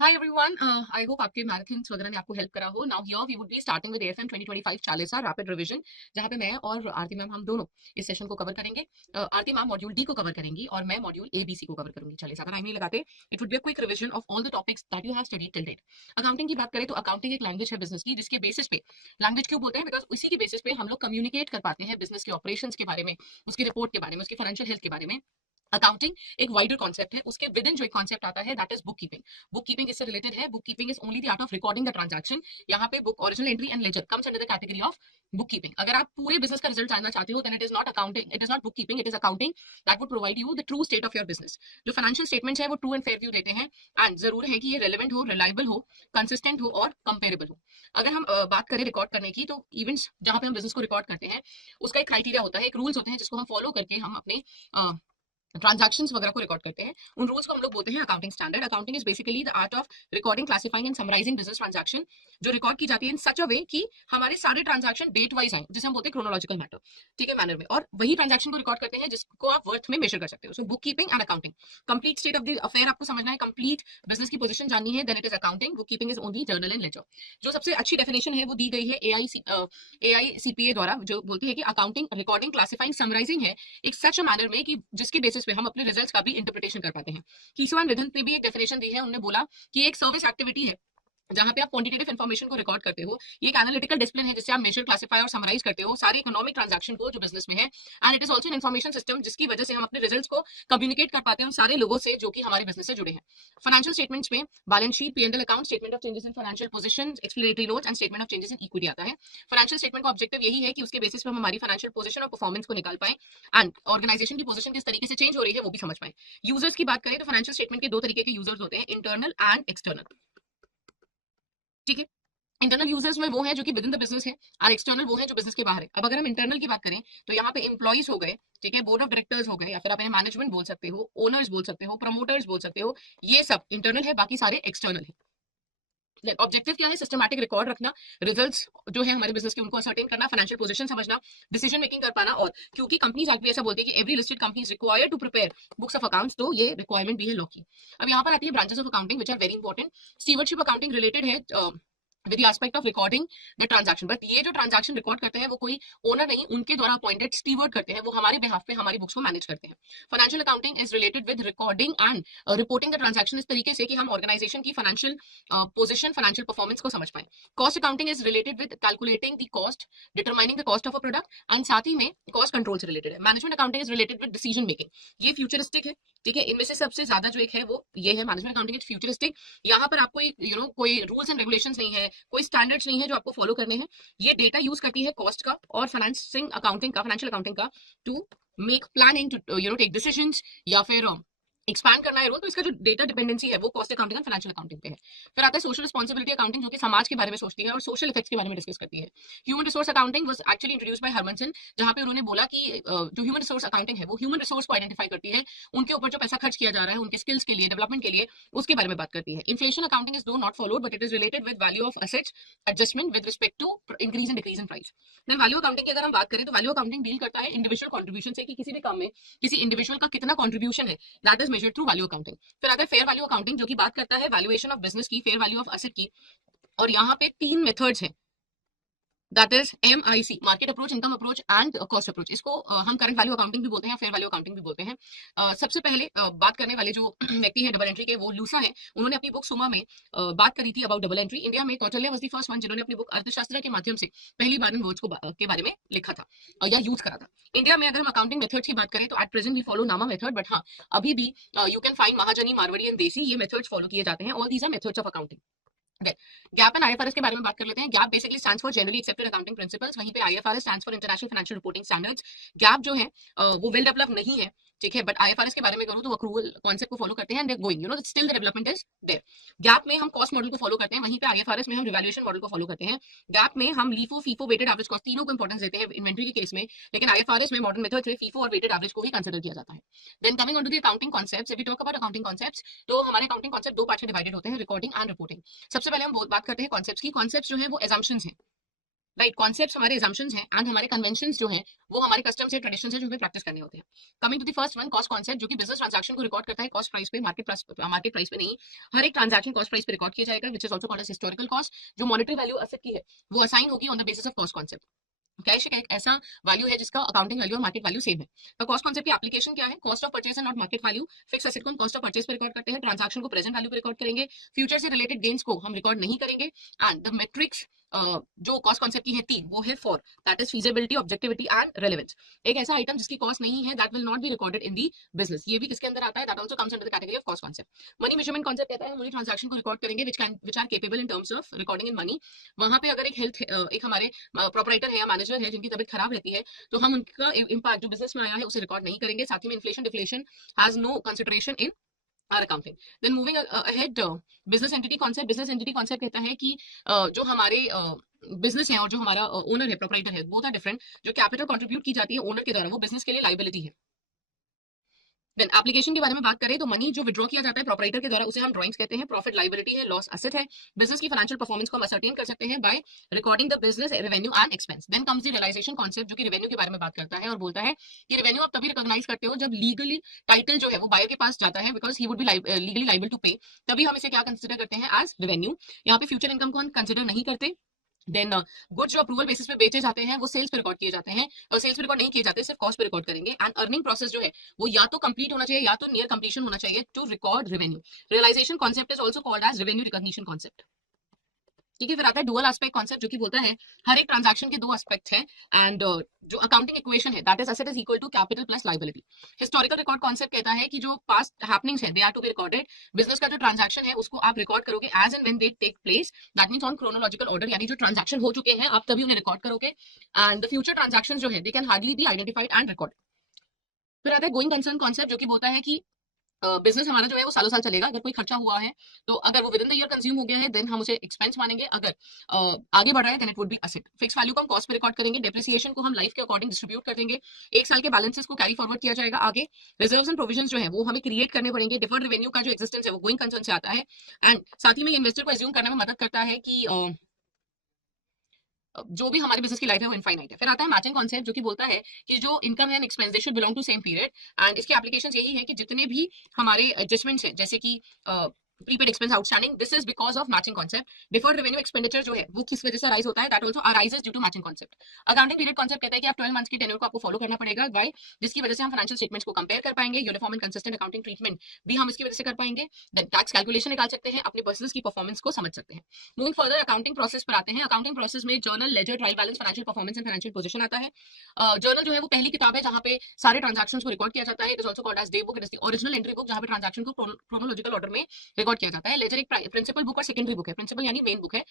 Hi everyone, I hope आपके marathons वगैरह ने आपको हेल्प करा हो। Now here we would be starting with AFM 2025 Chalisa rapid revision, जहां पे मैं और आरती मैम हम दोनों इस सेशन को कवर करेंगे। आरती मैम मॉड्यूल डी को कवर करेंगी और मैं मॉड्यूल एबीसी को कवर करूंगी। चलिए ज्यादा टाइम नहीं लगाते, it would be a quick revision of all the topics that you have studied till date. Accounting की बात करें तो अकाउंटिंग एक लैंग्वेज है बिजनेस की, जिसके बेसिस पे लैंग्वेज क्यों बोलते हैं, बिकॉज उसी के बेसिस पे हम लोग कम्युनिकेट कर पाते हैं बिजनेस के ऑपरेशंस के बारे में, उसकी रिपोर्ट के बारे में, उसकी फाइनेंशियल हेल्थ के बारे में। अकाउंटिंग एक वाइडर कॉन्सेप्ट है, उसके विद इन जो एक कॉन्सेप्ट आता है that is book keeping. Book keeping इससे रिलेटेड है। Book keeping is only the art of recording the transaction. यहाँ पे book original entry and ledger comes under the category of book keeping. अगर आप पूरे बिजनेस का रिजल्ट जानना चाहते हो then it is not accounting, it is not book keeping, it is accounting that would provide you the true state of your business. जो financial statements है वो ट्रू एंड फेयर व्यू देते हैं, and जरूर है कि ये रेलेवेंट हो, रिलायबल हो, कंसिस्टेंट हो और कंपेरेबल हो। अगर हम बात करें रिकॉर्ड करने की, तो इवेंट्स जहां पे हम बिजनेस को रिकॉर्ड करते हैं उसका एक क्राइटेरिया होता है, एक रूल्स होते हैं जिसको हम फॉलो करके हम अपने ट्रांजैक्शंस वगैरह को रिकॉर्ड करते हैं। उन रूल्स को हम लोग बोलते हैं accounting standard. Accounting is basically the art of recording, classifying and summarising business transaction, जो रिकॉर्ड की जाती है इन सच अ वे कि हमारे सारे ट्रांजैक्शन डेट वाइज आए, जिसे हम बोलते हैं क्रोनोलॉजिकल मैटर, ठीक है, मैनर में, और वही ट्रांजैक्शन को रिकॉर्ड करते हैं जिसको आप वर्थ में मेजर कर सकते हो। So book keeping and accounting, complete state of the affair आपको समझना है, कंप्लीट बिजनेस की पोजीशन जाननी है, then it is accounting. Book keeping is only journal and ledger. जो सबसे अच्छी डेफिनेशन है वो दी गई है एआईसीपीए द्वारा, जो बोलती है कि अकाउंटिंग रिकॉर्डिंग, क्लासिफाइंग, समराइजिंग है एक सच मैनर में कि जिसके बेसिस पे हम अपने रिजल्ट्स का भी इंटरप्रिटेशन कर पाते हैं। कीसो एंड विधन ने भी एक डेफिनेशन दी है। उन्होंने बोला कि एक सर्विस एक्टिविटी है जहां पे आप क्वांटिटेटिव इन्फॉर्मेशन को रिकॉर्ड करते हो। ये एक एनालिटिकल डिसिप्लिन है जिससे आप मेजर, क्लासिफाई और समराइज करते हो सारे इकोनॉमिक ट्रांजैक्शन को जो बिजनेस में है। And it is also an information system जिसकी वजह से हम अपने रिजल्ट्स को कम्युनिकेट कर पाते हैं उन सारे लोगों से जो कि हमारे बिजनेस से जुड़े हैं। फाइनेंशियल स्टेटमेंट्स में balance sheet, P and L account, statement of changes in financial position, explanatory notes and statement of changes in equity आता है। फाइनेंशियल स्टेटमेंट का ऑब्जेक्टिव यही है कि उसके बेसिस पर हम हमारी फाइनेंशियल पोजीशन और परफॉर्मेंस को निकाल पाए एंड ऑर्गेनाइजेशन की पोजीशन किस तरीके से चेंज हो रही है वो भी समझ पाए। यूजर्स की बात करें तो फाइनेंशियल स्टेटमेंट के दो तरीके के यूजर्स होते हैं, इंटरनल एंड एक्सटर्नल, ठीक है। इंटरनल यूजर्स में वो है जो कि विद इन द बिजनेस है, और एक्सटर्नल वो है जो बिजनेस के बाहर है। अब अगर हम इंटरनल की बात करें तो यहाँ पे एम्प्लॉइज हो गए, ठीक है, बोर्ड ऑफ डायरेक्टर्स हो गए, या फिर आप मैनेजमेंट बोल सकते हो, ओनर्स बोल सकते हो, प्रमोटर्स बोल सकते हो, ये सब इंटरनल है, बाकी सारे एक्सटर्नल है। ऑब्जेक्टिव क्या है? सिस्टमैटिक रिकॉर्ड रखना, रिजल्ट्स जो है हमारे बिजनेस के उनको असर्टेन करना, फाइनेंशियल पोजीशन समझना, डिसीजन मेकिंग कर पाना। और क्योंकि कंपनीज एक्ट भी ऐसा बोलते हैं कि every listed company is required to prepare books of accounts, तो ये रिक्वायरमेंट भी है लॉ की। अब यहाँ पर आती है branches of accounting which are very important. Stewardship accounting related है with the aspect of recording the transaction, but ये जो ट्रांजैक्शन रिकॉर्ड करते हैं वो कोई ओनर नहीं, उनके द्वारा अपॉइंटेड स्टीवर्ड करते हैं, वो हमारे बिहाफ पे हमारी बुक्स को मैनेज करते हैं। Financial accounting is related with recording and reporting the transaction इस तरीके से कि हम ऑर्गेनाइजेशन की फाइनेंशियल पोजीशन, फाइनेंशियल परफॉर्मेंस को समझ पाए। Cost accounting is related with calculating the cost, determining the cost of a product, and साथ ही में कॉस्ट कंट्रोल से रिलेटेड है। Management accounting is related with decision making, ये फ्यूचरिस्टिक है, ठीक है। इनमें से सबसे ज्यादा जो एक है वो ये है, मैनेजमेंट अकाउंटिंग इज फ्यूचरिस्टिक। यहाँ पर आपको कोई रूल्स एंड रेगुलेशंस नहीं है, कोई स्टैंडर्ड्स नहीं है जो आपको फॉलो करने हैं। ये डेटा यूज करती है कॉस्ट का और फाइनेंसिंग अकाउंटिंग का, फाइनेंशियल अकाउंटिंग का, to make planning, to take decisions, या फिर एक्सपैंड करना है रोल, तो इसका जो डेटा डिपेंडेंसी है वो कॉस्ट अकाउंटिंग और फाइनेंशियल अकाउंटिंग पे है। फिर आता है सोशल रिस्पॉन्सिबिलिटी अकाउंटिंग, जो कि समाज के बारे में सोचती है और सोशल इफेक्ट्स के बारे में डिस्कस करती है। Human resource accounting was actually introduced by Hermanson, जहां पे उन्होंने बोला कि जो ह्यूमन रिसोर्स अकाउंटिंग है वो ह्यूमन रिसोर्स को आइडेंटिफाई करती है, उनके ऊपर जो पैसा खर्च किया जा रहा है उनके स्किल्स के लिए, डेवलपमेंट के लिए, उसके बारे में बात करती है। Inflation accounting is though not followed, but it is related with value of assets adjustment with respect to increase and decrease in price. Then value accounting की अगर हम बात करें तो वैल्यू अकाउंटिंग डील करता है इंडिविजुअल कॉन्ट्रीब्यूशन से, कि किसी भी काम में किसी इंडिविजुअल का कितना कॉन्ट्रीब्यूशन है, that is measured through value accounting. फिर आता है फेयर वैल्यू अकाउंटिंग, जो कि बात करता है वैल्यूएशन ऑफ बिजनेस की, फेयर वैल्यू ऑफ एसेट की। और यहाँ पे तीन मेथड्स हैं, that is MIC, market approach, income approach and cost approach. इसको हम करंट वैल्यू अकाउंटिंग भी बोलते हैं, फेयर वैल्यू अकाउंटिंग भी बोलते हैं। सबसे पहले बात करने वाले जो व्यक्ति है डबल एंट्री के, वो लूसा है। उन्होंने अपनी बुक सुमा में बात करी थी अबाउट डबल एंट्री। इंडिया में Kautilya was the first one जिन्होंने अपनी बुक अर्थशास्त्र के माध्यम से पहली बार इन वर्ड्स को के बारे में लिखा था या यूज करा था। इंडिया में अगर हम अकाउंटिंग मेथड्स की बात करें तो एट प्रेजेंट वी फॉलो नामा मेथड, बट हाँ, अभी भी यू कैन फाइंड महाजनी, मारवाड़ी एंड देसी, ये मेथड्स फॉलो किए जाते हैं। All these are methods of accounting. GAAP and IFRS के बारे में बात कर लेते हैं। GAAP basically stands for generally accepted accounting principles, वहीं पे IFRS stands for international financial reporting standards. GAAP जो है वो वेल डेवलप नहीं है, ठीक है, बट आईएफआरएस के बारे में करूँ तो अक्रूवल कॉन्सेप्ट को फॉलो करते हैं, and they going still the development is there. GAAP में हम कॉस्ट मॉडल को फॉलो करते हैं, वहीं पे आईएफआरएस में हम रिवैल्यूएशन मॉडल को फॉलो करते हैं। गैप में हम LIFO, FIFO, weighted average cost तीनों को इंपॉर्टेंस देते हैं इन्वेंट्री के केस में, लेकिन आईएफआरएस में मॉडर्न मेथड से फीफो और वेटेड एवरेज को ही कंसिडर किया जाता है। Then coming on to the accounting concepts, if we talk about accounting concepts, तो हमारे अकाउंटिंग कॉन्सेप्ट दो पार्ट में डिवाइडेड होते हैं, रिकॉर्डिंग एंड रिपोर्टिंग। सबसे पहले हम बात करते हैं कॉन्सेप्ट्स की। कॉन्सेप्ट्स जो है वो एजम्पशंस हैं, राइट। कॉन्सेप्ट्स हमारे assumptions हैं एंड हमारे कन्वेंशंस जो हैं वो हमारे कस्टम्स है, ट्रेडिशंस है, जो हमें प्रैक्टिस करने होते हैं। Coming to the first one, cost concept, जो कि बिजनेस ट्रांजैक्शन को रिकॉर्ड करता है कॉस्ट प्राइस पे, मार्केट प्राइस पे नहीं। हर एक ट्रांजैक्शन कॉस्ट प्राइस पे रिकॉर्ड किया जाएगा, which is also called as historical cost. जो मॉनेटरी वैल्यू एसेट की है वो असाइन होगी on the basis of cost concept. Cash एक ऐसा वैल्यू है जिसका अकाउंटिंग वैल्यू और मार्केट वैल्यू सेम है। तो कॉस्ट कॉन्सेप्ट की एप्लीकेशन क्या है? Cost of purchase and not market value. Fix asset को हम कॉस्ट ऑफ परचेज पे रिकॉर्ड करते हैं, ट्रांजैक्शन को प्रेजेंट वैल्यू पे रिकॉर्ड करेंगे, फ्यूचर से रिलेटेड गेन्स को हम रिकॉर्ड नहीं करेंगे। एंड द मेट्रिक्स जो कॉस्ट कॉन्सेप्ट की है तीन, वो है for, that is feasibility, objectivity and relevance. एक ऐसा आइटम जिसकी कॉस्ट नहीं है, that will not be recorded in the business, ये भी किसके अंदर आता है? That also comes under the category of cost concept. Money measurement concept कहता है हम उन्हीं ट्रांजैक्शन को रिकॉर्ड करेंगे which are capable in terms of recording in money. वहां पे अगर एक हेल्थ एक हमारे प्रोपराइटर है या मैनेजर है जिनकी तबीयत खराब रहती है, तो हम उनका इम्पैक्ट जो बिजनेस में आया है उसे रिकॉर्ड नहीं करेंगे। साथ ही में inflation deflation has no consideration in our accounting. Then moving ahead, business entity concept. Business entity concept कहता है कि जो हमारे बिजनेस है और जो हमारा ओनर है, प्रोपराइटर है, बोथ आर डिफरेंट। जो कैपिटल कंट्रीब्यूट की जाती है ओनर के द्वारा, वो बिजनेस के लिए लाइबिलिटी है। देन एप्लीकेशन के बारे में बात करें तो मनी जो विड्रॉ किया जाता है प्रॉपराइटर के द्वारा उसे हम ड्राइंग्स कहते हैं, प्रॉफिट लाइबिलिटी है, लॉस एसेट है। बिजनेस की फाइनेंशियल परफॉर्मेंस को हम असर्टेन कर सकते हैं by recording the business revenue and expense. Then comes the realization concept, जो कि रेवेन्यू के बारे में बात करता है और बोलता है कि रेवेन्यू आप तभी रिकॉग्नाइज करते हो जब लीगली टाइटल जो है वो बायर के पास जाता है, because he would be legally liable to pay, तभी हम इसे क्या कंसिडर करते हैं? As revenue. यहाँ पे फ्यूचर इनकम को हम कंसिडर नहीं करते। देन गुड्स जो अप्रूवल बेसिस पे बेचे जाते हैं वो सेल्स पे रिकॉर्ड किए जाते हैं, और सेल्स पे रिकॉर्ड नहीं किए जाते, सिर्फ कॉस्ट पे रिकॉर्ड करेंगे। एंड अर्निंग प्रोसेस जो है वो या तो कंप्लीट होना चाहिए या तो नियर कंप्लीशन होना चाहिए to record revenue. Realization concept is also called as revenue recognition concept. ठीक है, फिर आता है डुअल एस्पेक्ट कॉन्सेप्ट, जो कि बोलता है हर एक ट्रांजैक्शन के दो एस्पेक्ट हैं। एंड जो अकाउंटिंग इक्वेशन है that is asset is equal to capital plus liability. Historical record concept कहता है कि जो पास्ट हैपनिंग्स है they are to be recorded. Business का जो ट्रांजैक्शन है उसको आप रिकॉर्ड करोगे as and when they take place, that means on chronological order, यानी जो ट्रांजैक्शन हो चुके हैं आप तभी उन्हें रिकॉर्ड करोगे। एंड द फ्यूचर ट्रांजैक्शन जो है they can hardly be identified and record. फिर आता है गोइंग कंसर्न कॉन्सेप्ट, जो कि बोलता है कि बिजनेस हमारा जो है वो सालों साल चलेगा। अगर कोई खर्चा हुआ है तो अगर वो with in the year consume हो गया है देन हम उसे एक्सपेंस मानेंगे, अगर आगे बढ़ रहा है then it would be asset. Fix value को हम कॉस्ट पे रिकॉर्ड करेंगे, डेप्रिसिएशन को हम लाइफ के अकॉर्डिंग डिस्ट्रीब्यूट कर देंगे, एक साल के बैलेंसेस को कैरी फॉरवर्ड किया जाएगा आगे। रिजर्व्स एंड प्रोविजंस जो है वो हमें क्रिएट करने पड़ेंगे। डिफर्ड रेवेन्यू का जो एक्सिस्टेंस है वो गोइंग कंसर्न से आता है। एंड साथ ही में इन्वेस्टर को एज्यूम करने में मदद करता है कि जो भी हमारे बिजनेस की लाइफ है वो इनफाइनाइट है। फिर आता है मैचिंग कॉन्सेप्ट, जो कि बोलता है कि जो इनकम है expense they should belong to same period. And इसकी एप्लीकेशन यही है कि जितने भी हमारे एडजस्टमेंट्स हैं, जैसे कि prepaid expense outstanding, this is because of matching concept. Deferred revenue expenditure जो है वो किस वजह से राइज होता है? That also arises due to matching concept. Accounting period concept कहता है कि आप 12 मंथ्स की टेन्योर को आपको फॉलो करना पड़ेगा, बाय जिसकी वजह से हम फाइनेंशियल स्टेटमेंट्स को कंपेयर कर पाएंगे, uniform and consistent accounting treatment भी हम इसकी वजह से कर पाएंगे। देन टैक्स कैलकुलेशन निकाल सकते हैं, अपने बिजनेस की परफॉर्मेंस को समझ सकते हैं। मूविंग फर्दर अकाउंटिंग प्रोसेस पर आते हैं। अकाउंटिंग प्रोसेस में journal, ledger, trial balance, financial performance and financial position आता है। जर्नल जो है वो पहली किताब है जहां पे सारे ट्रांजैक्शंस को रिकॉर्ड किया जाता है। It is also called as day book, it is the original entry book जहां पे ट्रांजैक्शन को क्रोनोलॉजिकल ऑर्डर में रिकॉर्ड किया जाता है। लेजर एक प्रिंसिपल बुक और सेकेंडरी बुक है। प्रिंसिपल यानी मेन बुक है,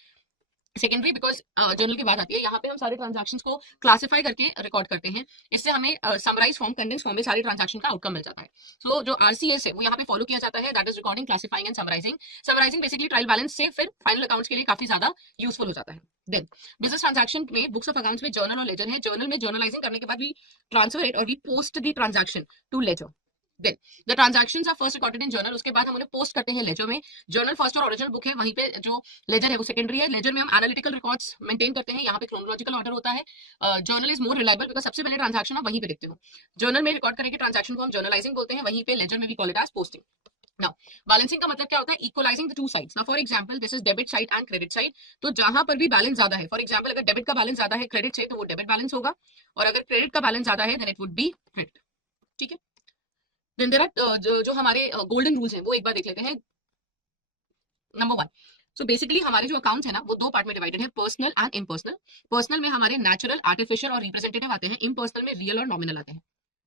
सेकेंडरी बिकॉज जर्नल की बात आती है, यहाँ पे हम सारे ट्रांजैक्शंस को क्लासिफाई करके रिकॉर्ड करते हैं। इससे हमें समराइज फॉर्म, कंडेंस फॉर्म में सारे ट्रांजैक्शन का आउटकम मिल जाता है। सो जो आरसीएस है वो यहाँ पे फॉलो किया जाता है, that is recording, classifying and summarizing. Summarizing basically trial balance से फिर फाइनल अकाउंट्स के लिए काफी ज्यादा यूजफुल हो जाता है। देन बिजनेस ट्रांजैक्शन में बुक्स ऑफ अकाउंट्स में जर्नल और लेजर है। जर्नल में जर्नलाइजिंग करने के बाद वी ट्रांसफर इट और we post the transaction to ledger. Then the transactions are first recorded in journal, उसके बाद हम उन्हें पोस्ट करते हैं लेजर में। जर्नल फर्स्ट और ओरिजिनल बुक है, वहीं पे जो लेजर है वो सेकेंडरी है। लेजर में हम एनालिटिकल रिकॉर्ड्स मेंटेन करते हैं, यहाँ पे क्रोनोलॉजिकल ऑर्डर होता है। Journal is more reliable because सबसे पहले ट्रांजैक्शन आप वहीं पे देखते हो। जर्नल में रिकॉर्ड करेंगे ट्रांजैक्शन को हम जर्नलाइजिंग बोलते हैं, वहीं पे लेजर में भी call it as posting. Now balancing का मतलब क्या होता है? Equalizing the two sides. Now for example this is debit side and credit side. तो जहां पर भी बैलेंस ज्यादा है, फॉर एग्जांपल अगर डेबिट का बैलेंस ज्यादा है क्रेडिट से, तो वो डेबिट बैलेंस होगा, और अगर क्रेडिट का बैलेंस ज्यादा है then it would be credit. ठीक है, देन देयर आर जो हमारे गोल्डन रूल्स हैं वो एक बार देख लेते हैं। नंबर वन, सो बेसिकली हमारे जो अकाउंट्स है ना वो दो पार्ट में डिवाइडेड है, पर्सनल एंड इम्पर्सनल। पर्सनल में हमारे नेचुरल, आर्टिफिशियल और रिप्रेजेंटेटिव आते हैं। इम्पर्सनल में रियल और नॉमिनल आते हैं।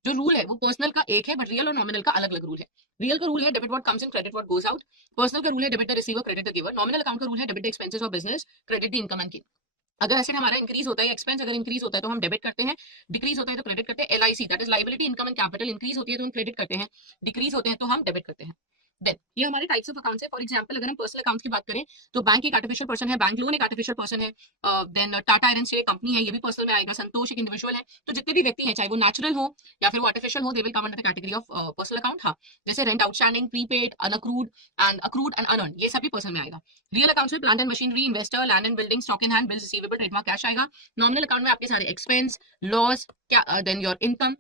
जो रूल है वो पर्सनल का एक है, बट रियल और नॉमिनल का अलग अलग रूल है। रियल का रूल है debit what comes in, credit what goes out. Personal का रूल है debit the receiver, credit the giver. Nominal account का रूल है debit the expenses of business, credit the income and gain. अगर asset हमारा increase होता है, expense अगर increase होता है तो हम डेबिट करते हैं, डिक्रीज होता है तो क्रेडिट करते हैं। LIC that is liability, income and capital increase होती है तो हम क्रेडिट करते हैं, डिक्रीज होते हैं तो हम डेबिट करते हैं। देन ये हमारे टाइप्स ऑफ अकाउंट्स है। फॉर एग्जांपल अगर हम पर्सनल अकाउंट्स की बात करें तो बैंक एक आर्टिफिशियल पर्सन है, बैंक लोन एक आर्टिफिशियल पर्सन है, देन टाटा आयरन से कंपनी है, ये भी पर्सनल में आएगा, संतोष एक इंडिविजुअल है। तो जितने भी व्यक्ति हैं चाहे वो नेचुरल हो या फिर वो आर्टिफिशियल हो, they will come under the category of personal account. हाँ, जैसे rent outstanding, prepaid, accrued and unearned, ये सभी पर्सन में आएगा। रियल अकाउंट्स में plant and machinery, investor, land and building, stock in hand, bills receivable, trademark, cash आएगा। Nominal account में आपके सारे expense, loss, then your income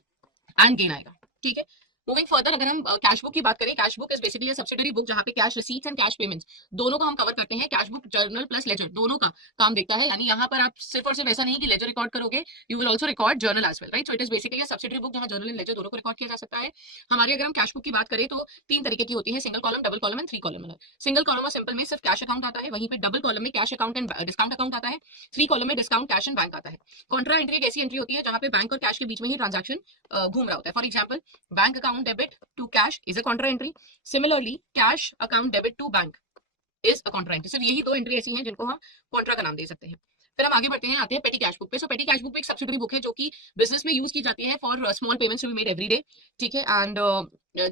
and gain आएगा। ठीक है, मूविंग फर्दर अगर हम कैश बुक की बात करें, cash book is basically subsidiary book जहां पे cash receipts and cash payments दोनों को हम कवर करते हैं। Cash book journal plus ledger दोनों का काम देखता है, यानी यहाँ पर आप सिर्फ और सिर्फ ऐसा नहीं कि लेजर रिकॉर्ड करोगे, you will also record journal as well, right. So it is basically subsidiary book जहां जर्नल एंड लेजर दोनों को रिकॉर्ड किया जा सकता है। हमारे अगर हम कैश बुक की बात करें तो तीन तरीके की होती है, single column, double column and three column. Single column और सिंपल में सिर्फ कैश अकाउंट आता है, वहीं पे डबल कॉलम में cash account and discount account आता है, थ्री कॉलम में डिस्काउंट, कैश एंड बैंक आता है। कॉन्ट्रा एंट्री एक ऐसी एंट्री होती है जहां पे बैंक और कैश के बीच में ही ट्रांजैक्शन घूम रहा होता है। For example bank account debit to cash is a contra entry, similarly cash account debit to bank is a contra entry. सिर्फ यही दो एंट्री ऐसी हैं जिनको हम कॉन्ट्रा का नाम दे सकते हैं। फिर हम आगे बढ़ते हैं, आते हैं पेटी कैश बुक पे। सो पेटी कैश बुक एक सब्सिडरी बुक है जो कि बिजनेस में यूज की जाती है for small payments to be made every day. ठीक है, एंड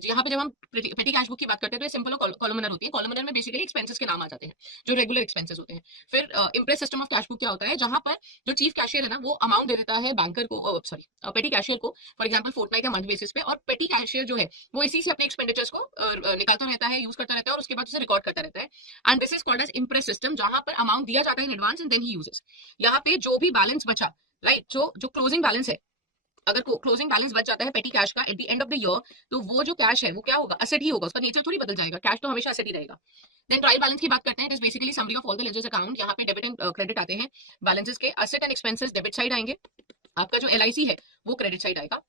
यहाँ पे जब हम पेटी कैश बुक की बात करते हैं तो ये सिंपल और कॉलमनर होती है। कॉलमनर में बेसिकली एक्सपेंसेस के नाम आ जाते हैं जो रेगुलर एक्सपेंसेस होते हैं। फिर impress system of cash book क्या होता है, जहां पर जो चीफ कैशियर है ना वो अमाउंट दे देता है बैंकर को, सॉरी पेटी कैशियर को, फॉर एग्जाम्पल फोर्टनाइट या मंथ बेसिस पे, और पेटी कैशियर जो है वो इसी से अपने एक्सपेंडिचर्स को निकालता रहता है, यूज करता रहता है और उसके बाद उसे रिकॉर्ड करता रहता है। And this is called as imprest system, जहां पर अमाउंट दिया जाता है in advance and then he uses. यहाँ पे जो भी बैलेंस बचा, राइट, जो क्लोजिंग बैलेंस है, अगर क्लोजिंग बैलेंस बच जाता है पेटी कैश का at the end of the year, तो वो जो कैश है वो क्या होगा, असेट ही होगा, उसका नेचर थोड़ी बदल जाएगा, कैश तो हमेशा असेट ही रहेगा। देन ट्रायल बैलेंस की बात करते हैं, it is basically summary of all the ledgers account. यहाँ पे डेबिट एंड क्रेडिट आते हैं बैलेंसेस के, asset and expenses debit side आएंगे, आपका जो एलआईसी है वो क्रेडिट साइड आएगा।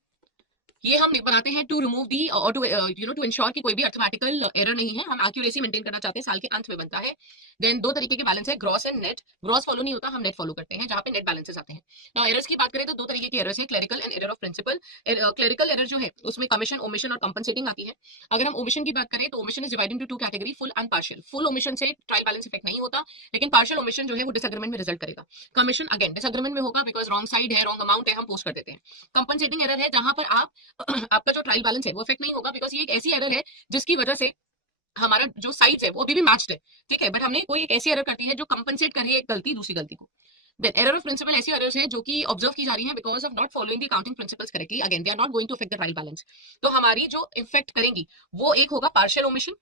ये हम बनाते हैं टू रिमूव दी और टू इंश्योर कि कोई भी अर्थमेटिकल एरर नहीं है, हम एक्यूरेसी मेंटेन करना चाहते हैं, साल के अंत में बनता है। देन दो तरीके के बैलेंस है, gross and net. Gross follow नहीं होता, हम नेट फॉलो करते हैं जहां पे नेट बैलेंसेस आते हैं। नाउ एरर्स की बात करें तो दो तरीके के एरर्स है, clerical and error of principle. Clerical error जो है उसमें कमीशन, ओमिशन और कंपनसेटिंग आती है। अगर हम ओमिशन की बात करें तो omission is divided into two category, full and partial. Full omission से ट्रायल बैलेंस इफेक्ट नहीं होता, लेकिन पार्शियल ओमिशन जो है वो डिसएग्रीमेंट में रिजल्ट करेगा। कमीशन अगेन डिसएग्रीमेंट में होगा बिकॉज रॉन्ग साइड है, रॉन्ग अमाउंट है, हम पोस्ट कर देते हैं। कंपनसेटिंग एरर है जहां पर आप आपका जो ट्रायल बैलेंस है वो इफेक्ट नहीं होगा, बिकॉज ये एक ऐसी एरर है जिसकी वजह से हमारा जो साइज है वो अभी भी मैच्ड है, ठीक है, बट हमने कोई एक ऐसी एरर करती है जो कंपनसेट कर रही है एक गलती दूसरी गलती को। देन एरर ऑफ प्रिंसिपल ऐसी एरर्स है जो कि ऑब्जर्व की जा रही है because of not following the accounting principles correctly, again they are not going to affect the trial balance. तो हमारी जो इफेक्ट करेंगी वो एक होगा पार्शियल ओमिशन,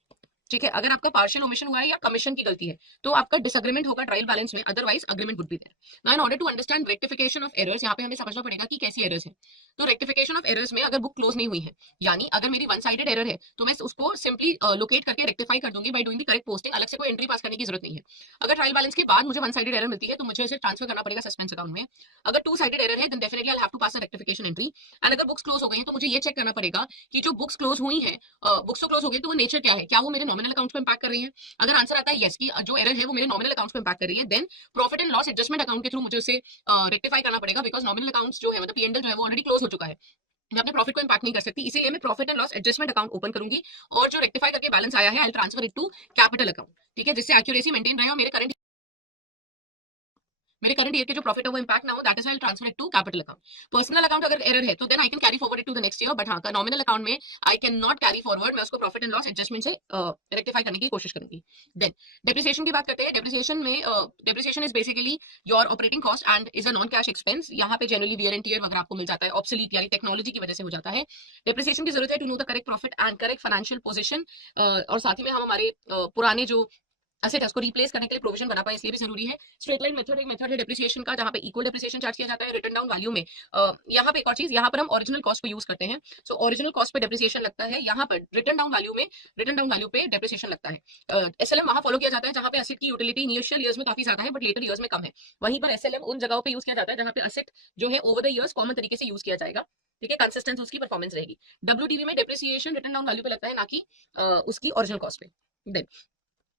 ठीक है, अगर आपका पार्शियल ओमिशन हुआ है या कमीशन की गलती है तो आपका डिसएग्रीमेंट होगा ट्रायल बैलेंस में, otherwise agreement would be there. Now in order to understand rectification of errors, यहाँ पे हमें समझना पड़ेगा कि कैसी एरर्स है। तो रेक्टिफिकेशन ऑफ एरर्स में अगर बुक क्लोज नहीं हुई है, यानी अगर मेरी वन साइडेड एरर है तो मैं उसको सिंपली लोकेट करके रेक्टिफाई कर दूंगी by doing the correct posting, अलग से कोई एंट्री पास करने की जरूरत नहीं है। अगर ट्रायल बैलेंस के बाद मुझे वन साइडेड एरर मिलती है तो मुझे इसे ट्रांसफर करना पड़ेगा सस्पेंस अकाउंट में। अगर टू साइडेड एरर है then definitely I have to pass a rectification entry. And अगर बुक्स क्लोज हो गई हैं तो मुझे ये चेक करना पड़ेगा कि जो बुक्स क्लोज हुई हैं, बुक्स तो क्लोज हो गई तो वो नेचर क्या है, क्या वो मेरे नॉमिनल अकाउंट्स को इंपैक्ट कर रही है। अगर आंसर आता है यस की जो एरर है वो मेरे नॉमिनल अकाउंट्स को इंपैक्ट कर रही है, then profit and loss adjustment account के थ्रू मुझे उसे रेक्टिफाई करना पड़ेगा, बिकॉज नॉमिनल अकाउंट्स जो है मतलब पीएनएल जो है वो ऑलरेडी क्लोज हो चुका है, मैं अपने प्रॉफिट को इंपैक्ट नहीं कर सकती, इसीलिए मैं profit and loss adjustment account open करूंगी और जो रेक्टिफाई करके बैलेंस आया है I transfer it to capital account, ठीक है, जिससे एक्यूरेसी मेंटेन रहे और मेरे करंट ईयर के जो प्रॉफिट है वो इंपैक्ट ना हो, that is why transfer it to capital account. Personal account अगर एरर है तो then I can carry forward it to the next year, but हाँ नॉमिनल अकाउंट में I can not carry forward, मैं उसको प्रॉफिट एंड लॉस एडजस्टमेंट से rectify करने की कोशिश करूंगी। देन डेप्रिसिएशन की बात करते हैं। डेप्रिसिएशन में depreciation is basically your operating cost and is a non cash expense. यहाँ पे जनरली वियर एंड टियर वगैरह आपको मिल जाता है, ऑब्सोलीट यानी टेक्नोलॉजी की वजह से हो जाता है। डेप्रिसिएशन की जरूरत है to know the correct profit and correct financial position, और साथ ही में हम हमारे पुराने जो एसेट है उसको रिप्लेस करने के लिए प्रोविजन बना पाए, इसलिए भी जरूरी है। स्ट्रेट लाइन मेथड एक मेथड है डेप्रिसिएशन का जहां पे इक्वल डेप्रिसिएशन चार्ज किया जाता है रिटर्न डाउन वैल्यू में। यहाँ पे एक और चीज, यहाँ पर हम ओरिजिनल कॉस्ट को यूज करते हैं, सो ओरिजिनल कॉस्ट पे डेप्रिसिएशन लगता है, यहाँ पर रिटर्न डाउन वैल्यू में रिटर्न डाउन वैल्यू पे डेप्रिसिएशन लगता है। एसएलएम वहां फॉलो किया जाता है जहां पे एसेट की यूटिलिटी इनिशियल ईयर्स में काफी ज्यादा है बट लेटर ईयर्स में कम है, वहीं पर एसएलएम उन जगहों पे यूज किया जाता है जहां पे एसेट जो है ओवर द ईयर्स कॉमन तरीके से यूज किया जाएगा, ठीक है, कंसिस्टेंस उसकी परफॉर्मेंस रहेगी। डब्ल्यूटीवी में डेप्रिसिएशन रिटर्न डाउन वैल्यू पे लगता है ना कि उसकी ओरिजिनल कॉस्ट पे। देन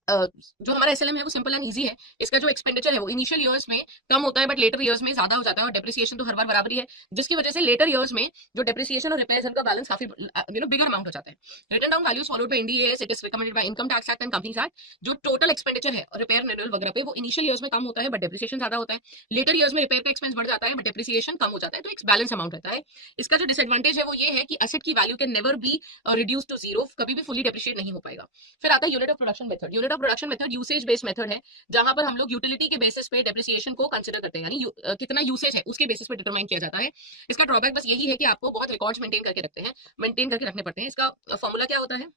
जो हमारा एसएलएम है वो सिंपल एंड इजी है। इसका जो एक्सपेंडिचर है वो इनिशियल ईयर्स में कम होता है बट लेटर ईयर्स में ज्यादा हो जाता है, और डेप्रिसिएशन तो हर बार बराबर ही है, जिसकी वजह से लेटर ईयर्स में जो डेप्रिसिएशन और रिपेयर्स का बैलेंस काफी बिगर अमाउंट हो जाता है। Written down values followed by Ind AS, it is recommended by income tax act and companies act. जो टोटल एक्सपेंडिचर है रिपेयर रिन्यूअल वगैरह पे वो इनिशियल ईयर्स में कम होता है बट डेप्रिसिएशन ज्यादा होता है। लेटर ईयर्स में रिपेयर का एक्सपेंस बढ़ जाता है बट डेप्रिसिएशन कम हो जाता है, तो एक बैलेंस अमाउंट रहता है। इसका जो डिसएडवांटेज है वो ये है कि एसेट की value can never be reduce to zero, कभी भी फुली डेप्रिशिएट नहीं हो पाएगा। फिर आता है unit of production method. Unit of production method usage based method है, जहां पर हम लोग यूटिलिटी के बेसिस पे डेप्रिसिएशन को कंसिडर करते हैं, यानी कितना यूसेज है उसके बेसिस पे डिटरमाइन किया जाता है। इसका ड्रॉबैक बस यही है कि आपको बहुत रिकॉर्ड्स मेंटेन करके रखने पड़ते हैं। इसका फॉर्मूला क्या होता है?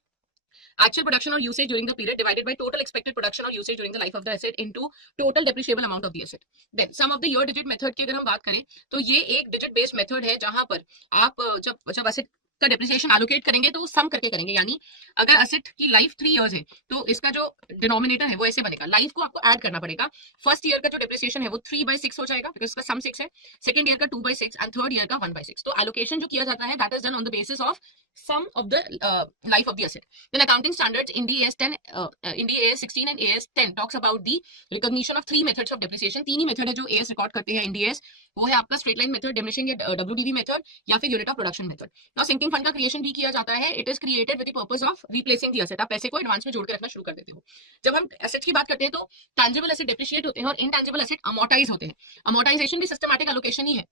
Actual production or usage during the period divided by total expected production or usage during the life of the asset into total depreciable amount of the asset. Then sum of the year digit method की अगर हम बात करें तो ये एक digit based method है, जहां पर आप जब एसेट का डेप्रिसिएशन एलोकेट करेंगे तो सम करके करेंगे, यानी अगर एसेट की लाइफ 3 इयर्स है तो इसका जो डिनोमिनेटर है वो ऐसे बनेगा, लाइफ को आपको ऐड करना पड़ेगा। फर्स्ट ईयर का जो डेप्रिसिएशन है वो 3/6 हो जाएगा बिकॉज इसका सम 6 है, सेकंड ईयर का 2/6 एंड थर्ड ईयर का 1/6। तो एलोकेशन जो किया जाता है that is done on the basis of sum of the life of the asset. Then accounting standards in AS 10, in AS 16 and AS 10 talks about the recognition of three methods of depreciation. तीन ही method है जो AS record करते हैं Indians, वो है आपका straight line method, diminishing या WDV method, या फिर unit of production method. Now sinking fund का क्रिएशन भी किया जाता है। It is created with the purpose of replacing the asset. आप पैसे को एडवांस में जोड़ के रखना शुरू कर देते हो। जब हम एसेट की बात करते हैं तो टैंजिबल एसेट डेप्रिशिएट होते हैं और इनटैंजिबल एसेट अमोर्टाइज होते हैं। अमोर्टाइजेशन भी सिस्टमैटिक एलोकेशन ही है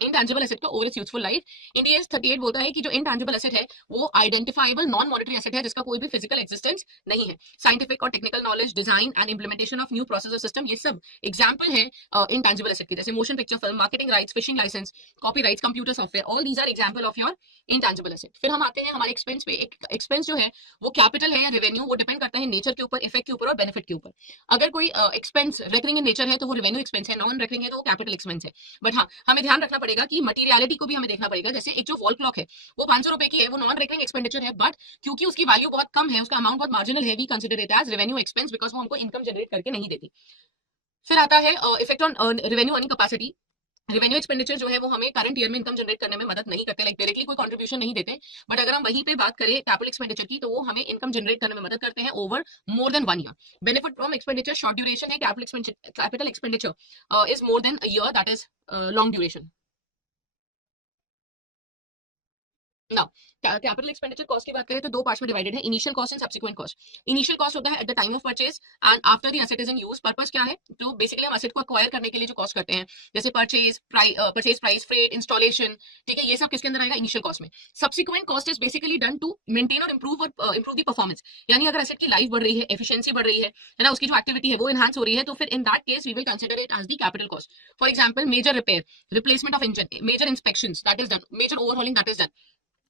इनटैंजिबल एसेट का over it's useful life. India 38 बोलता है कि जो इनटैंजिबल एसेट है वो आइडेंटिफाइबल नॉन मॉनेटरी एसेट है, जिसका कोई भी फिजिकल एक्जिस्टेंस नहीं है। साइंटिफिक और technical knowledge, design and implementation of new process system, ये सब एग्जांपल है इनटैंजिबल एसेट के, जैसे motion picture film, marketing rights, fishing licence, copy rights, computer software, all these are example of your intangible asset. फिर हम आते हैं हमारे एक्सपेंस पे। एक्सपेंस जो है वो कैपिटल है या रेवेन्यू, वो डिपेंड करता है नेचर के ऊपर, इफेक्ट के ऊपर और बेनिफिट के ऊपर। अगर कोई एक्सपेंस रेकरिंग इन नेचर है तो वो रेवेन्यू एक्सपेंस है, नॉन रेकरिंग है तो वो कैपिटल एक्सपेंस है। बट हाँ, हमें ध्यान रखना पड़ेगा कि मटीरियलिटी को भी हमें देखना पड़ेगा। जैसे एक जो वॉल क्लॉक है वो 500 रुपए की है, वो नॉन रेकरिंग एक्सपेंडिचर है, बट क्योंकि उसकी वैल्यू बहुत कम है, उसका अमाउंट बहुत मार्जिनल है, we consider it as revenue expense because वो हमको इनकम जनरेट करके नहीं देती। फिर आता है effect on revenue earning capacity. Revenue expenditure जो है वो हमें करंट ईयर में इनकम जनरेट करने में मदद नहीं करते, लाइक डायरेक्टली कोई कंट्रीब्यूशन नहीं देते। बट अगर हम वहीं पे बात करें कैपिटल एक्सपेंडिचर की तो वो हमें इनकम जनरेट करने में मदद करते हैं over more than 1 year. Benefit from expenditure short duration है, capital expenditure is more than a year, that is long duration. Now capital expenditure cost की बात करें तो दो पार्ट्स में डिवाइडेड है, initial cost and subsequent cost. Initial cost होता है at the time of purchase and after the asset is in use. Purpose क्या है? तो बेसिकली हम एसेट को एक्वायर करने के लिए जो कॉस्ट करते हैं, जैसे परचेज प्राइस, फ्रेट, इंस्टॉलेशन, ठीक है, ये सब किसके अंदर आएगा? इनिशियल कॉस्ट में। Subsequent cost is basically done to maintain और इंप्रूव द परफॉर्मेंस, यानी अगर एसेट की लाइफ बढ़ रही है, एफिशिएंसी बढ़ रही है ना, उसकी जो एक्टिविटी है वो एनहांस हो रही है, तो फिर in that case we will consider it as the capital cost. For example major repair, replacement of engine, major inspections that is done, major overhauling that is done,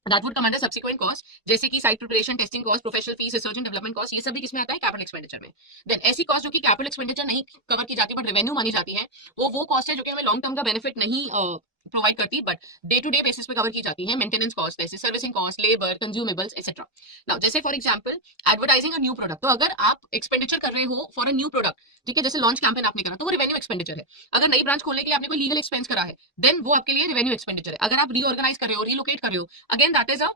that would come under subsequent cost. जैसे कि site preparation, testing cost, professional fees, research and development cost, ये सभी किसमें आता है? Capital expenditure में। Then ऐसी cost जो कि कैपिटल एक्सपेंडिचर नहीं कवर की जाती बट रेवेन्यू मानी जाती है, वो कॉस्ट है जो कि हमें लॉन्ग टर्म का बेनिफिट नहीं प्रोवाइड करती but day to day basis पे कवर की जाती है। मेंटेनेंस कॉस्ट, जैसे servicing cost, labour, consumables etcetera. Now जैसे for example advertising a new product, तो अगर आप एक्सपेंडिचर कर रहे हो फॉर अ न्यू प्रोडक्ट, ठीक है, जैसे लॉन्च कैंपेन आपने करा तो वो रेवेन्यू एक्सपेंडिचर है। अगर नई ब्रांच खोलने के लिए आपने कोई लीगल एक्सपेंस करा है देन वो आपके लिए रेवेन्यू एक्सपेंडिचर है। अगर आप रीऑर्गेनाइज कर रहे हो, रिलोकेट कर रहे हो, again that is a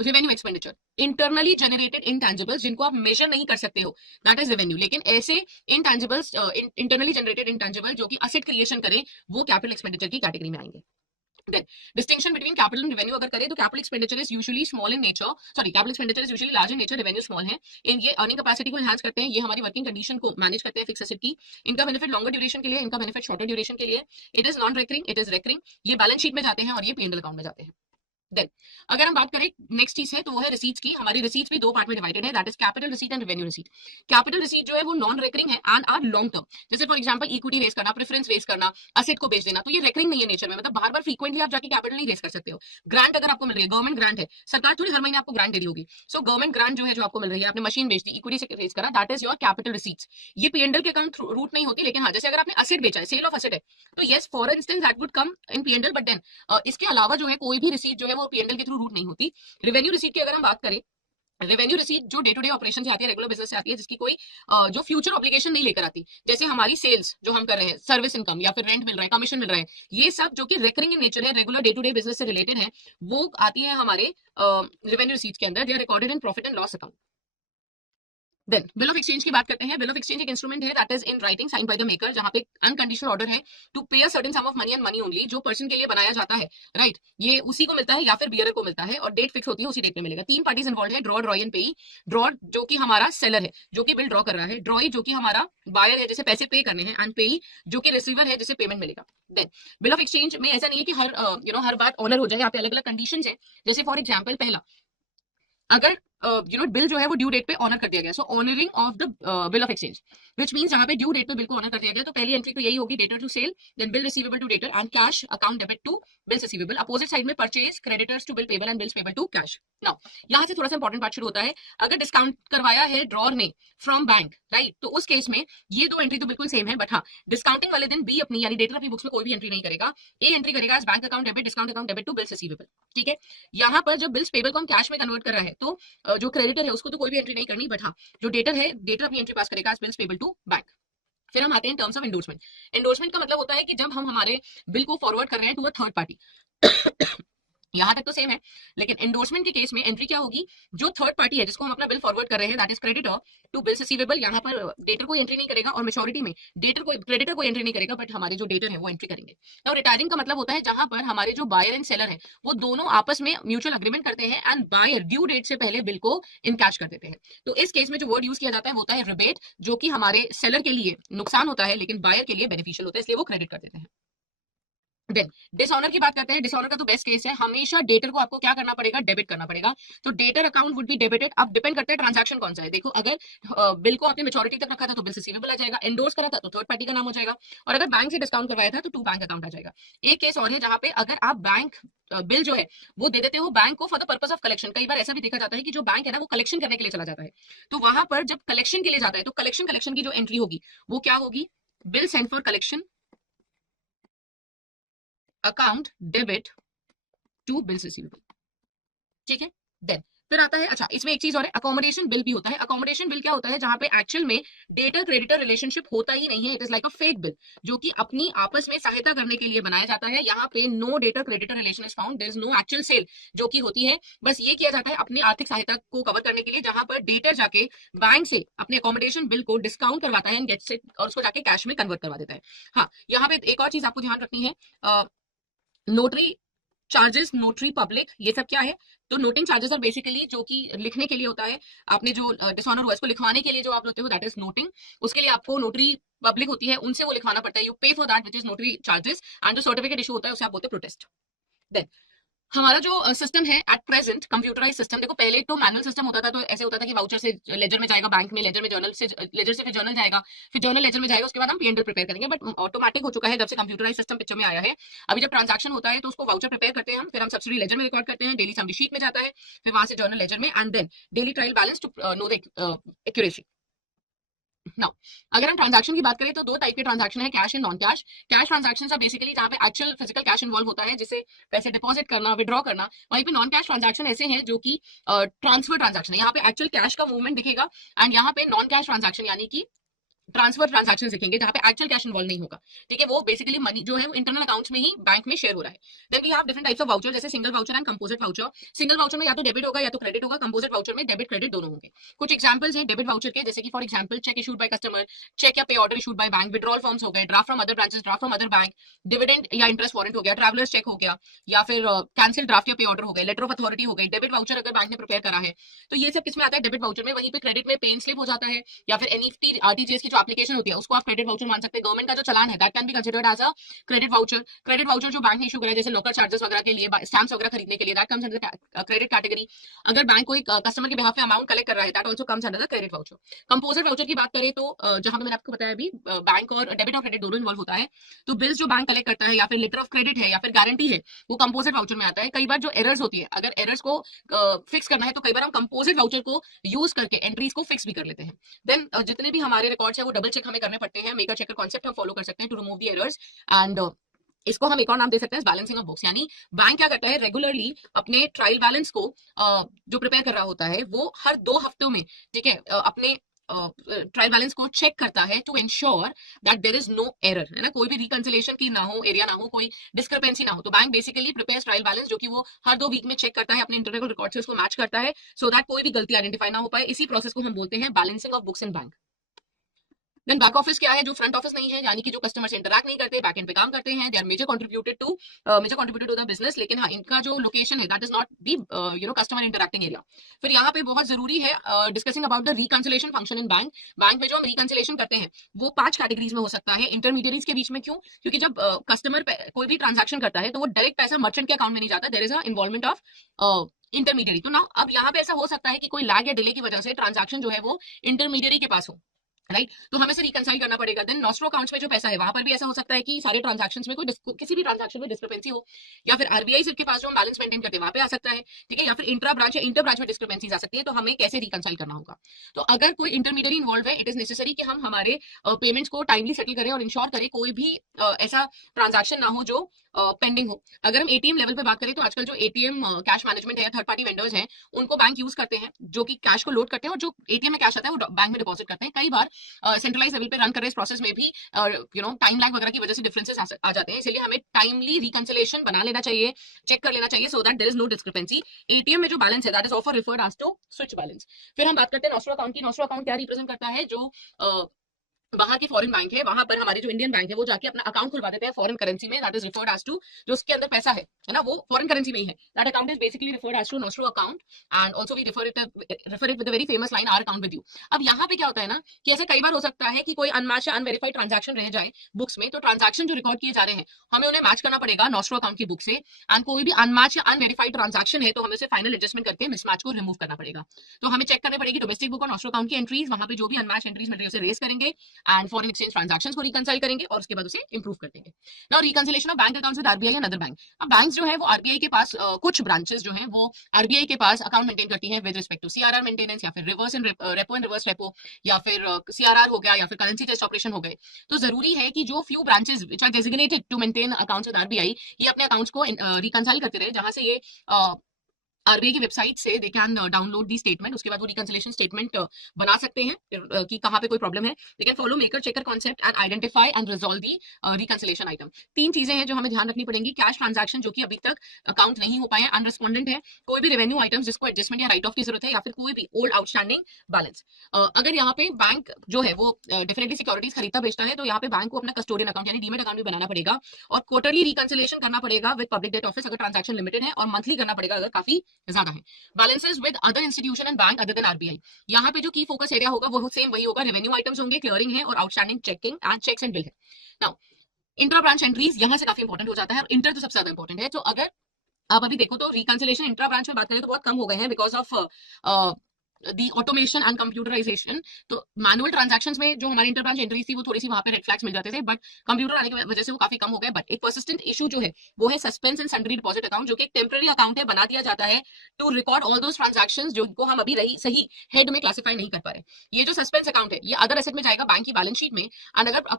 revenue expenditure. Internally generated intangibles जिनको आप मेजर नहीं कर सकते हो, दैट इज रेवेन्यू। लेकिन ऐसे इनटैंजिबल्स, इंटरनली जनरेटेड इनटैंजिबल जो कि असेट क्रिएशन करें, वो कैपिटल एक्सपेंडिचर की कैटेगरी में आएंगे। Then distinction between capital and revenue अगर करें तो capital expenditure is usually small in nature, sorry capital expenditure is usually large in nature, revenue small है। इन ये अर्निंग कैपेसिटी को enhance करते हैं, ये हमारी वर्किंग कंडीशन को मैनेज करते हैं फिक्स एसेट की। इनका बेनिफिट लॉन्गर ड्यूरेशन के लिए, इनका बेनिफिट शॉर्टर ड्यूरेशन के लिए। It is non recurring, it is recurring, ये बैलेंस शीट में जाते हैं और ये P&L अकाउंट में जाते हैं। देन अगर हम बात करें नेक्स्ट चीज है तो वो है रिसीट्स की। हमारी रिसीट्स भी दो पार्ट में डिवाइडेड है, that is capital receipt and revenue receipt. Capital receipt जो है वो नॉन रेकरिंग है एंड आर लॉन्ग टर्म, जैसे फॉर एग्जांपल इक्विटी रेस करना, प्रेफरेंस रेस करना, असेट को बेच देना, तो ये रेकरिंग नहीं है नेचर में, मतलब बार बार फ्रीक्वेंटली आप जाके कैपिटल नहीं रेस कर सकते हो। ग्रांट अगर आपको मिल रही है, गवर्नमेंट ग्रांट है, सरकार थोड़ी हर महीने आपको ग्रांट दे रही होगी, सो गवर्नमेंट ग्रांट जो है जो आपको मिल रही है, आपने मशीन बेच दी, इक्विटी से रेस करा, that is your capital receipts. ये P&L के अकाउंट रूट नहीं होती, लेकिन हाँ जैसे अगर आपने असेट बेचा है, सेल ऑफ असेट है, तो yes for instance that would come in P&L, but then इसके अलावा जो है कोई भी रिसीट जो है वो P&L के थ्रू रूट नहीं होती। रेवेन्यू रिसीट की अगर हम बात करें, रेवेन्यू रिसीट जो डे टू डे ऑपरेशन से आती है, रेगुलर बिजनेस से आती है, जिसकी कोई जो फ्यूचर ऑब्लिगेशन नहीं लेकर आती, जैसे हमारी सेल्स जो हम कर रहे हैं, सर्विस इनकम या फिर रेंट मिल रहा है, कमीशन मिल रहा है, ये सब जो कि रेकरिंग इन नेचर है, regular day to day business से रिलेटेड है, वो आती है हमारे रेवेन्यू रिसीट के अंदर। They are recorded in profit and loss account. Then bill of exchange की बात करते हैं। बिल ऑफ एक्सचेंज एक इंस्ट्रूमेंट है that is in writing sign by the maker, जहां पे अनकंडीशनल ऑर्डर है to pay a certain sum of money and money only, जो पर्सन के लिए बनाया जाता है, राइट, ये उसी को मिलता है या फिर बियरर को मिलता है, और डेट फिक्स होती है, उसी डेट पे मिलेगा। तीन पार्टीज इन्वॉल्व है, ड्रॉ, ड्रॉई एंड पेई। ड्रॉ जो कि हमारा सेलर है जो कि बिल ड्रॉ कर रहा है, ड्रॉई जो कि हमारा बायर है जिसे पैसे पे करने हैं, एंड पेई जो कि रिसीवर है जिसे पेमेंट मिलेगा। देन बिल ऑफ एक्सचेंज में ऐसा नहीं है कि हर हर बात ऑनर हो जाए, यहाँ पे अलग अलग कंडीशन है। जैसे फॉर एग्जाम्पल पहला, अगर बिल जो है वो ड्यू डेट पे ऑनर कर दिया गया, so honouring of the bill of exchange, which means जहां पे ड्यू डेट पे बिल को ऑनर कर दिया गया, तो पहली एंट्री तो यही होगी, debtor to sale, then bill receivable to debtor and cash account debit to bills receivable. Opposite side में purchase, creditors to bill payable and bills payable to cash. Now यहां से थोड़ा सा इंपॉर्टेंट पार्ट शुरू होता है। अगर डिस्काउंट करवाया है ड्रॉर ने फ्रॉम बैंक, राइट, तो उस केस में ये दो एंट्री तो बिल्कुल सेम है, बट हाँ, डिस्काउंटिंग वाले दिन बी अपनी यानी डेटर अपनी बुक्स में कोई भी एंट्री नहीं करेगा, ए एंट्री करेगा as bank account debit, discount account debit to bills receivable. ठीक है, यहाँ पर जब बिल्स पेबल को हम कैश में कन्वर्ट कर रहा है, तो जो क्रेडिटर है उसको तो कोई भी एंट्री नहीं करनी, बट हाँ, जो डेटर है, डेटर अपनी एंट्री पास करेगा as bills payable to bank. फिर हम आते हैं टर्म्स ऑफ एंडोर्समेंट। एंडोर्समेंट का मतलब होता है कि जब हम हमारे बिल को फॉरवर्ड कर रहे हैं टू अ थर्ड पार्टी। यहां तक तो सेम है, लेकिन एंडोर्समेंट के केस में एंट्री क्या होगी, जो थर्ड पार्टी है जिसको हम अपना बिल फॉरवर्ड कर रहे हैं, that is creditor to bills receivable, यहाँ पर डेटर कोई एंट्री नहीं करेगा, और मेच्योरिटी में क्रेडिटर कोई एंट्री नहीं करेगा, बट हमारे जो डेटर है वो एंट्री करेंगे। नाउ रिटायरिंग का मतलब होता है जहां पर हमारे जो बायर एंड सेलर है वो दोनों आपस में म्यूचुअल अग्रीमेंट करते हैं, एंड बायर ड्यू डेट से पहले बिल को इन कैश कर देते हैं। तो इस केस में जो वर्ड यूज किया जाता है वो होता है रिबेट, जो कि हमारे सेलर के लिए नुकसान होता है लेकिन बायर के लिए बेनिफिशियल होता है, इसलिए वो क्रेडिट कर देते हैं। देन डिसऑनर की बात करते हैं। डिसऑनर का तो बेस्ट केस है, हमेशा डेटर को आपको क्या करना पड़ेगा, डेबिट करना पड़ेगा। तो debtor account would be debited. अब डिपेंड करता है ट्रांजैक्शन कौन सा है। देखो, अगर बिल को आपने मेच्योरिटी तक रखा था तो बिल रिसीवेबल आ जाएगा, एंडोर्स करा था तो थर्ड पार्टी का नाम हो जाएगा, और अगर बैंक से डिस्काउंट करवाया था तो टू बैंक अकाउंट आ जाएगा। एक केस और है जहां पे अगर आप बैंक बिल जो है वो दे देते हो बैंक को for the purpose of collection. कई बार ऐसा भी देखा जाता है कि जो बैंक है ना वो कलेक्शन करने के लिए चला जाता है, तो वहां पर जब कलेक्शन के लिए जाता है तो कलेक्शन की जो एंट्री होगी वो क्या होगी, bill send for collection account debit to bills receivable. ठीक है, देन फिर आता है, अच्छा इसमें एक चीज और है, अकोमोडेशन बिल भी होता है। अकोमोडेशन बिल क्या होता है, जहां पे एक्चुअल में डेटर क्रेडिटर रिलेशनशिप होता ही नहीं है, it is like a fake bill, जो कि अपनी आपस में सहायता करने के लिए बनाया जाता है। यहाँ पे no debtor creditor relation is found, there is no actual sale जो कि होती है, बस ये किया जाता है अपनी आर्थिक सहायता को कवर करने के लिए, जहां पर डेटर जाके बैंक से अपने अकोमोडेशन बिल को डिस्काउंट करवाता है एंड गेट्स इट, और उसको जाके कैश में कन्वर्ट करवा देता है। हाँ, यहाँ पे एक और चीज आपको ध्यान रखनी है, नोटरी चार्जेस, नोटरी पब्लिक, ये सब क्या है, तो नोटिंग चार्जेस और बेसिकली जो कि लिखने के लिए होता है, आपने जो डिसऑनर हुआ इसको लिखवाने के लिए जो आप लेते हो दैट इज नोटिंग, उसके लिए आपको नोटरी पब्लिक होती है उनसे वो लिखवाना पड़ता है, यू पे for that which is notary charges, and जो सर्टिफिकेट इशू होता है उसे आप बोलते हैं प्रोटेस्ट। देन हमारा जो सिस्टम है एट प्रेजेंट कंप्यूटराइज सिस्टम, देखो पहले तो मैनुअल सिस्टम होता था, तो ऐसे होता था कि वाउचर से लेजर में जाएगा, बैंक में लेजर में, जर्नल से लेजर से फिर जर्नल जाएगा, फिर जर्नल लेजर में जाएगा, उसके बाद हम पीएनडल प्रिपेयर करेंगे, बट ऑटोमेटिक हो चुका है जब से कंप्यूटराइज सिस्टम पिक्चर में आया है। अभी जब ट्रांजैक्शन होता है तो उसको वाउचर प्रिपेयर करते हैं हम, फिर हम सब्सिडी लेजर में रिकॉर्ड करते हैं, डेली समरी शीट में जाता है, फिर वहां से जर्नल लेजर में, and then daily trial balance to know the accuracy. Now अगर हम ट्रांजैक्शन की बात करें तो दो टाइप के ट्रांजैक्शन है, cash and non cash. Cash transaction है बेसिकली जहां पे एक्चुअल फिजिकल कैश इन्वॉल्व होता है, जिसे पैसे डिपॉजिट करना, विड्रॉ करना। वहीं पे नॉन कैश ट्रांजैक्शन ऐसे हैं जो कि ट्रांसफर ट्रांजैक्शन है, यहाँ पे एक्चुअल कैश का मूवमेंट दिखेगा, एंड यहाँ पे नॉन कैश ट्रांजैक्शन यानी कि ट्रांसफर ट्रांजैक्शन दिखेंगे जहां पे एक्चुअल कैश इन्वॉल्व नहीं होगा। ठीक है, वो बेसिकली मनी जो है वो इंटरनल अकाउंट्स में ही बैंक में शेयर हो रहा है। Then we have different types of voucher, जैसे single voucher and composite voucher. Single voucher में या तो डेबिट होगा या तो क्रेडिट होगा, कंपोजिट वाउचर में डेबिट क्रेडिट दोनों होंगे। कुछ एग्जांपल्स हैं डेबिट वाउचर के, जैसे कि for example cheque issued by customer, cheque या pay order issued by bank, withdrawal forms हो गए, draft from other branches, draft from other bank, dividend या इंटरेस्ट वारंट हो गया, ट्रैवलर्स चेक हो गया, या फिर कैंसिल ड्राफ्ट या पे ऑर्डर हो गए, लेटर ऑफ अथॉरिटी हो गई। डेबिट वाउचर अगर बैंक ने प्रिपेयर करा है तो ये सब किसमें आता है, डेबिट वाउचर में। वहीं पे क्रेडिट में पेन स्लिप हो जाता है, या फिर एनईएफटी आरटीजीएस की जो एप्लीकेशन होती है उसको आप क्रेडिट वाउचर मान सकते हैं। गवर्नमेंट का जो चालान है that can be considered as a credit voucher. Credit voucher जो बैंक ने इशू करा है, जैसे लोकल चार्जेस वगैरह के लिए, स्टैम्प्स वगैरह खरीदने के लिए, that comes under credit category. अगर बैंक कोई कस्टमर के बिहाफ पे अमाउंट कलेक्ट कर रहा है, that also comes under the credit voucher. Composite voucher की बात करें तो जहां पे मैंने आपको बताया अभी, बैंक और डेबिट और क्रेडिट दोनों इन्वॉल्व होता है, तो बिल्स जो बैंक कलेक्ट करता है या फिर लेटर ऑफ क्रेडिट है या फिर गारंटी है, वो कंपोजिट वाउचर में आता है। कई बार जो एरर्स होती है, अगर एरर्स को फिक्स करना है तो कई बार हम कंपोजिट वाउचर को यूज करके एंट्रीज को फिक्स भी कर लेते हैं। देन जितने भी हमारे रिकॉर्ड्स हैं वो डबल चेक हमें करने पड़ते हैं, मेकर चेकर कॉन्सेप्ट हम फॉलो कर सकते हैं to remove the errors, and इसको हम एक और नाम दे सकते हैं बैलेंसिंग ऑफ बुक्स। यानी बैंक क्या करता है, रेगुलरली अपने ट्रायल बैलेंस को जो प्रिपेयर कर रहा होता है वो हर 2 हफ्तों में, ठीक है, अपने ट्रायल बैलेंस को चेक करता है to ensure that there is no error, है ना, कोई भी रिकंसिलेशन की ना हो, एरिया ना हो, कोई डिस्क्रिपेंसी ना हो। तो bank basically prepares trial balance, जो कि वो हर 2 वीक में चेक करता है, अपने इंटरनल रिकॉर्ड से उसको मैच करता है, सो दैट कोई भी गलती आइडेंटिफाई ना हो पाए। इसी प्रोसेस को हम बोलते हैं balancing of books in bank. Then back office क्या है, जो फ्रंट ऑफिस नहीं है, यानी कि जो कस्टमर से इंटरैक्ट नहीं करते, बैक एंड पे काम करते हैं, they are major contributed to the business, लेकिन हाँ, इनका जो लोकेशन है that is not the customer interacting area. फिर यहाँ पे बहुत जरूरी है discussing about the reconciliation function in bank. Bank में जो हम रिकंसिलेशन करते हैं वो 5 कैटेगरीज में हो सकता है इंटरमीडियरीज के बीच में। क्यों? क्योंकि जब कस्टमर कोई भी ट्रांजेक्शन करता है तो वो डायरेक्ट पैसा मर्चेंट के अकाउंट में नहीं जाता, there is a involvement of intermediary. तो ना अब यहाँ पे ऐसा हो सकता है कि कोई लैग या डिले की वजह से ट्रांजैक्शन जो है वो इंटरमीडियरी के पास हो, राइट तो हमें से रिकंसाइल करना पड़ेगा। देन नॉस्ट्रो अकाउंट्स में जो पैसा है वहां पर भी ऐसा हो सकता है कि सारे ट्रांजैक्शंस में किसी भी ट्रांजैक्शन में डिस्क्रिपेंसी हो, या फिर आरबीआई के पास जो हम बैलेंस मेंटेन करते हैं वहां पे आ सकता है, ठीक है, या फिर इंट्रा ब्रांच या इंटर ब्रांच में डिस्क्रिपेंसीज आ सकती है। तो हमें कैसे रिकंसाइल करना होगा? तो अगर कोई इंटरमीडियरी इन्वॉल्व है, इट इज नेसेसरी कि हम हमारे पेमेंट्स को टाइमली सेटल करें और इंश्योर करें कोई भी ऐसा ट्रांजैक्शन ना हो जो पेंडिंग हो। अगर हम एटीएम लेवल पे बात करें तो आजकल जो एटीएम कैश मैनेजमेंट है या थर्ड पार्टी वेंडर्स हैं उनको बैंक यूज करते हैं, जो कि कैश को लोड करते हैं और जो एटीएम में कैश आता है वो बैंक में डिपॉजिट करते हैं। कई बार सेंट्रलाइज लेवल पे रन कर रहे इस प्रोसेस में भी टाइम लैग वगैरह की वजह से डिफरेंसेस आ जाते हैं, इसलिए हमें टाइमली रिकंसिलेशन बना लेना चाहिए, चेक कर लेना चाहिए, so that there is no discrepancy. ATM में जो बैलेंस है that is offer referred as to switch balance. फिर हम बात करते हैं नॉस्ट्रो अकाउंट की। नॉस्ट्रो अकाउंट क्या रिप्रेजेंट करता है? जो बाहर की फॉरेन बैंक है वहां पर हमारे जो इंडियन बैंक है वो जाके अपना अकाउंट खुलवा देते हैं फॉरेन करेंसी में, that is referred as to, जो उसके अंदर पैसा है ना, वो फॉरेन करेंसी में ही है। That account is basically referred as to nostro account and also we refer it with the very famous line our account with you. अब यहाँ पे क्या होता है ना कि ऐसे कई बार हो सकता है कि कोई अनमैच या अनवेरीफाइड ट्रांजैक्शन रह जाए बुक्स में, तो ट्रांजैक्शन जो रिकॉर्ड किए जा रहे हैं हमें उन्हें मैच करना पड़ेगा नॉस्ट्रो अकाउंट की बुक से, एंड कोई भी अनमैच या अनवेरीफाइड ट्रांजैक्शन है तो हमें उसे फाइनल एडजस्टमेंट करके मिसमैच को रिमूव करना पड़ेगा। तो हमें चेक करनी पड़ेगी डोमेस्टिक बुक और नॉस्ट्रो अकाउंट की एंट्रीज, वहां पे जो भी अनमैच एंट्रीज मिल रही है उसे रेज करेंगे एंड फॉरेन एक्सचेंज ट्रांजैक्शंस को रिकंसाइल करेंगे और उसके बाद उसे इंप्रूव कर देंगे। Now reconciliation of bank accounts with RBI and other bank. अब बैंक्स जो है वो आरबीआई के पास कुछ ब्रांचेस जो है वो आरबीआई के पास अकाउंट मेंटेन करती हैं with respect to CRR maintenance, या फिर reverse and repo and reverse repo, या फिर सीआरआर हो गया, या फिर करेंसी टेस्ट ऑपरेशन हो गए। तो जरूरी है कि जो few branches which are designated to maintain accounts with RBI ये अपने अकाउंट्स को रिकंसाइल करते रहे, जहां से ये आरबीआई की वेबसाइट से they can download the statement, उसके बाद वो रिकंसिलेशन स्टेटमेंट बना सकते हैं कि कहाँ पे कोई प्रॉब्लम है। They can follow maker checker concept and identify and resolve the reconciliation item. 3 चीजें हैं जो हमें ध्यान रखनी पड़ेंगी। कैश ट्रांजैक्शन जो कि अभी तक अकाउंट नहीं हो पाए, अनरिस्पॉन्डेंट है, कोई भी रेवेन्यू आइटम्स जिसको एडजस्टमेंट या राइट ऑफ की जरूरत है, या फिर कोई भी ओल्ड आउटस्टैंडिंग बैलेंस। अगर यहाँ पे बैंक जो है वो डेफिनेटली सिक्योरिटीज खरीदता बेचता है तो यहाँ पे बैंक को अपना कस्टोडियन अकाउंट यानी डीमेट अकाउंट भी बनाना पड़ेगा, और क्वार्टरली रिकंसिलेशन करना पड़ेगा विद पब्लिक डेट ऑफिस अगर ट्रांजैक्शन लिमिटेड है, और मंथली करना पड़ेगा अगर काफी ज्यादा है। Balances with other institution and bank other than RBI. यहाँ पे जो की फोकस एरिया होगा वो सेम वही होगा, रेवेन्यू आइटम्स होंगे, क्लियरिंग है और outstanding checking and cheques and bill है। नाउ इंट्रा ब्रांच एंट्रीज यहाँ से काफी इंपॉर्टेंट हो जाता है, और इंटर तो सबसे ज्यादा इंपॉर्टेंट है। तो अगर आप अभी देखो तो रिकंसिलेशन इंट्रा ब्रांच में बात करें तो बहुत कम हो गए हैं because of the automation and computerisation. तो मैनुअल ट्रांजैक्शंस में जो हमारी इंटर ब्रांच एंट्रीज थी वो थोड़ी सी वहां पे रेड फ्लैग्स मिल जाते थे, बट कंप्यूटर आने की वजह से वो काफी कम हो गए। बट एक परसिस्टेंट इशू जो है वो है suspense and sundry deposit account, जो कि एक टेम्पररी अकाउंट है, बना दिया जाता है to record all those transactions जो को हम अभी रही सही हेड में क्लासिफाई नहीं कर पा रहे। ये जो सस्पेंस अकाउंट है ये अदर एसेट में जाएगा बैंक की बैलेंस शीट में, एंड अगर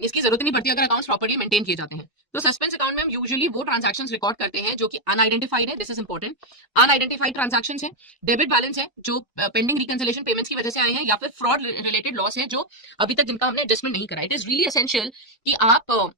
इसकी जरूरत नहीं पड़ती अगर अकाउंट्स प्रॉपर्ली मेंटेन किए जाते हैं। तो सस्पेंस अकाउंट में हम यूजुअली वो ट्रांजैक्शंस रिकॉर्ड करते हैं जो कि अनआइडेंटिफाइड है, this is important. Unidentified transactions है, डेबिट बैलेंस है जो पेंडिंग रिकंसिलेशन पेमेंट्स की वजह से आए हैं, या फिर फ्रॉड रिलेटेड लॉस है जो अभी तक जिनका हमने एडजस्टमेंट नहीं करा। इट इज रियली एसेंशियल कि आप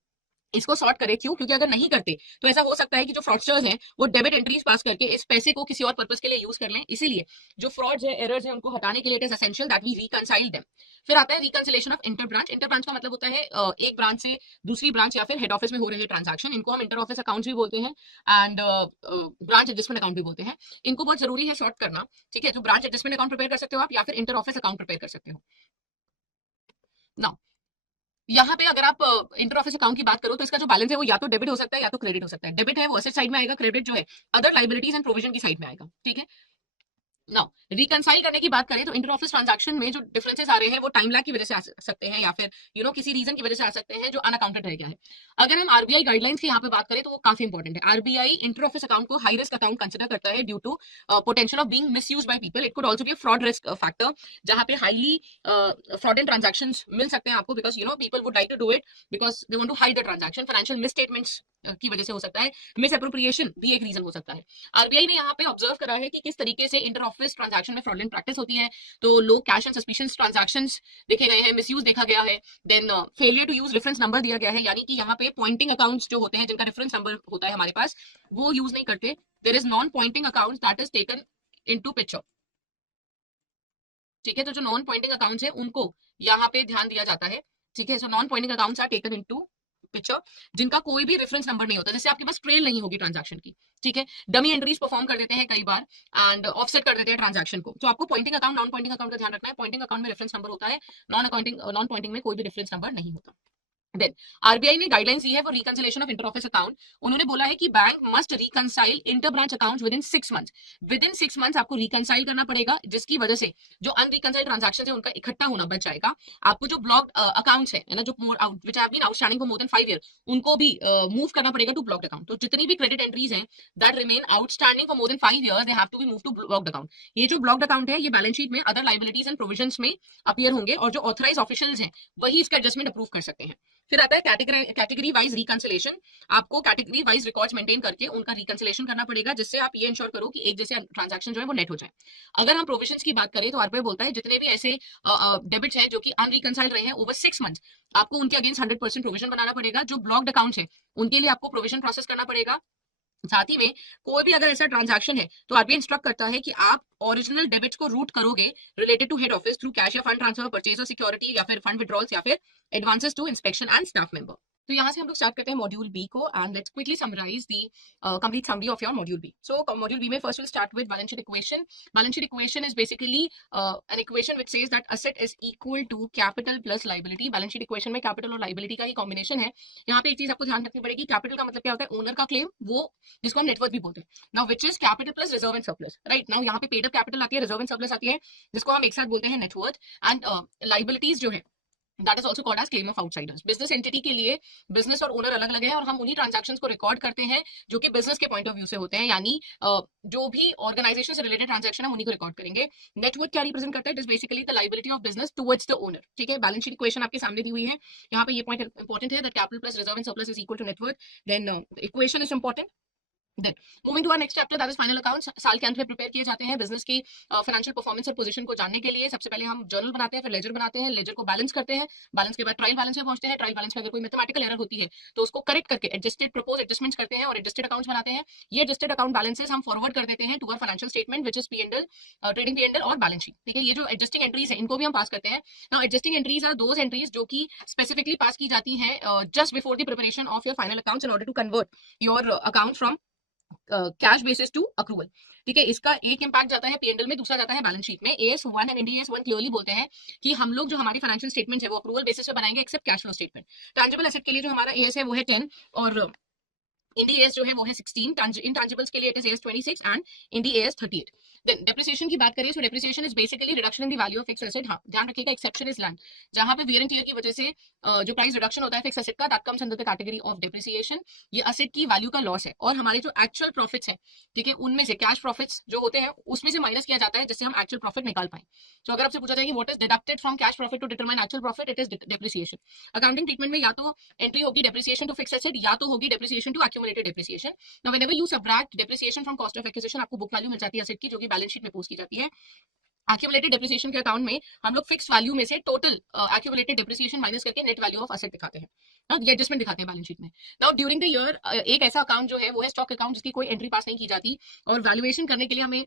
इसको सॉर्ट करें। क्यों? क्योंकि अगर नहीं करते तो ऐसा हो सकता है कि जो फ्रॉडस्टर्स हैं वो डेबिट एंट्रीज पास करके इस पैसे को किसी और पर्पस के लिए यूज कर लें। इसीलिए जो फ्रॉड्स है, एरर्स है, उनको हटाने के लिए it is essential that we reconcile them. फिर आता है reconciliation of inter branch. Inter branch का मतलब होता है एक ब्रांच से दूसरी ब्रांच या फिर हेड ऑफिस में हो रहे ट्रांजैक्शन, इनको हम इंटर ऑफिस अकाउंट्स भी बोलते हैं एंड ब्रांच एडजस्टमेंट अकाउंट भी बोलते हैं। इनको बहुत जरूरी है सॉर्ट करना, ठीक है। तो ब्रांच एडजस्टमेंट अकाउंट प्रिपेयर कर सकते हो आप, या फिर इंटर ऑफिस अकाउंट प्रिपेयर कर सकते हो। नाउ यहाँ पे अगर आप इंटर ऑफिस अकाउंट की बात करो तो इसका जो बैलेंस है वो या तो डेबिट हो सकता है या तो क्रेडिट हो सकता है। डेबिट है वो एसेट साइड में आएगा, क्रेडिट जो है अदर लाइबिलिटीज एंड प्रोविजन की साइड में आएगा, ठीक है। नाउ रिकंसाइल करने की बात करें तो इंटर ऑफिस ट्रांजैक्शन में जो डिफरेंसेस आ रहे हैं वो टाइम लैग की वजह से आ सकते हैं, या फिर किसी रीजन की वजह से आ सकते हैं जो अनअकाउंटेड रह गया है। अगर हम आरबीआई गाइडलाइंस की यहाँ पे बात करें तो वो काफी इंपॉर्टेंट है। आरबीआई इंटर ऑफिस अकाउंट को हाई रिस्क अकाउंट कंसिडर करता है due to potential of being misused by people. It could also be a fraud risk factor, जहाँ पे हाईली फ्रॉडेंट ट्रांजैक्शंस मिल सकते हैं आपको, because people would like to do it because they want to hide the transaction. Financial misstatements की वजह से हो सकता है, मिस अप्रोप्रिएशन भी एक रीजन हो सकता है। आरबीआई ने यहाँ पे ऑब्जर्व करा है कि किस तरीके से इंटर ऑफिस ट्रांजैक्शन में फ्रॉडलेंट प्रैक्टिस होती है, तो low cash and suspicious transactions देखे गए हैं, मिसयूज देखा गया है, then failure to use reference number दिया गया है, यानी कि यहाँ पे पॉइंटिंग अकाउंट्स जो होते हैं जिनका रेफरेंस नंबर होता है हमारे पास, वो यूज नहीं करते. There is non pointing account that is taken into picture. ठीक है, तो जो नॉन पॉइंटिंग अकाउंट्स है उनको यहाँ पे ध्यान दिया जाता है. ठीक है, so non pointing accounts are taken into picture, जिनका कोई भी रेफरेंस नंबर नहीं होता, जैसे आपके पास ट्रेल नहीं होगी ट्रांजैक्शन की. ठीक है, डमी एंट्रीज परफॉर्म कर देते हैं कई बार एंड ऑफसेट कर देते हैं ट्रांजैक्शन को. तो आपको pointing account non pointing account का ध्यान रखना है. पॉइंटिंग अकाउंट में रेफरेंस नंबर होता है, नॉन पॉइंटिंग में कोई भी रेफरेंस नंबर नहीं होता. देन आरबीआई ने गाइडलाइंस दी है for reconciliation of inter office account. उन्होंने बोला है कि bank must reconcile inter branch accounts with in 6 months. With in 6 months आपको रिकंसाइल करना पड़ेगा, जिसकी वजह से जो अनरिकंसाइल ट्रांजैक्शन है उनका इकट्ठा होना बच जाएगा. आपको जो ब्लॉक्ड अकाउंट्स है ना, जो which have been outstanding for more than 5 year, उनको भी मूव करना पड़ेगा टू ब्लॉक्ड अकाउंट. तो जितनी भी क्रेडिट एंट्रीज हैं that remain outstanding for more than 5 years, they have to be move to blocked account. ये जो ब्लॉक्ड अकाउंट है ये बैलेंस शीट में अदर लायबिलिटीज एंड प्रोविजंस में अपीयर होंगे, और जो ऑथराइज ऑफिशियल्स हैं वही इसका एडजस्टमेंट अप्रूव कर सकते हैं. फिर आता है कैटेगरी वाइज रिकंसिलेशन. आपको कैटेगरी वाइज रिकॉर्ड्स मेंटेन करके उनका रिकंसिलेशन करना पड़ेगा, जिससे आप ये इंश्योर करो कि एक जैसे ट्रांजैक्शन जो है वो नेट हो जाए. अगर हम प्रोविजंस की बात करें तो आरबीआई बोलता है जितने भी ऐसे डेबिट्स हैं जो कि अनरिकंसाइल्ड रहे हैं ओवर 6 मंथ्स, आपको उनके अगेंस्ट 100% प्रोविजन बनाना पड़ेगा. जो ब्लॉक्ड अकाउंट्स है उनके लिए आपको प्रोविजन प्रोसेस करना पड़ेगा. साथ ही में कोई भी अगर ऐसा ट्रांजैक्शन है तो आरबीआई इंस्ट्रक्ट करता है कि आप ओरिजिनल डेबिट्स को रूट करोगे related to head office through cash या fund transfer, purchase of security, या फिर फंड विड्रॉल्स, या फिर advances to inspection and staff member. तो यहाँ से हम लोग स्टार्ट करते हैं मॉड्यूल बी को, and let's quickly summarise the complete summary of your module B. So module B में first will start with balance sheet equation. Balance sheet equation is basically an equation which says that asset is equal to capital plus liability. Balance sheet equation में capital और liability का ही combination है. यहाँ पे एक चीज आपको ध्यान रखनी पड़ेगी, कैपिटल का मतलब क्या होता है, ओनर का क्लेम, वो जिसको हम नेटवर्थ भी बोलते हैं. Now which is capital plus reserve and surplus. Right, now यहाँ पे पेड अप कैपिटल आती है, रिजर्व एंड सरप्लस आती है, जिसको हम एक साथ बोलते हैं नेटवर्थ. एंड लायबिलिटीज जो है that is also called as claim of outsiders. Business entity के लिए बिजनेस और ओनर अलग अलग है, और हम उन्हीं ट्रांजैक्शंस को रिकॉर्ड करते हैं जो कि बिजनेस के पॉइंट ऑफ व्यू से होते हैं, यानी जो भी ऑर्गेनाइजेशन से रिलेटेड ट्रांजैक्शन है उन्हीं को रिकॉर्ड करेंगे. नेटवर्थ क्या रिप्रेजेंट करता है, it is basically the liability of business towards the owner. ठीक है, बैलेंस शीट इक्वेशन आपके सामने दी हुई है. यहाँ पे ये पॉइंट इंपॉर्टेंट है that capital plus reserve and surplus is equal to net worth. Then equation is important. Then moving to our next chapter, that is final accounts. साल के अंत में प्रिपेयर किए जाते हैं बिजनेस की फाइनेंशियल परफॉर्मेंस और पोजीशन को जानने के लिए. सबसे पहले हम जर्नल बनाते हैं, फिर लेजर बनाते हैं, लेजर को बैलेंस करते हैं, बैलेंस के बाद ट्रायल बैलेंस में पहुंचते हैं. ट्रायल बैलेंस में अगर कोई मैथमेटिकल एरर होती है तो उसको करेक्ट करके एडजस्टेड प्रपोज एडजस्टमेंट्स करते हैं और एडजस्टेड अकाउंट्स बनाते हैं. ये एडजस्टेड अकाउंट बैलेंसेस हम फॉरवर्ड कर देते हैं to our financial statement which is P and L, trading P and L और बैलेंस शीट. ठीक है, ये जो एडजस्टिंग एंट्रीज है इनको भी हम पास करते हैं. Now adjusting entries are those entries जो कि स्पेसिफिकली पास की जाती हैं just before the preparation of your final accounts in order to convert your account from cash basis to accrual. ठीक है, इसका एक इंपैक्ट जाता है पीएनएल में, दूसरा जाता है बैलेंस शीट में. एएस1 एंड इंडीएस1 क्लियरली बोलते हैं कि हम लोग जो हमारी फाइनेंशियल स्टेटमेंट है वो अक्रूवल बेसिस पे बनाएंगे except cash flow statement. Tangible asset के लिए जो हमारा एएस है वो है 10 और इंडी जो है वो है 16. इंटैंजिबल्स के लिए it is AS 26 and Ind AS 38. Then depreciation की बात करें तो depreciation is basically reduction in the value of fixed asset. हाँ, ध्यान रखिएगा एक्सेप्शन इज लैंड, जहां पे वियर एंड टियर की वजह से जो प्राइस रिडक्शन होता है फिक्स एसेट का, that comes under the category of depreciation. ये एसेट की वैल्यू का लॉस है, और हमारे जो एक्चुअल प्रॉफिट्स है, ठीक है, उनमें से कैश प्रॉफिट्स जो होते हैं उसमें से माइनस किया जाता है जिससे हम एक्चुअल प्रॉफिट निकाल पाए. तो अगर आपसे पूछा जाए कि what is deducted from cash profit to determine actual profit, it is depreciation. Accounting treatment में या तो एंट्री होगी डेप्रिसिएशन टू फिक्स एसेट या तो होगी depreciation to accumulated depreciation. Now, whenever you subtract depreciation from cost of acquisition, आपको book value मिल जाती है एसेट की, जो कि बैलेंस शीट में पोस्ट की जाती है. एक्यूमुलेटेड डेप्रिसिएशन के अकाउंट में हम लोग फिक्स वैल्यू में से टोटल एक्यूमुलेटेड डेप्रिसिएशन माइनस करके नेट वैल्यू ऑफ एसेट दिखाते हैं. ये एडजस्टमेंट दिखाते हैं बैलेंस शीट में. नाउ ड्यूरिंग द ईयर एक ऐसा अकाउंट जो है वो है स्टॉक अकाउंट, जिसकी कोई एंट्री पास नहीं की जाती, और वैल्यूएशन करने के लिए हमें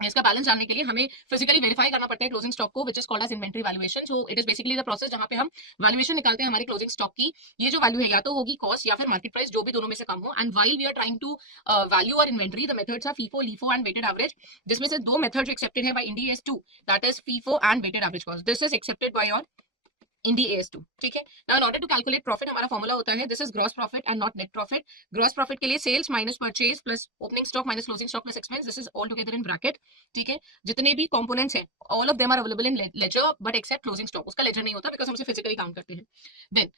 इसका बैलेंस जानने के लिए हमें फिजिकली वेरीफाई करना पड़ता है क्लोजिंग स्टॉक को, which is called as inventory valuation. So it is basically the process जहां पे हम वैल्यूएशन निकालते हैं हमारी क्लोजिंग स्टॉक की. ये जो वैल्यू है या तो होगी कॉस्ट या फिर मार्केट प्राइस, जो भी दोनों में से कम हो. And while we are trying to value our inventory, the methods are FIFO, LIFO and weighted average, जिसमें से दो मेथड एक्सेप्टेड है by Ind AS two, that is FIFO and weighted average cost. This is accepted by your Ind AS two. ठीक है, now in order to calculate profit हमारा formula होता है this is gross profit and not net profit. Gross profit के लिए sales minus purchase plus opening stock minus closing stock plus expense, this is all together in bracket. ठीक है, जितने भी components हैं all of them are available in ledger but except closing stock. उसका ledger नहीं होता बिकॉज हम उसे फिजिकली काउंट करते हैं. देन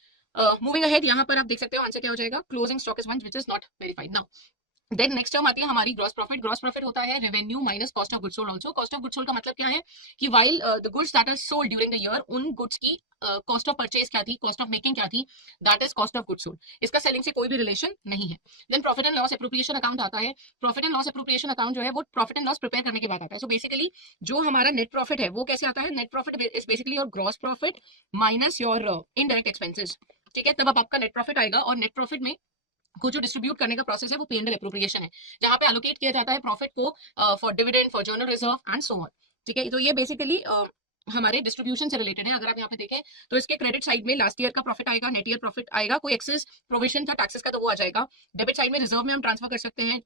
मूविंग अहेड, यहाँ पर आप देख सकते हो आंसर क्या हो जाएगा. Closing stock is one which is not verified. Now then next term आती है हमारी ग्रॉस प्रॉफिट। ग्रॉस प्रॉफिट होता है revenue minus cost of goods sold also. Cost of goods sold का मतलब क्या है कि while the goods that are sold during the year, उन गुड्स की कॉस्ट ऑफ परचेज क्या थी, कॉस्ट ऑफ मेकिंग क्या थी, that is cost of goods sold. इसका सेलिंग से कोई भी रिलेशन नहीं है। Then profit and loss appropriation account आता है। Profit and loss appropriation account जो है वो प्रॉफिट एंड लॉस प्रिपेयर करने के बाद आता है। सो बेसिकली जो हमारा नेट प्रॉफिट है वो कैसे आता है, net profit is basically your gross profit minus your indirect expenses. ठीक है, तब अब आपका नेट प्रॉफिट आएगा, और नेट प्रॉफिट में को जो डिस्ट्रीब्यूट करने का प्रोसेस है वो पी एंड एल एप्रोप्रिएशन है, जहां पे एलोकेट किया जाता है प्रॉफिट को for dividend, for journal reserve and so on. ठीक है, तो ये बेसिकली हमारे डिस्ट्रीब्यूशन से रिलेटेड है। अगर आप यहाँ पे देखें तो इसके क्रेडिट साइड में लास्ट ईयर का प्रॉफिट आएगा, नेट ईयर प्रॉफिट आएगा, कोई एक्सेस प्रोविजन था टैक्सेस का तो वो आ जाएगा। डेबिट साइड में रिजर्व में हम ट्रांसफर कर सकते हैं,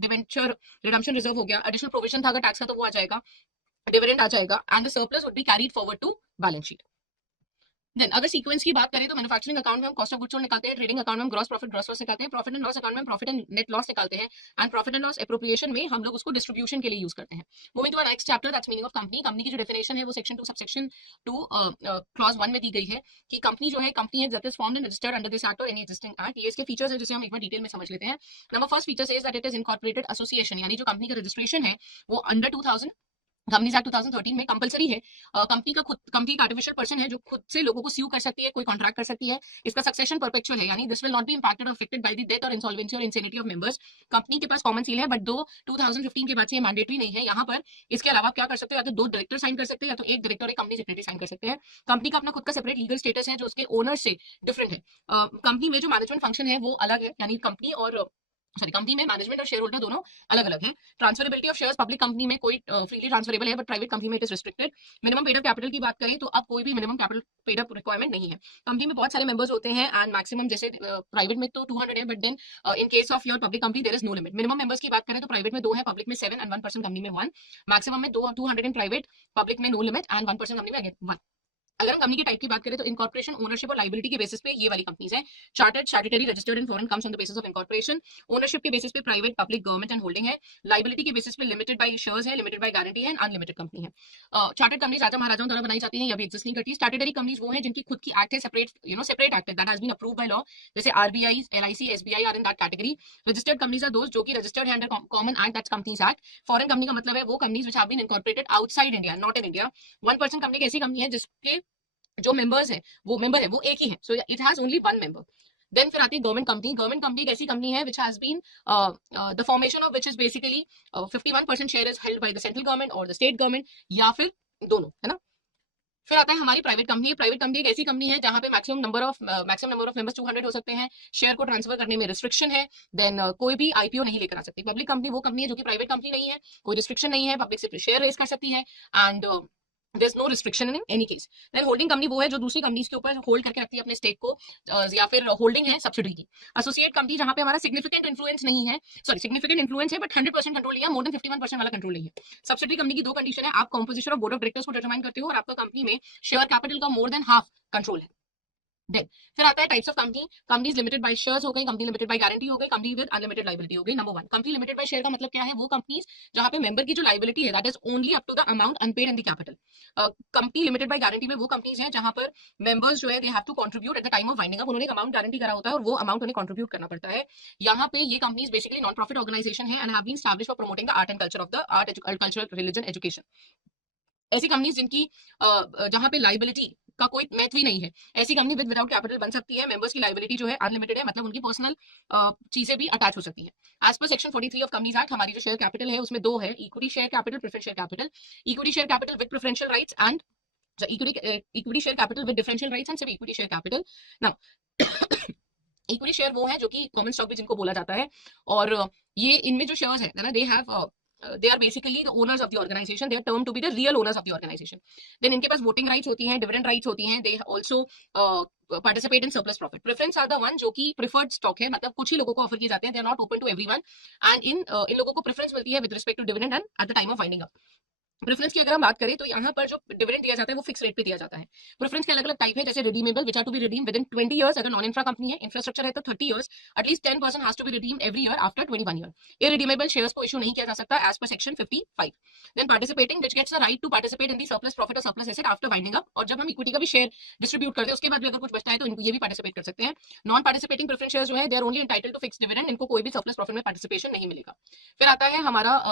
डिवेंचर रिडम्पशन रिजर्व हो गया, एडिशनल प्रोविजन था अगर टैक्स का तो वो आ जाएगा, डिविडेंड आ जाएगा, and the surplus would be carried forward to balance sheet. Then अगर सीक्वेंस की बात करें तो मैन्युफैक्चरिंग अकाउंट में हम कॉस्ट ऑफ गुड्स सोल्ड निकालते हैं, ट्रेडिंग अकाउंट में हम ग्रॉस प्रॉफिट ग्रॉस लॉस निकालते हैं, प्रॉफिट एंड लॉस अकाउंट में प्रॉफिट एंड नेट लॉस निकालते हैं, and profit and loss appropriation में हम लोग उसको डिस्ट्रीब्यूशन के लिए यूज करते हैं। Moving to next chapter, that's meaning of company. Company की जो डेफिनेशन है वो सेक्शन 2 सबसेक्शन 2 क्लॉज 1 में दी गई है कि कंपनी जो है, कंपनी है that is formed and registered under this act और एनी एग्जिस्टिंग एक्ट। ये इसके फीचर्स है जिसे हम एक बार डिटेल में समझ लेते हैं। Number first feature is that it is incorporated association, यानी जो कंपनी का रजिस्ट्रेशन है वो अंडर 2000 कंपनीज एक्ट 2013 में कंपलसरी है। कंपनी का खुद, कंपनी का आर्टिफिशियल पर्सन है जो खुद से लोगों को स्यू कर सकती है, कोई कॉन्ट्रैक्ट कर सकती है। इसका सक्सेशन परपेचुअल है, यानी this will not be impacted और अफेक्टेड बाय द डेथ और इंसॉल्वेंसी और इंसेनिटी ऑफ मेंबर्स। कंपनी के पास कॉमन सील है, बट दो 2015 के बाद से ये मैंडेटरी नहीं है। यहाँ पर इसके अलावा क्या कर सकते हो, या तो दो डायरेक्टर साइन कर सकते हैं, या तो एक डायरेक्टर एक कंपनी सेक्रेटरी साइन कर सकते हैं। कंपनी का अपना खुद का सेपरेट लीगल स्टेटस है जो उसके ओनर से डिफरेंट है। कंपनी में जो मैनेजमेंट फंक्शन है वो अलग है, यानी कंपनी और सॉरी कंपनी में मैनेजमेंट और शेयर होल्डर दोनों अलग अलग है। Transferability of shares public company में कोई फ्रीली ट्रांसफरेबल है, बट प्राइवेट कंपनी में it is restricted. Minimum paid up capital की बात करें तो अब कोई भी minimum capital paid up requirement नहीं है। कंपनी में बहुत सारे मेंबर्स होते हैं, एंड मैक्सिमम जैसे प्राइवेट में तो 200 है, but then in case of your public company there is no limit. Minimum members की बात करें तो प्राइवेट में 2 है, पब्लिक में 7 एंड 1% कंपनी में 1। मैक्सिमम में 200 इन प्राइवेट, पब्लिक में नो लिमिट, एंड 1% कंपनी में अगेन 1। अगर हम कंपनी के टाइप की बात करें तो इनकॉर्पोरेशन, ओनरशिप और लाइबिलिटी के बेसिस पे ये वाली कंपनीज हैं। Chartered, statutory, registered in foreign comes on the basis of incorporation. Ownership के बेसिस पे private, public, government and holding है। लाइबिलिटी के बेसिस पे लिमिटेड बाय शेयर्स है, लिमिटेड बाय गारंटी है, अनलिमिटेड कंपनी है। चार्टर्ड कंपनीज राजा महाराजाओं द्वारा बनाई जाती हैं, ये अभी एग्जिस्ट नहीं करती। स्टैट्यूटरी कंपनीज वो हैं जिनकी खुद की एक्ट है, separate separate act that has been approved by law, जैसे RBI, LIC, SBI are in that category. Registered companies are those जो कि रजिस्टर्ड है under common act, that's companies act. Foreign company का मतलब है वो companies which have been incorporated outside India, not in India. 1% company एक ऐसी company है जिसके जो मेंबर्स है वो मेंबर है वो एक ही है, so it has only one member. Then फिर आती है गवर्नमेंट कंपनी। गवर्नमेंट कंपनी एक ऐसी कंपनी है which has been the formation of which is basically 51% share is held by the central government और द स्टेट गवर्नमेंट, या फिर दोनों, है ना। फिर आता है हमारी प्राइवेट कंपनी। प्राइवेट कंपनी एक ऐसी कंपनी है जहां पे मैक्सिमम नंबर ऑफ मेंबर्स 200 हो सकते हैं। शेयर को ट्रांसफर करने में रिस्ट्रिक्शन है। देन कोई भी आईपीओ नहीं लेकर आ सकती। पब्लिक कंपनी वो कंपनी है जो कि प्राइवेट कंपनी नहीं है, कोई रिस्ट्रिक्शन नहीं है, पब्लिक से शेयर रेज कर सकती है, and there's no restriction in any case. Then holding company वो है जो दूसरी कंपनीज के ऊपर होल्ड करके रखती है अपने स्टेक को, या फिर होल्डिंग है सब्सिडी की। एसोसिएट कंपनी जहां पे हमारा सिग्निफिकेंट इन्फ्लुएंस नहीं है, सॉरी सिग्निफिकेंट इन्फ्लुएंस है बट 100% कंट्रोल नहीं है, मोर देन 51% वाला कंट्रोल नहीं है। सब्सिडी कंपनी की दो कंडीशन है, आप composition of board of directors को डिटरमाइन करते हो, और आपका कंपनी में शेयर कैपिटल का मोर देन हाफ कंट्रोल है। देन फिर आता है types of company. Companies limited by shares हो गई, कंपनी लिमिटेड बाय गारंटी हो गई, कंपनी विद अनलिमिटेड लायबिलिटी हो गई। Number 1, company limited bye share का मतलब क्या है, वो कंपनीज जहां पे मेंबर की जो लायबिलिटी है that is only up to the amount unpaid in the capital. Company limited by guarantee में वो कंपनीज हैं जहां पर मेंबर्स जो है they have to contribute at the time of winding up, उन्होंने एक अमाउंट गारंटी करा होता है और वो अमाउंट उन्हें कंट्रीब्यूट करना पड़ता है। यहाँ पे ये companies basically non profit organisation है and have been established for promoting the art and culture of the art, cultural, religion, education. ऐसी कंपनीज जिनकी जहां पे लाइबिलिटी का कोई महत्व ही नहीं है, ऐसी कंपनी विद विदाउट कैपिटल बन सकती है। मेंबर्स की लाइबिलिटी जो है अनलिमिटेड है, मतलब उनकी पर्सनल चीजें भी अटैच हो सकती है। As per section 43 of companies act हमारी जो शेयर कैपिटल है उसमें दो है, equity share capital, preference share capital. Equity share capital with preferential rights and equity share capital with differential rights and सिर्फ equity share capital. Now equity share वो है जो कि कॉमन स्टॉक भी जिनको बोला जाता है, और ये इनमें जो शेयर्स है ना, they have they are basically the owners of the organization, they are termed to be the real owners of the organization. Then इनके पास वोटिंग राइट्स होती हैं, डिविडेंड राइट्स होती हैं, they also participate in surplus profit. Preference are the one जो कि preferred stock है, मतलब कुछ ही लोगों को ऑफर किए जाते हैं, they are not open to everyone, and इन लोगों को प्रेफरेंस मिलती है with respect to dividend and at the time of winding up. Preference की अगर हम बात करें तो यहाँ पर जो डिविडेंड दिया जाता है वो फिक्स रेट पे दिया जाता है। प्रेफरेंस के अलग अलग टाइप है, जैसे redeemable which are to be redeem within 20 years, अगर नॉन इंफ्रा कंपनी है, इंफ्रास्ट्रक्चर है तो 30 years, at least 10% has to be redeem every year after 21 year. Irredeemable shares को इशू नहीं किया जा सकता as per section 55। Then participating which gets the right to participate in the surplus profit और surplus asset after winding up, और जब हम equity का भी शेयर डिस्ट्रीब्यूट करते हैं उसके बाद भी अगर कुछ बचता है तो इनको ये भी पार्टिसिपेट कर सकते हैं। नॉन पार्टिसिपेटिंग प्रेफरेंस शेयर्स जो है they are only entitled to fix dividend, इनको कोई भी सरप्लस प्रॉफिट में पार्टिसिपेशन नहीं मिलेगा। फिर आता है हमारा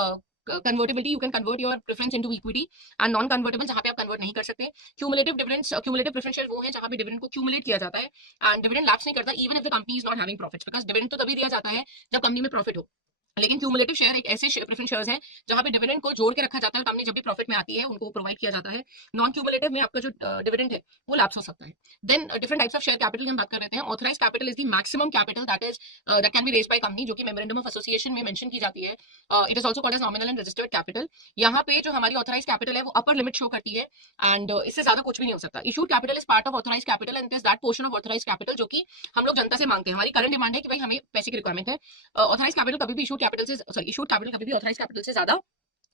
convertibility, you can convert your preference into equity, and non convertible जहां पे आप कन्वर्ट नहीं कर सकते। Cumulative dividends, cumulative preference share वो है जहां पे डिविडेंड को क्यूमुलेट किया जाता है एंड डिविडेंड लैप्स नहीं करता even if the company is not having profits, because dividend तो तभी दिया जाता है जब कंपनी में प्रॉफिट हो। लेकिन क्यूमुलेटिव शेयर एक ऐसे प्रेफरेंस शेयर्स हैं जहां पे डिविडेंड को जोड़ के रखा जाता है, कंपनी जब भी प्रॉफिट में आती है उनको प्रोवाइड किया जाता है। नॉन क्यूमुलेटिव में आपका जो डिविडेंड है वो लैप्स हो सकता है। Then different types of share capital की हम बात कर रहे हैं। Authorised capital is the maximum capital that can be raised by company, जो कि मेमोरेंडम ऑफ एसोसिएशन में मेंशन की जाती है। It is also called as nominal and registered capital. यहाँ पे जो हमारी ऑथराइज्ड कैपिटल है वो अपर लिमिट शो करती है, एंड इससे ज्यादा कुछ भी नहीं हो सकता। Issued capital is part of authorised capital and it is that portion of authorised capital जो कि हम लोग जनता से मांगते हैं। हमारी करंट डिमांड है कि भाई हमें पैसे की रिक्वायरमेंट है। ऑथराइज कैपिटल कभी भी इशूड कैपिटल से, सॉरी, इशूड कैपिटल कभी भी ऑथराइज कैपिटल से ज्यादा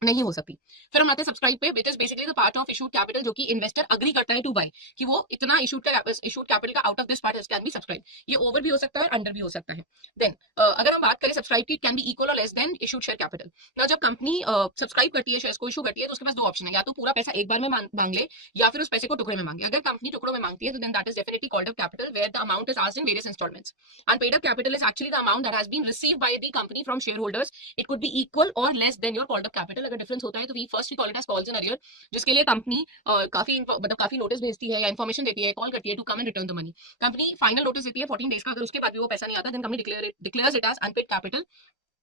नहीं हो सकती। फिर हम आते हैं सब्सक्राइब पे, विच is basically the part of issued capital जो कि इन्वेस्टर अग्री करता है टू बाय, कि वो इतना इशूड कैपिटल का out of this part can be subscribe. ये ओवर भी हो सकता है, अंडर भी हो सकता है। देन अगर हम बात करें सब्सक्राइब की, कैन बी इक्वल और less then issued share capital. ना जब कंपनी सब्सक्राइब करती है, शेयर्स को इशू करती है, तो उसके पास दो ऑप्शन है, या तो पूरा पैसा एक बार में मांग ले या फिर उस पैसे को टुकड़े में मांगे। अगर कंपनी टुकड़ों में मांगती है तो then that is definitely called up capital, where the amount is asked in various instalments. Unpaid up capital is actually the amount that has been received by the company from share holders. It could be equal और less than your called up capital. अगर difference होता है तो we first call it as calls in arrear, जिसके लिए company काफी notice भेजती है या इन्फॉर्मेशन देती है, कॉल करती है to come and return the money. Company final notice देती है 14 डेज का, अगर उसके बाद भी वो पैसा नहीं आता then company declares it as unpaid capital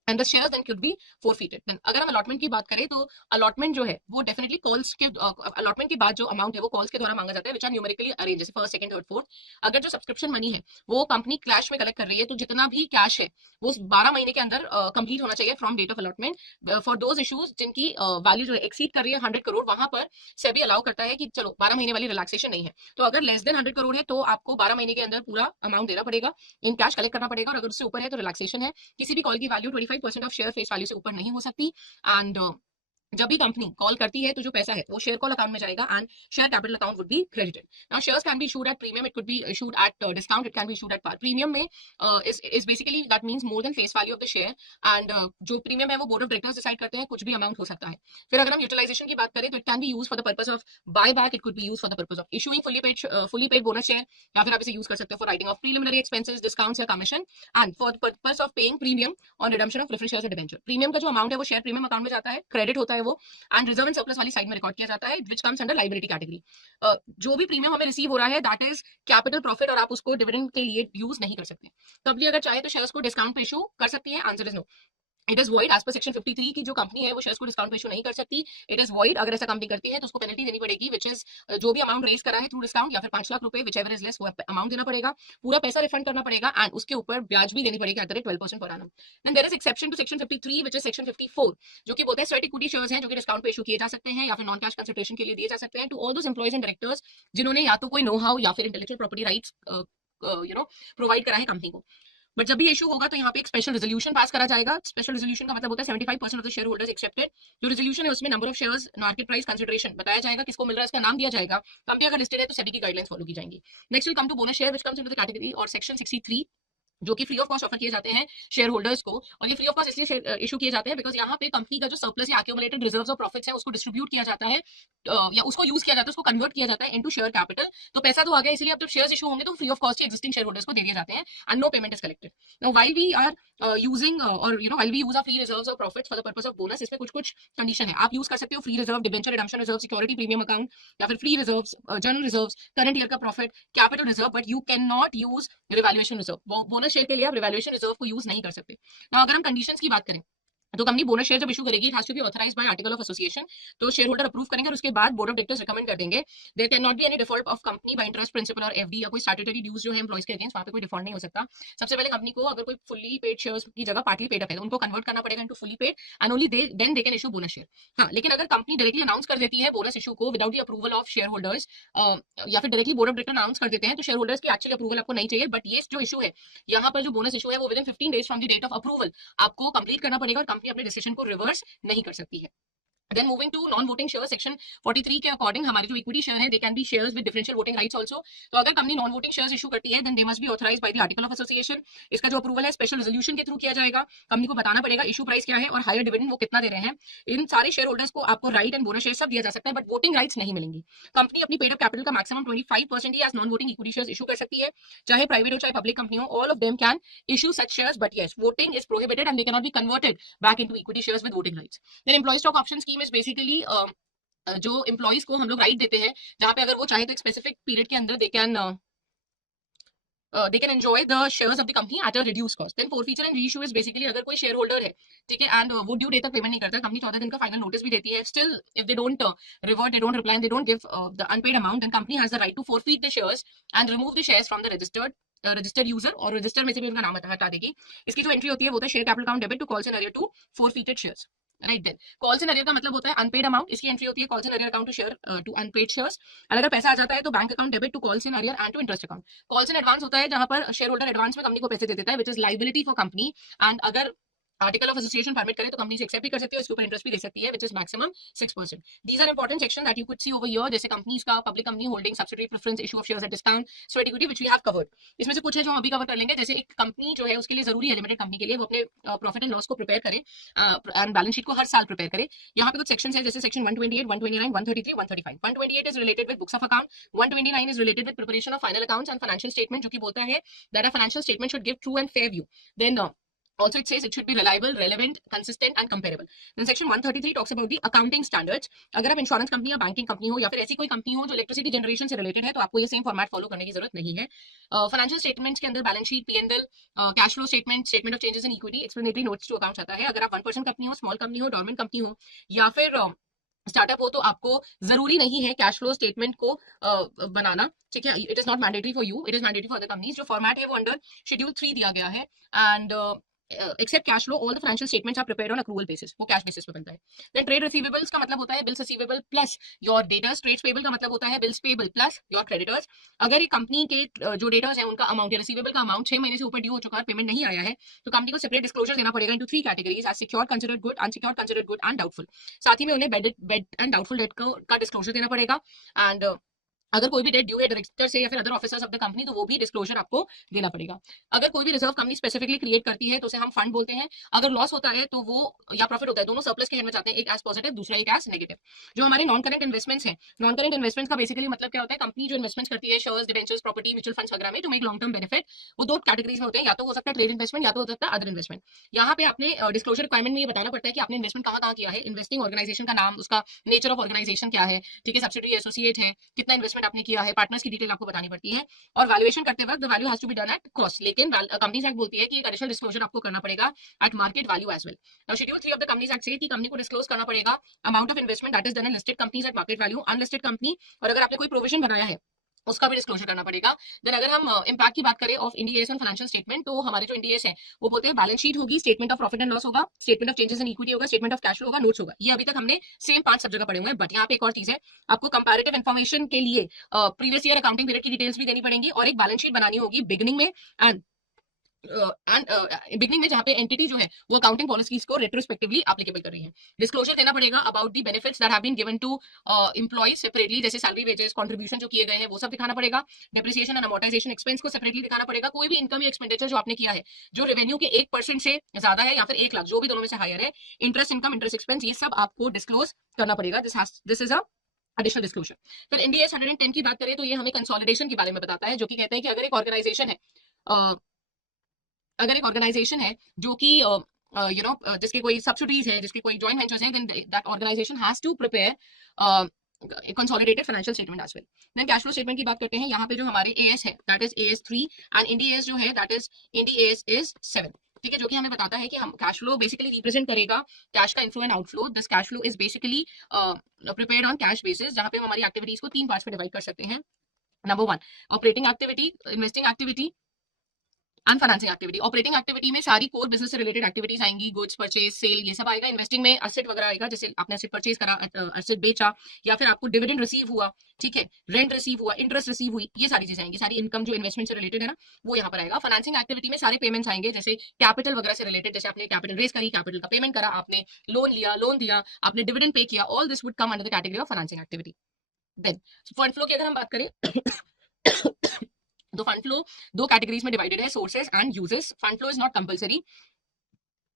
and the shares then could be forfeited. Then अगर हम अलॉटमेंट की बात करें तो अलॉटमेंट जो है वो डेफिनेटली कॉल्स के अलॉटमेंट के बाद जो अमाउंट है वो कॉल्स के द्वारा मांगा जाता है, विच आर न्यूमेरिकली अरेंज, जैसे फर्स्ट, सेकंड, थर्ड, फोर्थ। अगर जो सब्सक्रिप्शन मनी है वो कंपनी कैश में कलेक्ट कर रही है तो जितना भी कैश है वो 12 महीने के अंदर कंप्लीट होना चाहिए from date of allotment. For those issues जिनकी वैल्यू जो है एक्सीड कर रही है 100 करोड़, वहां पर सेबी अलाउ करता है कि चलो 12 महीने वाली रिलैक्सेशन नहीं है। तो अगर लेस देन 100 करोड़ है तो आपको 12 महीने के अंदर पूरा अमाउंट देना पड़ेगा, इन कैश कलेक्ट करना पड़ेगा, और अगर उससे ऊपर है तो रिलैक्सेशन है। किसी भी कॉल की value 25% of share face value से ऊपर नहीं हो सकती। एंड जब भी कंपनी कॉल करती है तो जो पैसा है वो शेयर कॉल अकाउंट में जाएगा and share capital account would be credited. Now shares can be issued at premium, it could be issued at discount, it can be issued at par. Premium में is basically that means more than face value of the share, and जो premium है वो board of directors decide करते हैं, कुछ भी amount हो सकता है। फिर अगर हम यूटिलाइजेशन की बात करें तो it can be use for the purpose of buy back, it could be use for the purpose of issuing fully paid bonus share, या फिर आप इसे यूज कर सकते हो for writing off preliminary expenses, discounts या commission, and for the purpose of paying premium on redemption of preference shares and debenture. Premium का जो अमाउंट है वो शेयर प्रीमियम अकाउंट में जाता है, क्रेडिट होता है वो, एंड रिजर्व एंड सरप्लस वाली साइड में रिकॉर्ड किया जाता है, which comes under liability category. जो भी प्रीमियम हमें रिसीव हो रहा है दैट इज कैपिटल प्रॉफिट, और आप उसको डिविडेंड के लिए यूज नहीं कर सकते। तब भी अगर चाहे तो शेयर्स को डिस्काउंट पे इशू कर सकती है, answer is no. It is void as per section 53 की जो कंपनी है वो शेयर्स को डिस्काउंट पे इशू नहीं कर सकती, इट इज वॉइड। अगर ऐसा कंपनी करती है तो उसको पेनल्टी देनी पड़ेगी, विच इज जो भी अमाउंट रेज करा है थ्रू डिस्काउंट या फिर 5 लाख रुपए, विच एवर इज लेस, वो अमाउंट देना पड़ेगा, पूरा पैसा रिफंड करना पड़ेगा, एंड उसके ऊपर ब्याज भी देनी पड़ेगी at the rate 12% per annum. Then there is exception to section 53 which is section 54, जो कि बोलते हैं स्वेट इक्विटी शेयर्स हैं जो कि डिस्काउंट पे इशू किए जा सकते हैं या फिर नॉन कैश कंसिडरेशन के लिए दिए जा सकते हैं to all those employees and directors जिन्होंने या तो कोई नो हाउ या फिर इंटेलेक्चुअल प्रॉपर्टी राइट्स प्रोवाइड करा है कंपनी को। बट जब भी इशू होगा तो यहाँ पे एक स्पेशल रेजोल्यूशन पास करा जाएगा। स्पेशल रेजोल्यूशन का मतलब होता है 75% of the share holders accepted. जो रेजोल्यूशन है उसमें number of shares, market price, consideration बताया जाएगा, किसको मिल रहा है इसका नाम दिया जाएगा, कंपनी अगर लिस्टेड है तो सेबी की गाइडलाइंस फॉलो की जाएंगी। Next will come to bonus share, which comes into the category और सेक्शन 63, जो कि फ्री ऑफ कॉस्ट ऑफर किए जाते हैं शेयर होल्डर्स को। और ये फ्री ऑफ कॉस्ट इसलिए इशू किए जाते हैं बिकॉज यहाँ पे कंपनी का जो सरप्लस या एक्यूमुलेटेड रिजर्व्स और प्रॉफिट्स है उसको डिस्ट्रीब्यूट किया जाता है, या उसको यूज किया जाता है, उसको कन्वर्ट किया जाता है इनटू शेयर कैपिटल। तो पैसा तो आ गया, इसलिए अब जब शेयर्स इशू होंगे तो free of cost existing share holders को दे दिए जाते हैं and no payment is collected. Now while we are using और while we use our free reserves और profits for the purpose of bonus, इसमें कुछ कुछ कंडीशन है। आप यूज कर सकते हो free reserve, debenture redemption reserve, security premium account, या फिर free reserves, general reserves, current year का profit, capital reserve, but you can not use revaluation reserve. Bonus share के लिए आप रिवैल्यूएशन रिजर्व को यूज नहीं कर सकते। Now, अगर हम कंडीशंस की बात करें तो कंपनी बोनस शेयर जब इशू करेगी, it has to be authorised by article of association, तो शेयर होल्डर अप्रूव करेंगे और उसके बाद बोर्ड ऑफ डायरेक्टर्स रिकमेंड कर देंगे। There can not be any default of company by interest, principal और एफडी, या कोई स्टैट्यूटरी ड्यूज जो है एम्प्लॉइज के अगेंस्ट, वहां पे कोई डिफॉल्ट नहीं हो सकता। सबसे पहले कंपनी को अगर कोई फुली पेड शेयर्स की जगह पार्टली पेड अप है तो उनको कन्वर्ट करना पड़ेगा into fully paid, and only then they can issue bonus share. हाँ, लेकिन अगर कंपनी डायरेक्टली अनाउंस कर देती है बोनस इशू को without the approval of share holders, या फिर directly board of director announce कर देते हैं, तो शेयर होल्डर्स की एक्चुअली अप्रूवल आपको नहीं चाहिए। बट ये जो इशू है यहाँ पर, जो बोनस इशू है, वो within 15 days from the date of approval आपको कंप्लीट करना पड़ेगा और कंपनी अपने डिसीजन को रिवर्स नहीं कर सकती है। Then moving to non-voting shares, section 43 के अकॉर्डिंग हमारे जो इक्विटी शेयर है, they can be shares with differential voting rights also. तो अगर company non voting shares issue करती है, then they must be authorised by the article of association. इसका जो अप्रूवल है स्पेशल रेजोल्यूशन के थ्रू किया जाएगा। कंपनी को बताना पड़ेगा इशू प्राइस क्या है और हायर डिविडेंड वो कितना दे रहे हैं। इन सारे शेयर होल्डर्स को आपको राइट एंड बोनस शेयर सब दिया जा सकता है, बट वोटिंग राइट्स नहीं मिलेंगी। कंपनी अपनी पेड अप कैपिटल का मैक्सिमम 25% ही as non voting equity shares issue कर सकती है, चाहे प्राइवेट हो चाहे पब्लिक कंपनी हो। All of them can issue such shares, but yes, voting is prohibited and they can not be converted back into equity shares with voting rights. Then employ stock option scheme is basically जो employees को हम लोग right देते हैं, जहां पे अगर वो चाहे तो एक स्पेसिफिक पीरियड के अंदर they can enjoy the shares of the company at a reduced cost. Then forfeiture and reissue is basically अगर कोई शेयर होल्डर है, ठीक है, एंड वो ड्यू डेट तक पेमेंट नहीं करता, कंपनी 14 दिन का फाइनल नोटिस भी देती है, still if they don't revert, they don't reply, and they don't give the unpaid amount, then company has the right to forfeit the shares and remove the shares from the registered user, और register में से भी उनका नाम हटा देगी। इसकी जो एंट्री होती है वो होता है share capital account debit to calls and arrear to forfeited shares. Right, then calls and arrear का मतलब होता है अनपेड अमाउंट। इसकी एंट्री होती है calls and arrear account to share to unpaid shares. और अगर पैसा आ जाता है तो bank account debit to calls and arrear and to interest account. Calls and advance होता है जहां पर शेयर होल्डर एडवांस में कंपनी को पैसे दे देता है, which is liability for company, and अगर आर्टिकल ऑफ एसोसिएशन परमिट करे तो कंपनी से एक्सेप्ट भी कर सकती है, उसके ऊपर इंटरेस्ट भी दे सकती है, which is maximum 6%। These are important section that you could see over here, जैसे कंपनीज का public company holding, subsidiary preference, issue of shares at discount, sweat equity, which we have covered. इसमें से कुछ है जो हम अभी कवर कर लेंगे। जैसे एक कंपनी जो है उसके लिए जरूरी है, लिमिटेड कंपनी के लिए, वो अपने प्रॉफिट एंड लॉस को प्रिपेयर करे एंड बैलेंस शीट को हर साल प्रिपेयर करे। यहाँ पे कुछ सेक्शंस है, जैसे section 128, 129, 133, 135। 128 is related with books of account, 129 is related with preparation of final accounts and financial statement, जो कि बोलता है that a financial statement should give true and fair view. Then also it says it should be reliable, relevant, consistent and comparable. Then section 133 talks about the accounting standards. अगर आप insurance company या banking company हो या फिर ऐसी कोई company हो जो इलेक्ट्रिसिटी जनरेशन से रिलेटेड है, तो आपको ये सेम फॉर्मेट फॉलो करने की जरूरत नहीं है। फाइनेंशियल स्टेटमेंट्स के अंदर balance sheet, PNL, cash flow statement, statement of changes in equity, explanatory notes to accounts आता है। अगर आप 1% कंपनी हो, स्मॉल कंपनी हो, डोरमेंट कंपनी हो या फिर स्टार्टअप हो, तो आपको जरूरी नहीं है कैश फ्लो स्टेटमेंट को बनाना, ठीक है। It is not mandatory for you, it is mandatory for the companies. जो फॉर्मेट है वो अंडर शेड्यूल 3 दिया गया है, and except cash flow, all the financial statements are prepared on accrual basis, वो cash basis पे बनता है। Then trade receivables का मतलब होता है bills receivable plus your debtors, trades payable का मतलब होता है bills payable plus your creditors। अगर ये कंपनी के जो डेटर्स हैं उनका अमाउंट या रिसीवेबल का अमाउंट 6 महीने से ऊपर ड्यू हो चुका है, पेमेंट नहीं आया है, तो कंपनी को सेपरेट डिस्क्लोजर देना पड़ेगा into 3 categories, as secured, considered good, unsecured, considered good and doubtful. साथ ही में उन्हें बेड एंड डाउटफुल डेट का डिस्क्लोजर देना पड़ेगा, एंड अगर कोई भी डेट ड्यू है डायरेक्टर से या फिर other officers of the company, तो वो भी डिस्क्लोजर आपको देना पड़ेगा। अगर कोई भी रिजर्व कंपनी स्पेसिफिकली क्रिएट करती है तो उसे हम फंड बोलते हैं। अगर लॉस होता है तो वो या प्रॉफिट होता है, दोनों सरप्लस के हैंड में जाते हैं, एक एज पॉजिटिव, दूसरा एक एज नेगेटिव। जो हमारे नॉन करेंट इन्वेस्टमेंट्स हैं, नॉन करेंट इन्वेस्टमेंट्स का बेसिकली मतलब क्या होता है, कंपनी जो इन्वेस्टमेंट करती है shares, debentures, property, mutual funds वगैरह में to make long term benefit, वो 2 कैटेगरीज में होते हैं, या तो हो सकता है ट्रेड इन्वेस्टमेंट या तो हो सकता है अदर इन्वेस्टमेंट। यहाँ पे आपने डिस्क्लोजर रिक्वायरमेंट में ये बताना पड़ता है कि आपने इन्वेस्टमेंट कहाँ किया है, इन्वेस्टिंग ऑर्गेनाइजेशन का नाम, उसका नेचर ऑफ ऑर्गेनाइजेशन क्या है, ठीक है, सब्सिडरी एसोसिएट है, कितना इन्वेस्टमेंट आपने किया है, पार्टनर्स की डिटेल आपको बतानी पड़ती है, और वैल्यूएशन करते वक्त the value has to be done at cost. लेकिन कंपनीज एक्ट बोलती है कि एक एडिशनल डिस्क्लोजर आपको करना पड़ेगा at market value as well. Now schedule 3 of the companies act से कि कंपनी को डिस्क्लोज करना पड़ेगा amount of investment that is done in listed companies at market value, unlisted company, और अगर आपने कोई प्रोविजन बनाया है उसका भी डिस्क्लोजर करना पड़ेगा। देन अगर हम इम्पैक्ट की बात करें of Ind AS on financial statement, तो हमारे जो इंडियस है वो बोलते हैं बैलेंस शीट होगी, statement of profit and loss होगा, statement of changes in equity होगा, स्टेटमेंट ऑफ कैश फ्लो होगा, नोट्स होगा। ये अभी तक हमने सेम 5 सब जगह पढ़े हुए हैं, बट यहाँ पे एक और चीज है, आपको कंपैरेटिव इन्फॉर्मेशन के लिए प्रीवियस ईयर अकाउंटिंग पीरियड की डिटेल्स भी देनी पड़ेंगी, और एक बैलेंस शीट बनानी होगी बिगिनिंग में एंड बिगनिंग में, जहां पे एंटिटी जो है वो अकाउंटिंग पॉलिसीज को रेट्रोस्पेक्टिवली एप्लीकेबल कर रही है। डिस्क्लोजर देना पड़ेगा about the benefits that have been given to employees separately, जैसे सैलरी, वेजेस, कंट्रीब्यूशन जो किए गए हैं वो सब दिखाना पड़ेगा। डेप्रिसिएशन एंड अमोर्टाइजेशन एक्सपेंस को सेपरेटली दिखाना पड़ेगा। कोई भी इनकम या एक्सपेंडिचर जो आपने किया है जो रेवेन्यू के 1% से ज्यादा है या फिर 1 लाख, जो भी दोनों में से हायर है, इंटरेस्ट इनकम, इंटरेस्ट एक्सपेंस, ये सब आपको डिस्क्लोज करना पड़ेगा। This is a additional disclosure. फिर इंडिया 110 की बात करें तो ये हमें कंसोलिडेशन के बारे में बताता है, जो कि कहते हैं कि अगर एक ऑर्गेनाइजेशन है जो कि जिसके कोई सब्सिडीज है, जिसके कोई जॉइंट वेंचर्स हैं, then that organisation has to prepare consolidated financial statement as well. Then cash flow statement की बात करते हैं, यहाँ पे जो हमारे एएस है that is AS 3 and Ind AS जो है that is Ind AS is 7, ठीक है, जो कि हमें बताता है कि हम कैश फ्लो बेसिकली रिप्रेजेंट करेगा कैश का inflow and outflow. This cash flow is basically prepared on cash basis, जहाँ पे हम हमारी एक्टिविटीज को 3 पार्ट्स में डिवाइड कर सकते हैं। Number 1 operating activity, investing activity and financing activity. Operating activity में सारी कोर बिजनेस से रिलेटेड एक्टिविटीज आएंगी, गुड्स परचेज सेल ये सब आएगा। इन्वेस्टिंग में एसेट वगैरह आएगा, जैसे आपने एसेट परचेज करा, एसेट बेचा, या फिर आपको डिविडेंड रिसीव हुआ, ठीक है, रेंट रिसीव हुआ, इंटरेस्ट रिसीव हुई, ये सारी चीजें आएंगी, सारी इनकम जो इन्वेस्टमेंट से रिलेटेड है ना वो यहाँ पर आएगा। फाइनेंसिंग एक्टिविटी में सारे पेमेंट्स आएंगे, जैसे कैपिटल वगैरह से रिलेटेड, जैसे आपने कैपिटल रेज करी, कैपिटल का पेमेंट करा, आपने लोन लिया, लोन दिया, आपने डिविडेंड पे किया, all this would come under the category of financing activity. Then fund flow की अगर हम बात करें तो फंड फ्लो दो कैटेगरीज में डिवाइडेड है, sources and uses. Fund flow is not compulsory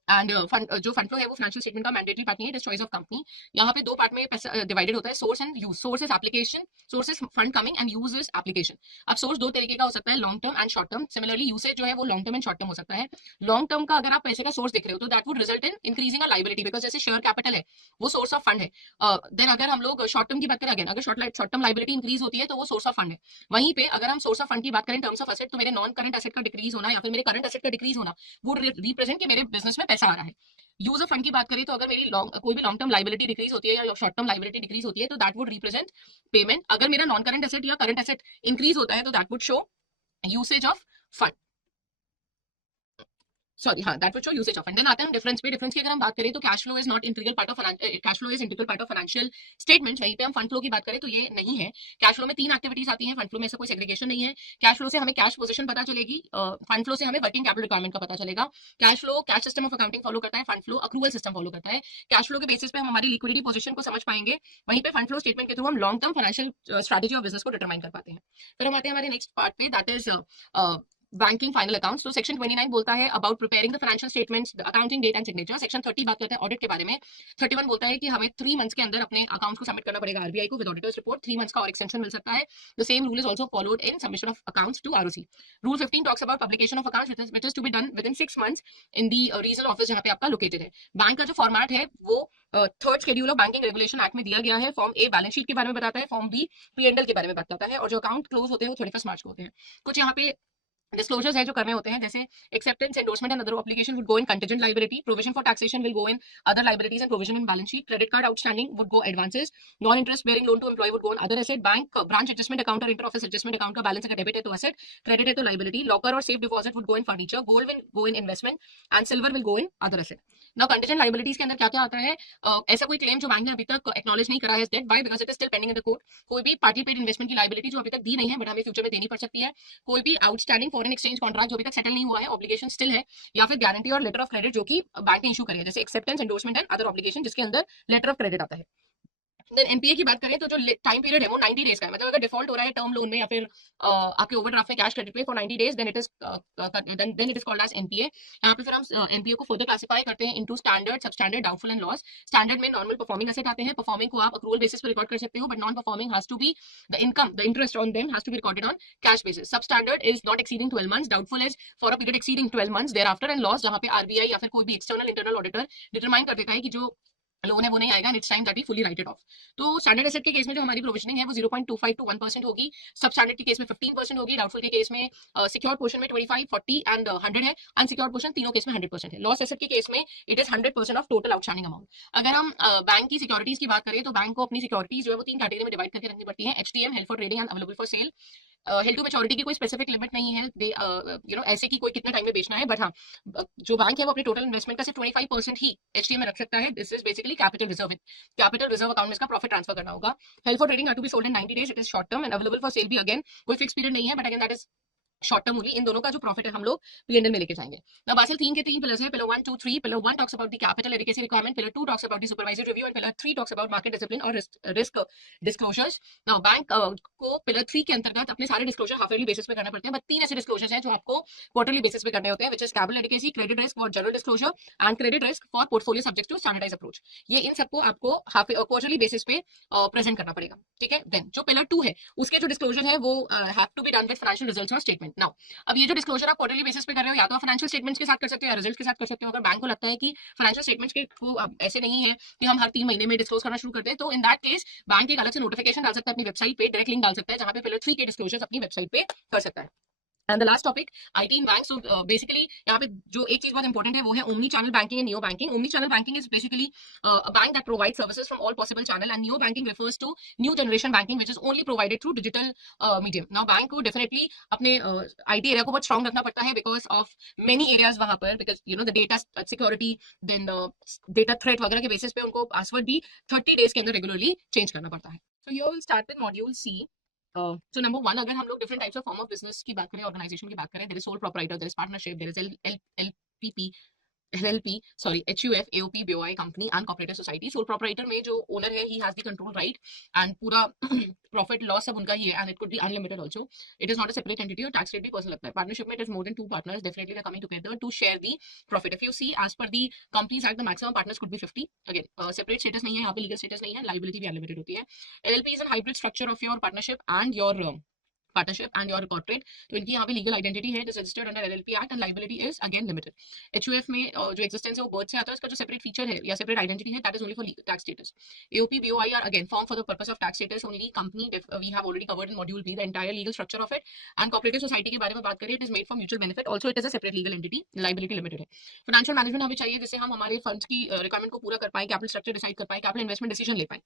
and जो फंड फ्लो है वो फाइनेंशियल स्टेटमेंट का मैंडेटरी पार्ट नहीं है, it is choice of company. यहाँ पे दो पार्ट में पैसा डिवाइडेड होता है, source and use. Source is application, source is fund coming and use is application. अब सोर्स दो तरीके का हो सकता है, long term and short term. Similarly usage जो है वो long term and short term हो सकता है। लॉन्ग टर्म का अगर आप पैसे का सोर्स देख रहे हो तो that would result in increasing a liability, because जैसे शेयर कैपिटल है वो सोर्स ऑफ फंड है। देन अगर हम लोग शॉर्ट टर्म की बात करें, अगेन अगर शॉर्ट टर्म लाइबिलिटी इंक्रीज होती है तो वो सोर्स ऑफ फंड है। वहीं पे अगर हम सोर्स ऑफ फंड की बात करें टर्म्स ऑफ एसेट, तो मेरे नॉन करंट एसेट का डिक्रीज होना या फिर मेरे करंट एसेट का डिक्रीज होना वो रिप्रेजेंट कि मेरे बिजनेस में पैसा आ रहा है। यूज ऑफ फंड की बात करें तो अगर मेरी कोई भी लॉन्ग टर्म लाइबिलिटी डिक्रीज होती है या शॉर्ट टर्म लाइबिलिटी डिक्रीज होती है तो दैट वुड रिप्रेजेंट पेमेंट। अगर मेरा नॉन करंट एसेट या करंट एसेट इंक्रीज होता है तो that would show usage of fund, sorry हाँ, that would show usage of fund. Then आते हैं डिफरेंस पे। डिफरेंस की अगर हम बात करें तो cash flow is not integral part of cash flow is integral part of financial statement. वहीं पे हम फंड फ्लो की बात करें तो ये नहीं है। कैश फ्लो में तीन एक्टिविटीज आती हैं, फंड फ्लो में से कोई सेग्रीगेशन नहीं है। कैश फ्लो से हमें कैश पोजीशन पता चलेगी, फंड फ्लो से हमें वर्किंग कैपिटल रिक्वायरमेंट का पता चलेगा। Cash flow cash system of accounting follow करता है, fund flow accrual system follow करता है। कैश फ्लो के बेसिस पे हम हमारी लिक्विडिटी पोजीशन को समझ पाएंगे, वहीं पे फंड फ्लो स्टेटमेंट के थ्रू हम long term financial strategy of business को डिटरमाइन कर पाते हैं। फिर हम आते हैं हमारे नेक्स्ट पार्ट पे, that is banking final accounts. तो सेक्शन 29 बोलता है about preparing the financial statements, accounting date and signature. Section 30 बात करते हैं ऑडिट के बारे में। 31 बोलता है कि हमें 3 मंथ्स के अंदर अपने अकाउंट्स को सबमिट करना पड़ेगा आरबीआई को विद ऑडिटर्स रिपोर्ट। 3 मंथ्स का और एक्सटेंशन मिल सकता है। The same rule is also followed in submission of accounts to ROC. Rule 15 talks about publication of accounts which is to be done within 6 months in the regional office जहां पे आपका located है। Bank का जो format है वो third schedule of banking regulation act में दिया गया है। फॉर्म ए बैलेंस शीट के बारे में बताता है, फॉर्म बी P&L के बारे में बताता है, और जो अकाउंट क्लोज होते हैं वो 31 मार्च को होते हैं। कुछ यहाँ पे डिस्क्लोजर्स है जो करने होते हैं, जैसे acceptance endorsement and other application would go in contingent liability, provision for taxation will go in other liabilities and provision in balance sheet, credit card outstanding would go advances, non interest bearing loan to employ would go in other asset, bank branch adjustment account और inter office adjustment account का balance अगर debit है तो asset, credit है तो liability, locker और safe deposit would go in furniture, gold will go in investment and silver will go in other asset. Now contingent liabilities के अंदर क्या क्या आता है, ऐसा कोई क्लेम जो बैंक ने अभी तक एक्नॉलेज नहीं करा है debt by because it is still pending in the court, कोई भी पार्टी पेड इन्वेस्टमेंट की लायबिलिटी जो अभी तक दी नहीं है बट हमें फ्यूचर में देनी पड़ सकती है, कोई भी आउटस्टैंडिंग फॉरेन एक्सचेंज कॉन्ट्रैक्ट जो अभी तक सेटल नहीं हुआ है, ऑब्लिगेशन स्टिल है, या फिर गारंटी और लेटर ऑफ क्रेडिट जो कि बैंक ने इशू करी है, जैसे acceptance endorsement and other obligation जिसके अंदर लेटर ऑफ क्रेडिट आता है। देन एनपीए की बात करें तो जो टाइम पीरियड है वो 90 डेज का है, मतलब अगर डिफॉल्ट हो रहा है टर्म लोन में या फिर आपके ओवरड्राफ्ट में कैश क्रेडिट पे for 90 days then it is called as NPA. यहाँ पे फिर हम एनपीए को फर्दर क्लासिफाई करते हैं इनटू स्टैंडर्ड, सब standard, doubtful and loss. Standard में नॉर्मल परफॉर्मिंग एसेट आते हैं, परफॉर्मिंग को आप अक्रूवल बेसिस पर रिकॉर्ड कर सकते हो, but non performing has to be the income, the interest on them has to be recorded on cash basis. Substandard is not exceeding 12 months, doubtful is for a period exceeding 12 months thereafter, and loss जहां पे RBI या फिर कोई भी external internal auditor determine कर देता है कि जो लोन है वो नहीं आएगा, and it's time that we fully write it off. तो स्टैंडर्ड एसेट के केस में जो हमारी प्रोविजनिंग है वो 0.25 to 1% होगी, सब स्टैंडर्ड के केस में 15% होगी, डाउटफुल के केस में सिक्योर्ड पोर्शन में 25, 40 एंड 100 है, अनसिक्योर्ड पोर्शन तीनों केस में 100% है। लॉस एसेट के केस में it is 100% of total outstanding amount. अगर हम बैंक की सिक्योरिटीज की बात करें तो बैंक को अपनी सिक्योरिटीज जो है वो 3 कैटेगरी में डिवाइड करके रखनी पड़ती है, HTM, held for trading and available for sale. Held to maturity की कोई स्पेसिफिक लिमिट नहीं है, दे ऐसे कि कोई कितने टाइम में बेचना है, बट हाँ जो बैंक है वो अपने टोटल इन्वेस्टमेंट का सिर्फ 25% ही एचटीएम में रख सकता है। This is basically capital reserve, capital reserve account में इसका प्रॉफिट ट्रांसफर करना होगा। Held for trading have to be sold in 90 days, it is short term, and available for sale भी अगेन कोई फिक्स पीरियड नहीं है, but again that is short term only. इन दोनों का जो प्रॉफिट है हम लोग P&L में लेके जाएंगे। now Basel 3 के 3 पिलर्स है, pillar 1 2 3। Pillar 1 talks about the capital adequacy requirement, pillar 2 talks about the supervisory review, and pillar 3 talks about market discipline और risk disclosures। now बैंक को पिलर 3 के अंतर्गत अपने सारे डिस्क्लोजर हाफ ईयरली बेसिस पे करने पड़ते हैं, बट 3 ऐसे डिस्क्लोजर्स हैं जो आपको क्वार्टरली बेसिस पे करने होते हैं, which is capital adequacy, credit risk for general disclosure and credit risk for portfolio subject to standardise approach. ये इन सबको आपको हाफ क्वार्टरली बेसिस पे प्रेजेंट करना पड़ेगा, ठीक है। देन जो पिलर 2 है उसके जो डिस्क्लोजर है वो have to be done with financial results और स्टेटमेंट। नाउ अब ये जो डिस्क्लोजर आप क्वार्टरली बेसिस पे कर रहे हो या तो आप फाइनेंशियल स्टेटमेंट्स के साथ कर सकते हो या रिजल्ट के साथ कर सकते हो। अगर बैंक को लगता है कि फाइनेंशियल स्टेटमेंट्स के को ऐसे नहीं है कि हम हर 3 महीने में डिस्क्लोज करना शुरू करते हैं, तो इन दैट केस बैंक एक अलग से नोटिफिकेशन डाल सकता है अपनी वेबसाइट पे, डायरेक्ट लिंक डाल सकता है जहां पे पिलर 3 के डिस्क्लोजर्स अपनी वेबसाइट पे कर सकता है। And the last topic IT in bank. So basically यहाँ पे जो एक चीज बहुत इंपॉर्टेंट है वो है omni channel banking and neo banking. Omni channel banking is basically a bank that provides services from all possible channel, and neo banking refers to new generation banking which is only provided through digital medium. Now bank को definitely अपने IT area को बहुत strong रखना पड़ता है because of many areas वहां पर, because you know the data security, then data threat वगैरह के बेसिस पे उनको पासवर्ड भी 30 days के अंदर रेगुलरली चेंज करना पड़ता है. So you will start with module C. So number one, अगर हम लोग different types of form of business की बात करें, organization की बात करें, there is sole proprietor, there is partnership, there is LLP, LLP, sorry, HUF, AOP, BOI, company and cooperative society. Sole proprietor में जो owner है, he has the control right and पूरा profit loss सब उनका ही है, and it could be unlimited also. It is not a separate entity और tax rate भी personal लगता है. Partnership में it is more than two partners, definitely they're coming together to share the profit. If you see as per the Companies Act, the maximum partners could be 50. Again, separate status नहीं है यहाँ पे, legal status नहीं है, liability भी unlimited होती है. LLP is a hybrid structure of your partnership and your partnership and your corporate. तो इनकी यहाँ पे लीगल आइडेंटिटी है, this registered under LLP act, and liability is again limited. HUF में जो एक्जिस्टेंस है वो बर्थ से आता है, उसका जो सेपरेट फीचर है या सेपरेट आइडेंटिटी है, that is only for tax status. AOP BOI are again form for the purpose of tax status only. Company we have already covered in module B the entire legal structure of it. And cooperative society के बारे में बात करें, it is made for mutual benefit, also it is a separate legal entity, liability limited है. Financial management हमें चाहिए जिससे हम हमारे फंड्स की रिक्वायरमेंट को पूरा कर पाए, कैपिटल स्ट्रक्चर डिसाइड कर पाए, कैपिटल इन्वेस्टमेंट डिसीजन ले पाए.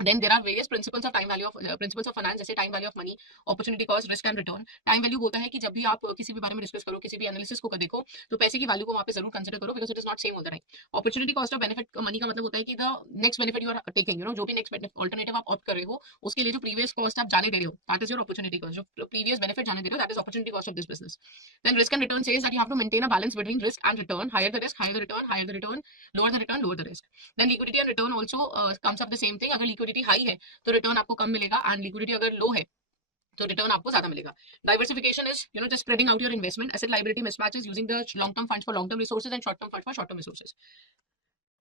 Then there are various principles of time value of principles of finance, जैसे time value of money, opportunity cost, risk and return. Time value बोलता है कि जब भी आप किसी भी बारे में डिस्कस करो, किसी भी एनालिसिस को देखो, तो पैसे की वैल्यू को वहाँ पे जरूर कंसिडर करो, because it is not same all the time. Opportunity cost of benefit money का मतलब होता है कि the next benefit you are taking, you know, जो भी नेक्स्ट ऑल्टरनेटिव आप ऑप्ट कर रहे हो, उसके लिए जो प्रीवियस कॉस्ट आप जाने दे रहे हो, that is your opportunity cost. जो प्रीवियस बेनिफिट जाने दे रहे हो, that is opportunity cost of this business. Then risk and return says that you have to maintain a balance between risk and return. Higher the risk, higher the return, higher the return, lower the return, lower the risk. Then liquidity and return also comes up the same thing. अगर liquidity high है तो return आपको कम मिलेगा, and liquidity अगर लो है तो return आपको ज्यादा मिलेगा. Diversification is just spreading out your investment. Asset liability mismatch is using the long term funds for long term resources and short term funds for short term resources.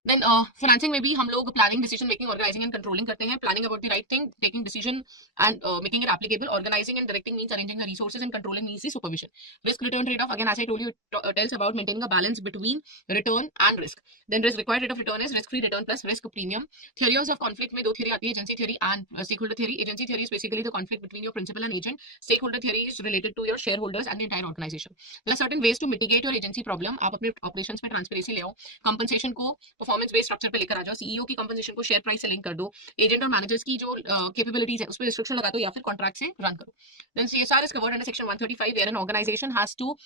Then financing में भी हम लोग planning, decision making, organizing and controlling करते हैं. Planning about the right thing, taking decision and making it applicable. Organizing and directing means arranging the resources, and controlling means the supervision. Risk return trade off, again as I told you, tells about maintaining a balance between return and risk. Then risk required rate of return is risk free return plus risk premium. Theories of conflict में दो theory आती है, agency theory and stakeholder theory. Agency theory is basically the conflict between your principal and agent. Stakeholder theory is related to your shareholders and the entire organization. There are certain ways to mitigate your agency problem. आप अपने operations में transparency ले आओ, compensation को performance based structure पे लेकर आ जाओ, CEO की कंपनसेशन को शेयर प्राइस से लिंक कर दो, एजेंट और मैनेजर्स की जो कैपेबिलिटीज है उस पर रिस्ट्रिक्शन लगा दो, या फिर कॉन्ट्रैक्ट से रन करो. Then CSR is covered under section 135, where an organization has to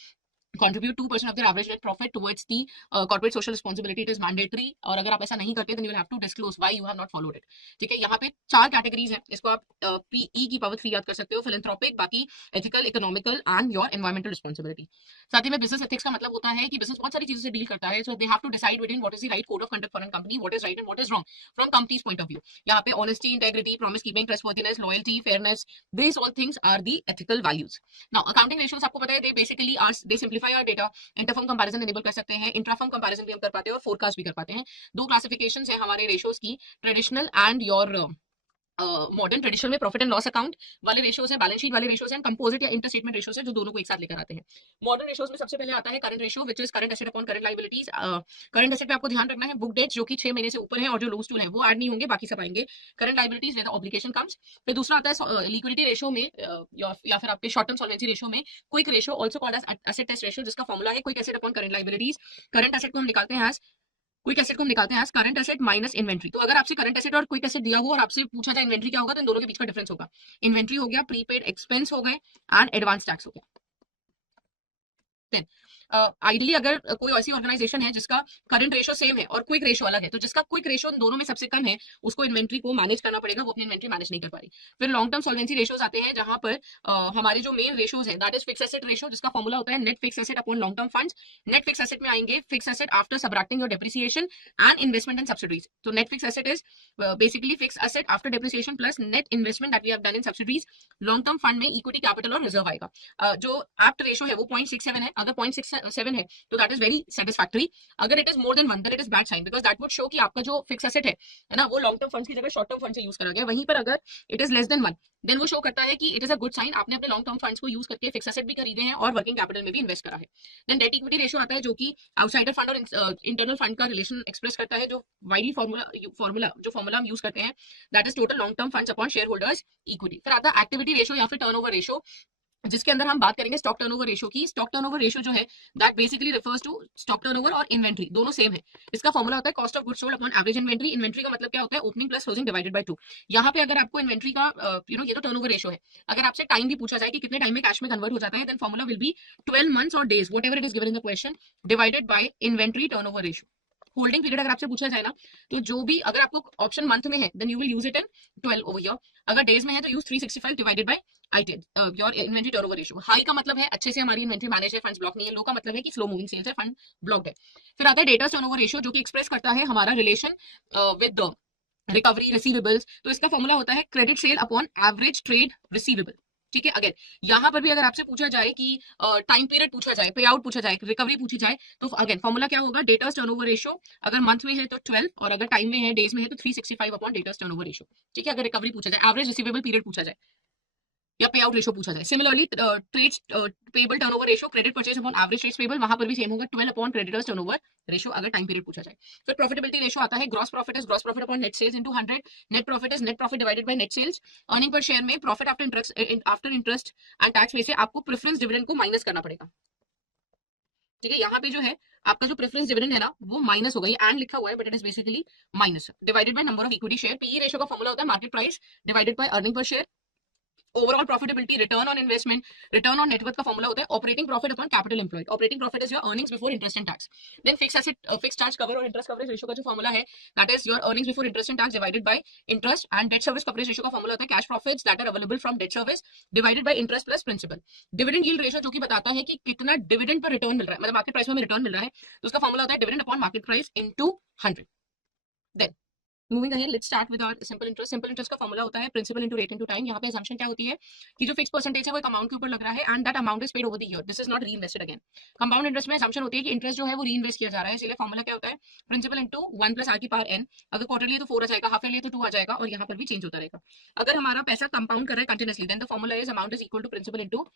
contribute 2% of their average net profit towards the corporate social responsibility. It is mandatory. और अगर आप ऐसा नहीं करते, then you will have to disclose why you have not followed it. ठीक है, यहाँ पे 4 कैटेगरीज हैं, इसको आप PE की पावर 3 याद कर सकते हो. फिलेंथ्रोपिक, बाकी ethical, economical and your environmental responsibility. साथ ही में बिजनेस एथिक्स का मतलब होता है कि बिजनेस बहुत सारी चीजों से डील करता है, so they have to decide between what is the right code of conduct for an company, what is right and what is wrong from company's point of view. यहाँ पे honesty, integrity, promise keeping, trustworthiness, loyalty, fairness, this all things are the ethical values. Now accounting ratios आपको पता है, they basically are, they simplify our data. Interfirm comparison enable कर सकते हैं, इंट्राफर्म comparison भी हम कर पाते हैं, और फोरकास्ट भी कर पाते हैं. 2 क्लासिफिकेशंस हैं हमारे रेशियोज की, traditional and your modern. Traditional में प्रॉफिट एंड लॉस अकाउंट वाले रेशियोज हैं, बैलेंस शीट वाले रेशियोज हैं, कंपोजिट या इंटर स्टेटमेंट रेशियोज हैं, जो दोनों को एक साथ लेकर आते हैं. मॉडर्न रेशियोज में सबसे पहले आता है current ratio, which is current asset upon current liabilities. Current asset पे आपको ध्यान रखना है बुक डेट जो कि 6 महीने से ऊपर है, और जो लोन्स टूल है वो ऐड नहीं होंगे, बाकी सब आएंगे. Current liabilities where the obligation comes. फिर दूसरा आता है लिक्विडिटी रेशियो में, या फिर आपके शॉर्ट टर्म सॉल्वेंसी रेशियो में quick ratio, also called as acid test ratio, जिसका फॉर्मूला है quick asset upon current liabilities. Current asset को हम निकालते हैं एज क्विक एसेट को हम निकालते हैं करंट एसेट माइनस इन्वेंट्री. तो अगर आपसे करंट एसेट और क्विक एसेट दिया हो और आपसे पूछा जाए इन्वेंट्री क्या होगा, तो इन दोनों के बीच का डिफरेंस होगा. इन्वेंट्री हो गया प्रीपेड एक्सपेंस हो गए एंड एडवांस टैक्स हो गया. देन आइडियली अगर कोई ऐसी ऑर्गेनाइजेशन है जिसका करंट रेशियो सेम है और क्विक रेशियो अलग है, तो जिसका क्विक रेशियो दोनों में सबसे कम है, उसको इन्वेंट्री को मैनेज करना पड़ेगा, वो अपनी इन्वेंट्री मैनेज नहीं कर पा रही. फिर लॉन्ग टर्म सॉल्वेंसी रेशियोज आते हैं, जहां पर हमारे जो मेन रेशियोज हैं, that is fix asset ratio, जिसका फॉर्मूला होता है net fix asset upon long term funds. Net fix asset में आएंगे fix asset after subtracting your depreciation and investment and subsidies. तो net fix asset is basically fix asset after depreciation plus net investment that we have done in subsidies. Long term fund में equity, capital और reserve आएगा. जो apt ratio है वो 0.67 है. अगर 0.67 है तो दैट इज वेरी सेटिस्फैक्टरी. अगर it is more than 1, then it is bad sign, because that would show कि आपका जो फिक्स एसेट है ना, वो लॉन्ग टर्म फंड्स की जगह शॉर्ट टर्म फंड से यूज करा गया. वहीं पर अगर it is less than 1, then वो शो करता है कि it is a good sign, आपने अपने लॉन्ग टर्म फंड्स को यूज करके फिक्स एसेट भी खरीदे हैं और वर्किंग कैपिटल में भी इन्वेस्ट करा है. देन डेट इक्विटी रेशियो आता है, जो कि आउटसाइडर फंड और इंटरनल फंड का रिलेशन एक्सप्रेस करता है, जो वाइडली फॉर्मूला हम यूज करते हैं, that is total long term funds upon share holders equity. फिर आता है एक्टिविटी रेशियो या फिर टर्नओवर रेशियो. जिसके अंदर हम बात करेंगे स्टॉक टर्नओवर रेशियो की। स्टॉक टर्नओवर रेशियो जो है that basically refers to stock turnover और इन्वेंट्री, दोनों सेम है। इसका फॉर्मूला होता है cost of goods sold upon average inventory. Inventory का मतलब क्या होता है, opening plus closing divided by 2। यहाँ पे अगर आपको इन्वेंट्री का ये तो टर्नओवर रेशियो है, अगर आपसे टाइम भी पूछा जाए कि कितने टाइम में कैश में कन्वर्ट हो जाता है, then formula will be 12 months और days whatever it is given in the question divided by inventory turnover ratio. Holding period अगर आपसे पूछा जाए ना, तो जो भी अगर आपको ऑप्शन मंथ में है then you will use it in 12 over year, अगर डेज में है तो use 365 divided by IT your inventory turnover ratio. High का मतलब है अच्छे से हमारी इन्वेंटरी मैनेज है, फंड्स ब्लॉक नहीं है। लो का मतलब है कि स्लो मूविंग सेल्स है, फंड ब्लॉक है। फिर आता है डेटर्स टर्नओवर रेशियो, जो कि एक्सप्रेस करता है हमारा relation with the recovery receivables. तो इसका फॉर्मूला होता है credit sale upon average trade receivable. ठीक है, अगेन यहाँ पर भी अगर आपसे पूछा जाए कि टाइम पीरियड पूछा जाए, पे आउट पूछा जाए, रिकवरी पूछी जाए, तो अगेन फॉर्मूला क्या होगा, डेटर्स टर्नओवर रेशियो। अगर मंथ में है तो 12 और अगर टाइम में है डेज में है तो 365 अपॉन डेटर्स टर्नओवर रेशियो। ठीक है, अगर रिकवरी पूछा जाए, एवरेज रिसीवेबल पीरियड पूछा जाए या पे आउट रेशियो पूछा जाए। Similarly trade payable turnover ratio, credit purchase upon average trade payable, वहां पर भी सेम होगा 12 अपॉन क्रेडिटर्स टर्नओवर रेशियो अगर टाइम पीरियड पूछा जाए। फिर प्रॉफिटेबिलिटी रेशियो आता है, gross profit is gross profit upon net sales into 100, net profit is net profit divided by net sales. Earning per share में profit after interest and tax में से आपको प्रेफरेंस डिविडेंड को माइनस करना पड़ेगा। ठीक है, यहाँ पे जो है आपका जो प्रेफरेंस डिविडेंड है ना वो माइनस होगा, ये एंड लिखा हुआ है but it is basically minus, divided by number of equity share. PE ratio का फॉर्मूला होता है market price divided by earning per share. Overall profitability, return on investment, return on net worth का formula होता है operating profit upon capital employed. Operating profit is your earnings before interest and tax. Then fix asset, fix charge cover और interest coverage ratio का जो formula है that is your earnings before interest and tax divided by interest. And debt service coverage ratio का formula होता है cash profits that are available from debt service divided by interest plus principal. Dividend yield ratio, जो कि बताता है कि कितना dividend per return मिल रहा है, मतलब मार्केट प्राइस में रिटर्न मिल रहा है, तो उसका फॉर्मूला होता है dividend upon market price into 100। Then moving ahead, let's start with our simple interest. Simple interest का फॉर्मूला होता है principal into rate into time. यहाँ पे असम्पशन क्या होती है कि जो फिक्स परसेंटेज है वो एक अमाउंट के ऊपर लग रहा है and that amount is paid over the year, this is not reinvested again. Compound interest में असम्पशन होती है कि इंटरेस्ट जो है वो रीइन्वेस्ट किया जा रहा है, इसलिए फॉर्मूला क्या होता है प्रिंसिपल इनटू 1 प्लस आर की पावर एन। अगर क्वार्टरली है तो 4 आ जाएगा, हाफ ईयरली तो 2 आ जाएगा और यहाँ पर भी चेंज होता रहेगा। अगर हमारा पैसा कंपाउंड कर रहा है continuously then the formula is amount is equal to principal into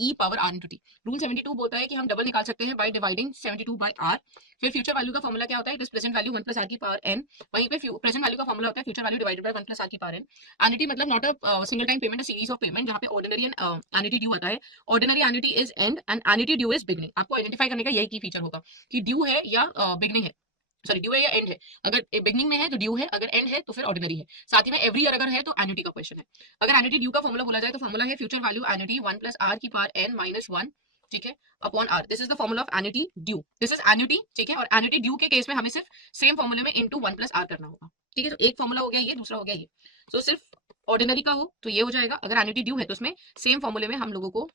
e power r into t. Rule 72 बोलता है कि हम डबल निकाल सकते हैं बाय डिवाइडिंग 72 बाय आर। फिर फ्यूचर वैल्यू का फॉर्मूला क्या होता है, it is present value 1 plus are की पावर एन। वहीं पे प्रेजेंट वैल्यू का फॉर्मूला होता है future value divided by 1 plus are की पावर एन। एन्युटी मतलब not a single time payment, a series of payment, जहां पे ऑर्डिनरी एंड एन्युटी ड्यू आता है। Ordinary annuity is and and annuity due is beginning. आपको identify करने का यही की फीचर होगा कि ड्यू है या बिगनिंग है, सॉरी ड्यू है या एंड है। अगर बिगनिंग में है तो ड्यू है, अगर एंड है तो फिर ऑर्डिनरी है। साथ ही में एवरी ईयर अगर है तो एन्युटी का क्वेश्चन है। अगर एन्युटी ड्यू का फॉर्मूला बोला जाए तो फॉर्मूला है future value annuity 1 plus are की पावर एन माइनस 1, ठीक है, upon r. This is the formula of annuity due, this is annuity, ठीक है। और एन्युटी ड्यू के केस में हमें सिर्फ सेम फॉर्मूले में इनटू 1 प्लस आर करना होगा, ठीक है। तो एक फॉर्मूला हो गया ये, दूसरा हो गया ये। सो सिर्फ ऑर्डिनरी का हो तो ये हो जाएगा, अगर एन्युटी ड्यू है तो उसमें सेम फॉर्मूले में हम लोगों को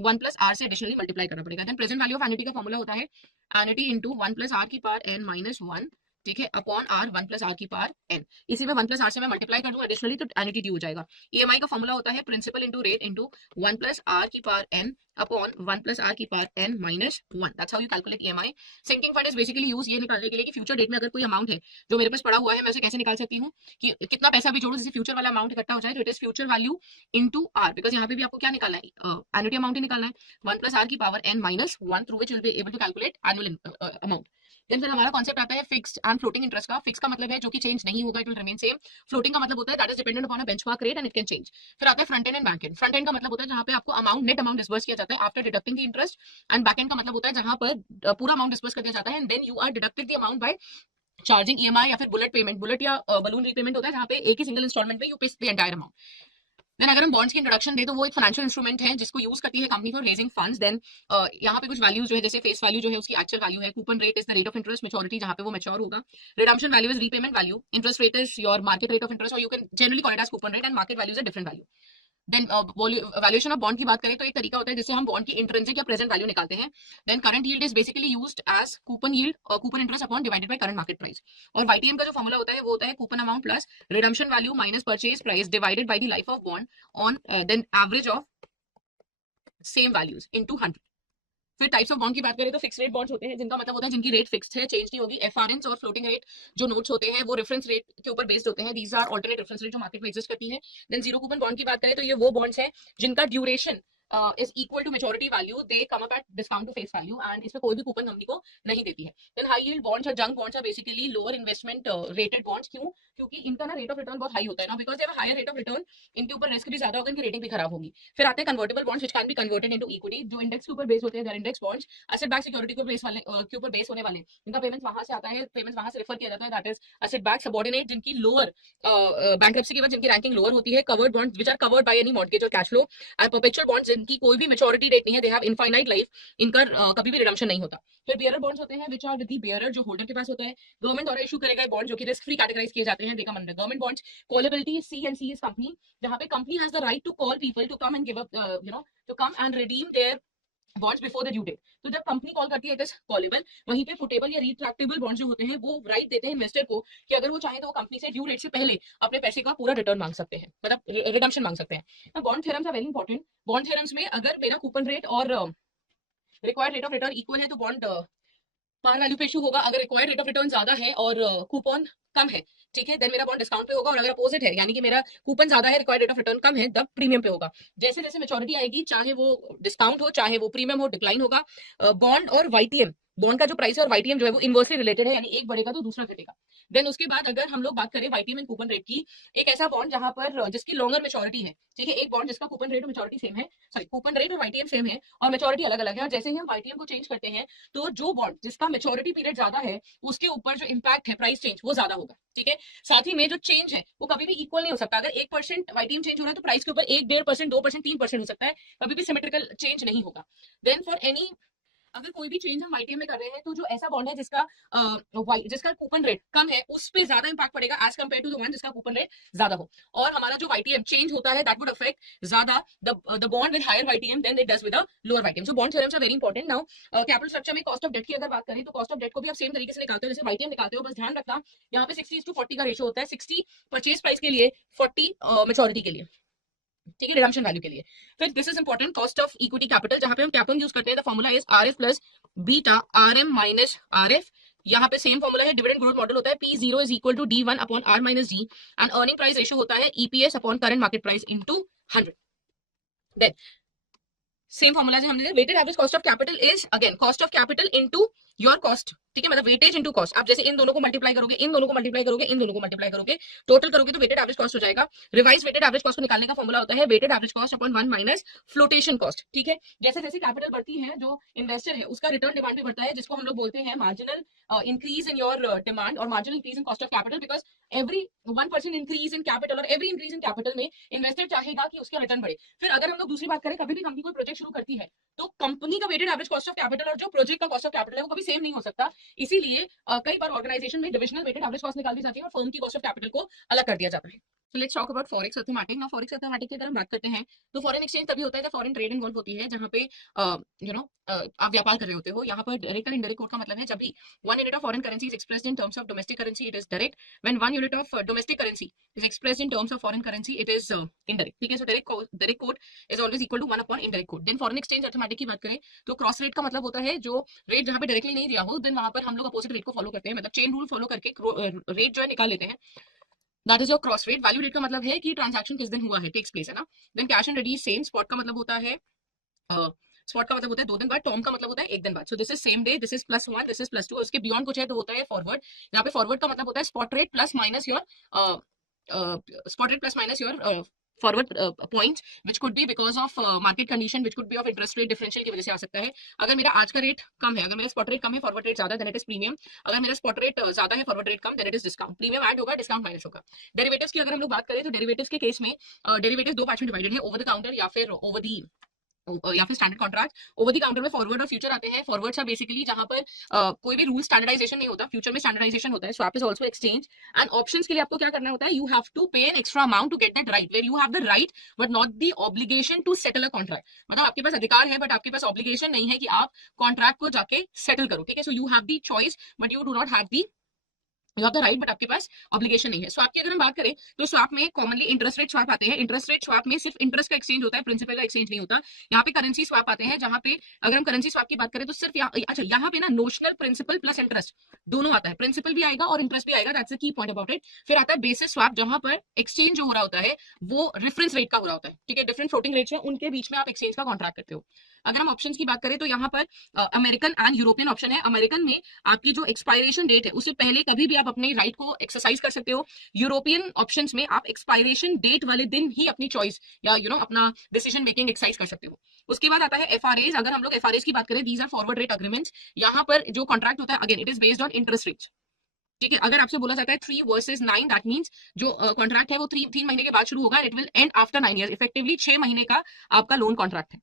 1 प्लस आर से एडिशनली मल्टीप्लाई करना पड़ेगा। Then present value of annuity का फॉर्मूला होता है एन्युटी इनटू 1 प्लस आर की पावर एन माइनस 1, ठीक है, अपॉन आर 1 प्लस आर की पावर एन। इसी में 1 प्लस आर से मैं मल्टीप्लाई कर दूं एडिशनली तो एन्युटी ड्यू हो जाएगा। ईएमआई का फॉर्मूला होता है principal into rate into 1 plus are की power N upon 1 plus are की power N minus 1। That's how you calculate EMI. Sinking fund is basically use ये निकालने के लिए कि फ्यूचर डेट में अगर कोई अमाउंट है जो मेरे पास पड़ा हुआ है, मैं उसे कैसे निकाल सकती हूँ कि कितना पैसा भी जोड़ो जिससे फ्यूचर वाला अमाउंट इकट्ठा हो जाए, तो it is future value into r, because यहाँ पे भी आपको क्या निकालना है, एन्युटी अमाउंट ही निकालना है 1 प्लस आर की power N minus 1 through which will be able to calculate annual amount. Then फिर हमारा कॉन्सेप्ट आता है फिक्स्ड एंड फ्लोटिंग इंटरेस्ट का। फिक्स का मतलब है जो कि चेंज नहीं होगा, it will remain same. Floating का मतलब होता है that is dependent upon a benchmark rate and it can change. फिर आता है front end back end. Front end का मतलब होता है जहां पे आपको अमाउंट नेट अमाउंट डिस्बर्स किया जाता है after deducting the interest, and back and का मतलब होता है जहां पर पूरा अमाउंट डिस्बर्स कर दिया जाता है and then you are deducting the amount by charging EMI या फिर बुलेट पेमेंट, बुलेट या बलून रीपेमेंट होता है जहां पे एक ही सिंगल इंस्टॉलमेंट में you pay the entire amount. Then अगर हम बॉन्ड्स की इंट्रोडक्शन दे तो वो एक फाइनेंशियल इंस्ट्रूमेंट है जिसको यूज करती है company for raising funds. Then यहाँ पे कुछ वैल्यूज जो है, जैसे फेस वैल्यू जो है उसकी एक्चुअल वैल्यू है, coupon rate is the rate of interest, maturity जहाँ पे वो मैच्योर होगा, redemption value is repayment value, interest rate is your market rate of interest और you can generally call it as coupon rate, and market value is a different value. Then valuation of bond की बात करें तो एक तरीका होता है जिससे हम बॉन्ड की इंट्रिंसिक या प्रेजेंट वैल्यू निकालते हैं। Then current yield is basically used as coupon yield और coupon interest upon divided by current market price. और वाईटीएम का जो फॉर्मूला होता है वो होता है coupon amount plus redemption value minus purchase price divided by the life of bond on then average of same values into 100। फिर types of bond की बात करें तो फिक्स रेट बॉन्ड्स होते हैं जिनका मतलब होता है जिनकी रेट फिक्स्ड है, चेंज नहीं होगी। एफआरएन्स और फ्लोटिंग रेट जो नोट्स होते हैं वो रेफरेंस रेट के ऊपर बेस्ड होते हैं, these are alternate reference rate जो मार्केट में एग्जिस्ट करती है। देन जीरो कूपन बॉन्ड की बात करें तो ये वो बॉन्ड्स हैं जिनका duration is equal to maturity value, they come up at discount to face value, and इसमें कोई भी कूपन कंपनी को नहीं देती है। देन हाई यील्ड बॉन्ड्स और junk bonds are basically lower investment rated bonds. क्यों? क्योंकि इनका ना रेट ऑफ रिटर्न बहुत हाई होता है ना, because they have higher rate of return, इनके ऊपर रिस्क भी ज्यादा होगा, इनकी रेटिंग भी खराब होगी। फिर आते हैं convertible bonds which can be converted into equity, जो इंडेक्स के ऊपर बेस होते हैं, there index bonds asset back security के बेस वाले के ऊपर बेस होने वाले, इनका पेमेंट वहां से आता है, पेमेंट वहां से रेफर किया जाता है, that is asset back subordinate, जिनकी लोअर बैंक्रप्सी के बाद जिनकी रैंकिंग लोअर होती है, covered bonds which are covered by any mortgage और cash flow, and perpetual bonds जिनकी कोई भी मैच्योरिटी डेट नहीं है, दे हैव इनफाइनाइट लाइफ, इनका कभी भी रिडम्पशन नहीं होता। फिर बियरर बॉन्ड्स होते हैं which are with the bearer, जो होल्डर के पास होता है, गवर्नमेंट द्वारा इशू करेगा बॉन्ड जो कि रिस्क फ्री कैटेगराइज किए जाते हैं, देखा under government bonds. Callability, C and C is company, जहां पे company has the right to call people to come and give up, to come and redeem their bonds before the due date. तो जब company call करती है it is callable. वहीं पे फुटेबल या retractable bonds जो होते हैं वो राइट देते हैं इन्वेस्टर को कि अगर वो चाहे तो वो कंपनी से ड्यू डेट से पहले अपने पैसे का पूरा रिटर्न मांग सकते हैं, मतलब रिडम्पशन मांग सकते हैं। Bond theorems are very important. Bond theorems में अगर मेरा कूपन रेट और required rate of return equal है तो बॉन्ड पार वैल्यू पे इशू होगा। अगर रिक्वायर्ड रेट ऑफ रिटर्न ज्यादा है और कूपन कम है, ठीक है, देन मेरा बॉन्ड डिस्काउंट पे होगा। और अगर अपोजिट है, यानी कि मेरा कूपन ज्यादा है, रिक्वायर्ड रेट ऑफ रिटर्न कम है, तब प्रीमियम पे होगा। जैसे जैसे मेच्योरिटी आएगी, चाहे वो डिस्काउंट हो चाहे वो प्रीमियम हो, डिक्लाइन होगा। बॉन्ड और वाईटीएम, बॉन्ड का जो प्राइस है और वाईटीएम जो है वो इनवर्सली रिलेटेड है, यानी एक बढ़ेगा तो दूसरा घटेगा। देन उसके बाद अगर हम लोग बात करें वाईटीएम एंड कूपन रेट की, एक ऐसा बॉन्ड जहां पर जिसकी लॉन्गर मेच्योरिटी है, ठीक है, एक बॉन्ड जिसका कूपन रेट और मेच्योरिटी सेम है, सॉरी कूपन रेट और वाईटीएम सेम है और मेच्योरिटी अलग अलग है, और जैसे ही हम वाईटीएम को चेंज करते हैं तो जो बॉन्ड जिसका मेच्योरिटी पीरियड ज्यादा है उसके ऊपर जो इम्पैक्ट है प्राइस चेंज वो ज्यादा होगा, ठीक है। साथ ही में जो चेंज है वो कभी भी इक्वल नहीं हो सकता। अगर 1% वाईटीएम चेंज हो रहा है तो प्राइस के ऊपर 1-1.5%, 2%, 3% हो सकता है, कभी भी सिमेट्रिकल चेंज नहीं होगा। देन फॉर एनी, अगर कोई भी चेंज हम वाईटीएम में कर रहे हैं तो जो ऐसा बॉन्ड है जिसका कूपन रेट कम है उस पे ज्यादा इंपैक्ट पड़ेगा as compare to the one जिसका कूपन रेट ज्यादा हो। और हमारा जो वाईटीएम चेंज होता है दैट वुड अफेक्ट ज्यादा the bond with higher YTM than it does with a lower YTM. So bond theorems are very important. Now capital structure में कॉस्ट ऑफ डेट की अगर बात करें तो कॉस्ट ऑफ डेट को भी आप सेम तरीके से निकालते हो जैसे वाईटीएम निकालते हो, बस ध्यान रखना यहाँ पे 60:40 का रेशियो होता है, 60 परचेज प्राइस के लिए, 40 मेच्योरिटी के लिए, ठीक है, रिडम्पशन वैल्यू के लिए। फिर this is important, cost of equity capital, जहां पे हम कैपिटल यूज करते हैं, the formula is RF plus beta RM minus RF. यहाँ पे सेम फॉर्मूला है, डिविडेंड ग्रोथ मॉडल होता है, P0 is equal to D1 upon R minus D, and earning price ratio होता है EPS upon current market price into 100। Then same formula जो हमने, weighted average cost of capital is again cost of capital into your cost, ठीक है, मतलब weightage into cost. आप जैसे इन दोनों को मल्टीप्लाई करोगे, इन दोनों को मल्टीप्लाई करोगे, इन दोनों को मल्टीप्लाई करोगे, टोटल करोगे तो वेटेड एवरेज कॉस्ट हो जाएगा। रिवाइज वेटेड एवरेज कॉस्ट को निकालने का फॉर्मूला होता है weighted average cost upon 1 minus flotation cost, ठीक है। जैसे जैसे कैपिटल बढ़ती है, जो इन्वेस्टर है उसका रिटर्न डिमांड भी बढ़ता है, जिसको हम लोग बोलते हैं marginal increase in your demand और marginal increase in cost of capital, because every 1% increase in capital और एवरी इंक्रीज इन कैपिटल में इन्वेस्टर चाहेगा कि उसका रिटर्न बढ़े। फिर अगर हम लोग दूसरी बात करें, कभी भी कंपनी कोई प्रोजेक्ट शुरू करती है तो कंपनी का weighted average cost of capital और जो प्रोजेक्ट का कॉस्ट ऑफ कैपिटल है वो कभी सेम नहीं हो सकता। इसीलिए कई बार ऑर्गेनाइजेशन में डिविजनल वेटेड एवरेज कॉस्ट निकाल दी जाती है और फर्म की कॉस्ट ऑफ कैपिटल को अलग कर दिया जाता है। So let's talk about forex arithmetic. Now forex arithmetic की अगर हम बात करते हैं तो फॉरेन एक्सचेंज तभी होता है जब फॉरेन ट्रेड इन्वॉल्व होती है, जहां पे आप व्यापार कर रहे होते हो। यहाँ पर डायरेक्ट और इनडायरेक्ट कोड का मतलब है जब भी 1 unit of foreign currency is expressed in terms of domestic currency it is direct, when 1 unit of domestic currency is expressed in terms of foreign currency it is indirect, ठीक है। So direct code is always equal to 1 upon indirect code. Then foreign exchange arithmetic की बात करें तो cross rate का मतलब होता है जो रेट जहां पे डायरेक्टली नहीं दिया हो, देन वहां पर हम लोग अपोजिट रेट को फॉलो करते हैं, मतलब चेन रूल फॉलो करके रेट जो है निकाल लेते हैं, that is your cross rate. Value rate का मतलब है कि ट्रांजैक्शन किस दिन हुआ है, टेक्स प्लेस, है ना। Then cash and ready same, spot का मतलब होता है स्पॉट का मतलब होता है 2 दिन बाद, टर्म का मतलब होता है 1 दिन बाद। So this is same day, this is +1, this is +2, उसके बियॉन्ड कुछ है तो होता है फॉरवर्ड। यहाँ पे फॉरवर्ड का मतलब होता है spot rate plus minus your forward points which could be because of market condition, which could be of interest rate differential की वजह से आ सकता है। अगर मेरा आज का रेट कम है, अगर मेरा स्पॉट रेट कम है, फॉरवर्ड रेट ज्यादा, देन इट इज प्रीमियम। अगर मेरा स्पॉट रेट ज्यादा है, फॉरवर्ड रेट कम, then it is discount. Premium add होगा, डिस्काउंट माइनस होगा। डेरिवेटिव्स की अगर हम लोग बात करें तो डेरिवेटिव्स के केस में डेरिवेटिव्स 2 पार्ट में डिवाइडेड है, ओवर द काउंटर या फिर standard contract. Over the counter में फॉरवर्ड और फ्यूचर आते हैं। फॉरवर्ड्स आर बेसिकली जहां पर कोई भी रूल स्टैंडर्डाइजेशन नहीं होता, फ्यूचर में स्टैंडर्डाइजेशन होता है। Swap is also exchange. And options के लिए आपको क्या करना होता है, you have to pay an extra amount to get that right, where you have the right but not the obligation to settle a contract. मतलब आपके पास अधिकार है बट आपके पास ऑब्लिगेशन नहीं है कि आप कॉन्ट्रैक्ट को जाके सेटल करो, ठीक है। So you have the choice but you do not have the you have the right but आपके पास ऑब्लिगेशन नहीं है। स्वैप की अगर हम बात करें तो स्वैप में कॉमनली इंटरेस्ट रेट स्वैप आते हैं। इंटरेस्ट रेट स्वैप में सिर्फ इंटरेस्ट का एक्सचेंज होता है, प्रिंसिपल का एक्सचेंज नहीं होता। यहाँ पे करेंसी स्वैप आते हैं, जहां पे अगर हम करेंसी स्वैप की बात करें तो सिर्फ अच्छा यहाँ पे ना नोशनल प्रिंसिपल प्लस इंटरेस्ट दोनों आता है, प्रिंसिपल भी आएगा और इंटरेस्ट भी आएगा, that's the key point about it. फिर आता है बेसिस स्वैप, जहां पर एक्सचेंज जो हो रहा होता है वो रेफरेंस रेट का हो रहा होता है, ठीक है, डिफरेंट फ्लोटिंग रेट्स हैं उनके बीच में आप एक्सचेंज का कॉन्ट्रैक्ट करते हो। अगर हम ऑप्शंस की बात करें तो यहाँ पर अमेरिकन एंड यूरोपियन ऑप्शन है। अमेरिकन में आपकी जो एक्सपायरेशन डेट है उससे पहले कभी भी आप अपने राइट को एक्सरसाइज कर सकते हो। यूरोपियन ऑप्शंस में आप एक्सपायरेशन डेट वाले दिन ही अपनी चॉइस या अपना डिसीजन मेकिंग एक्सरसाइज कर सकते हो। उसके बाद आता है एफआरएज। अगर हम लोग एफआरएज की बात करें, these are forward rate agreements. यहाँ पर जो कॉन्ट्रैक्ट होता है again it is based on interest rates, ठीक है। अगर आपसे बोला जाता है 3 वर्सेस 9, दैट मींस जो कॉन्ट्रैक्ट है वो 3 महीने के बाद शुरू होगा, it will end after 9 years, effectively 6 महीने का आपका लोन कॉन्ट्रैक्ट है,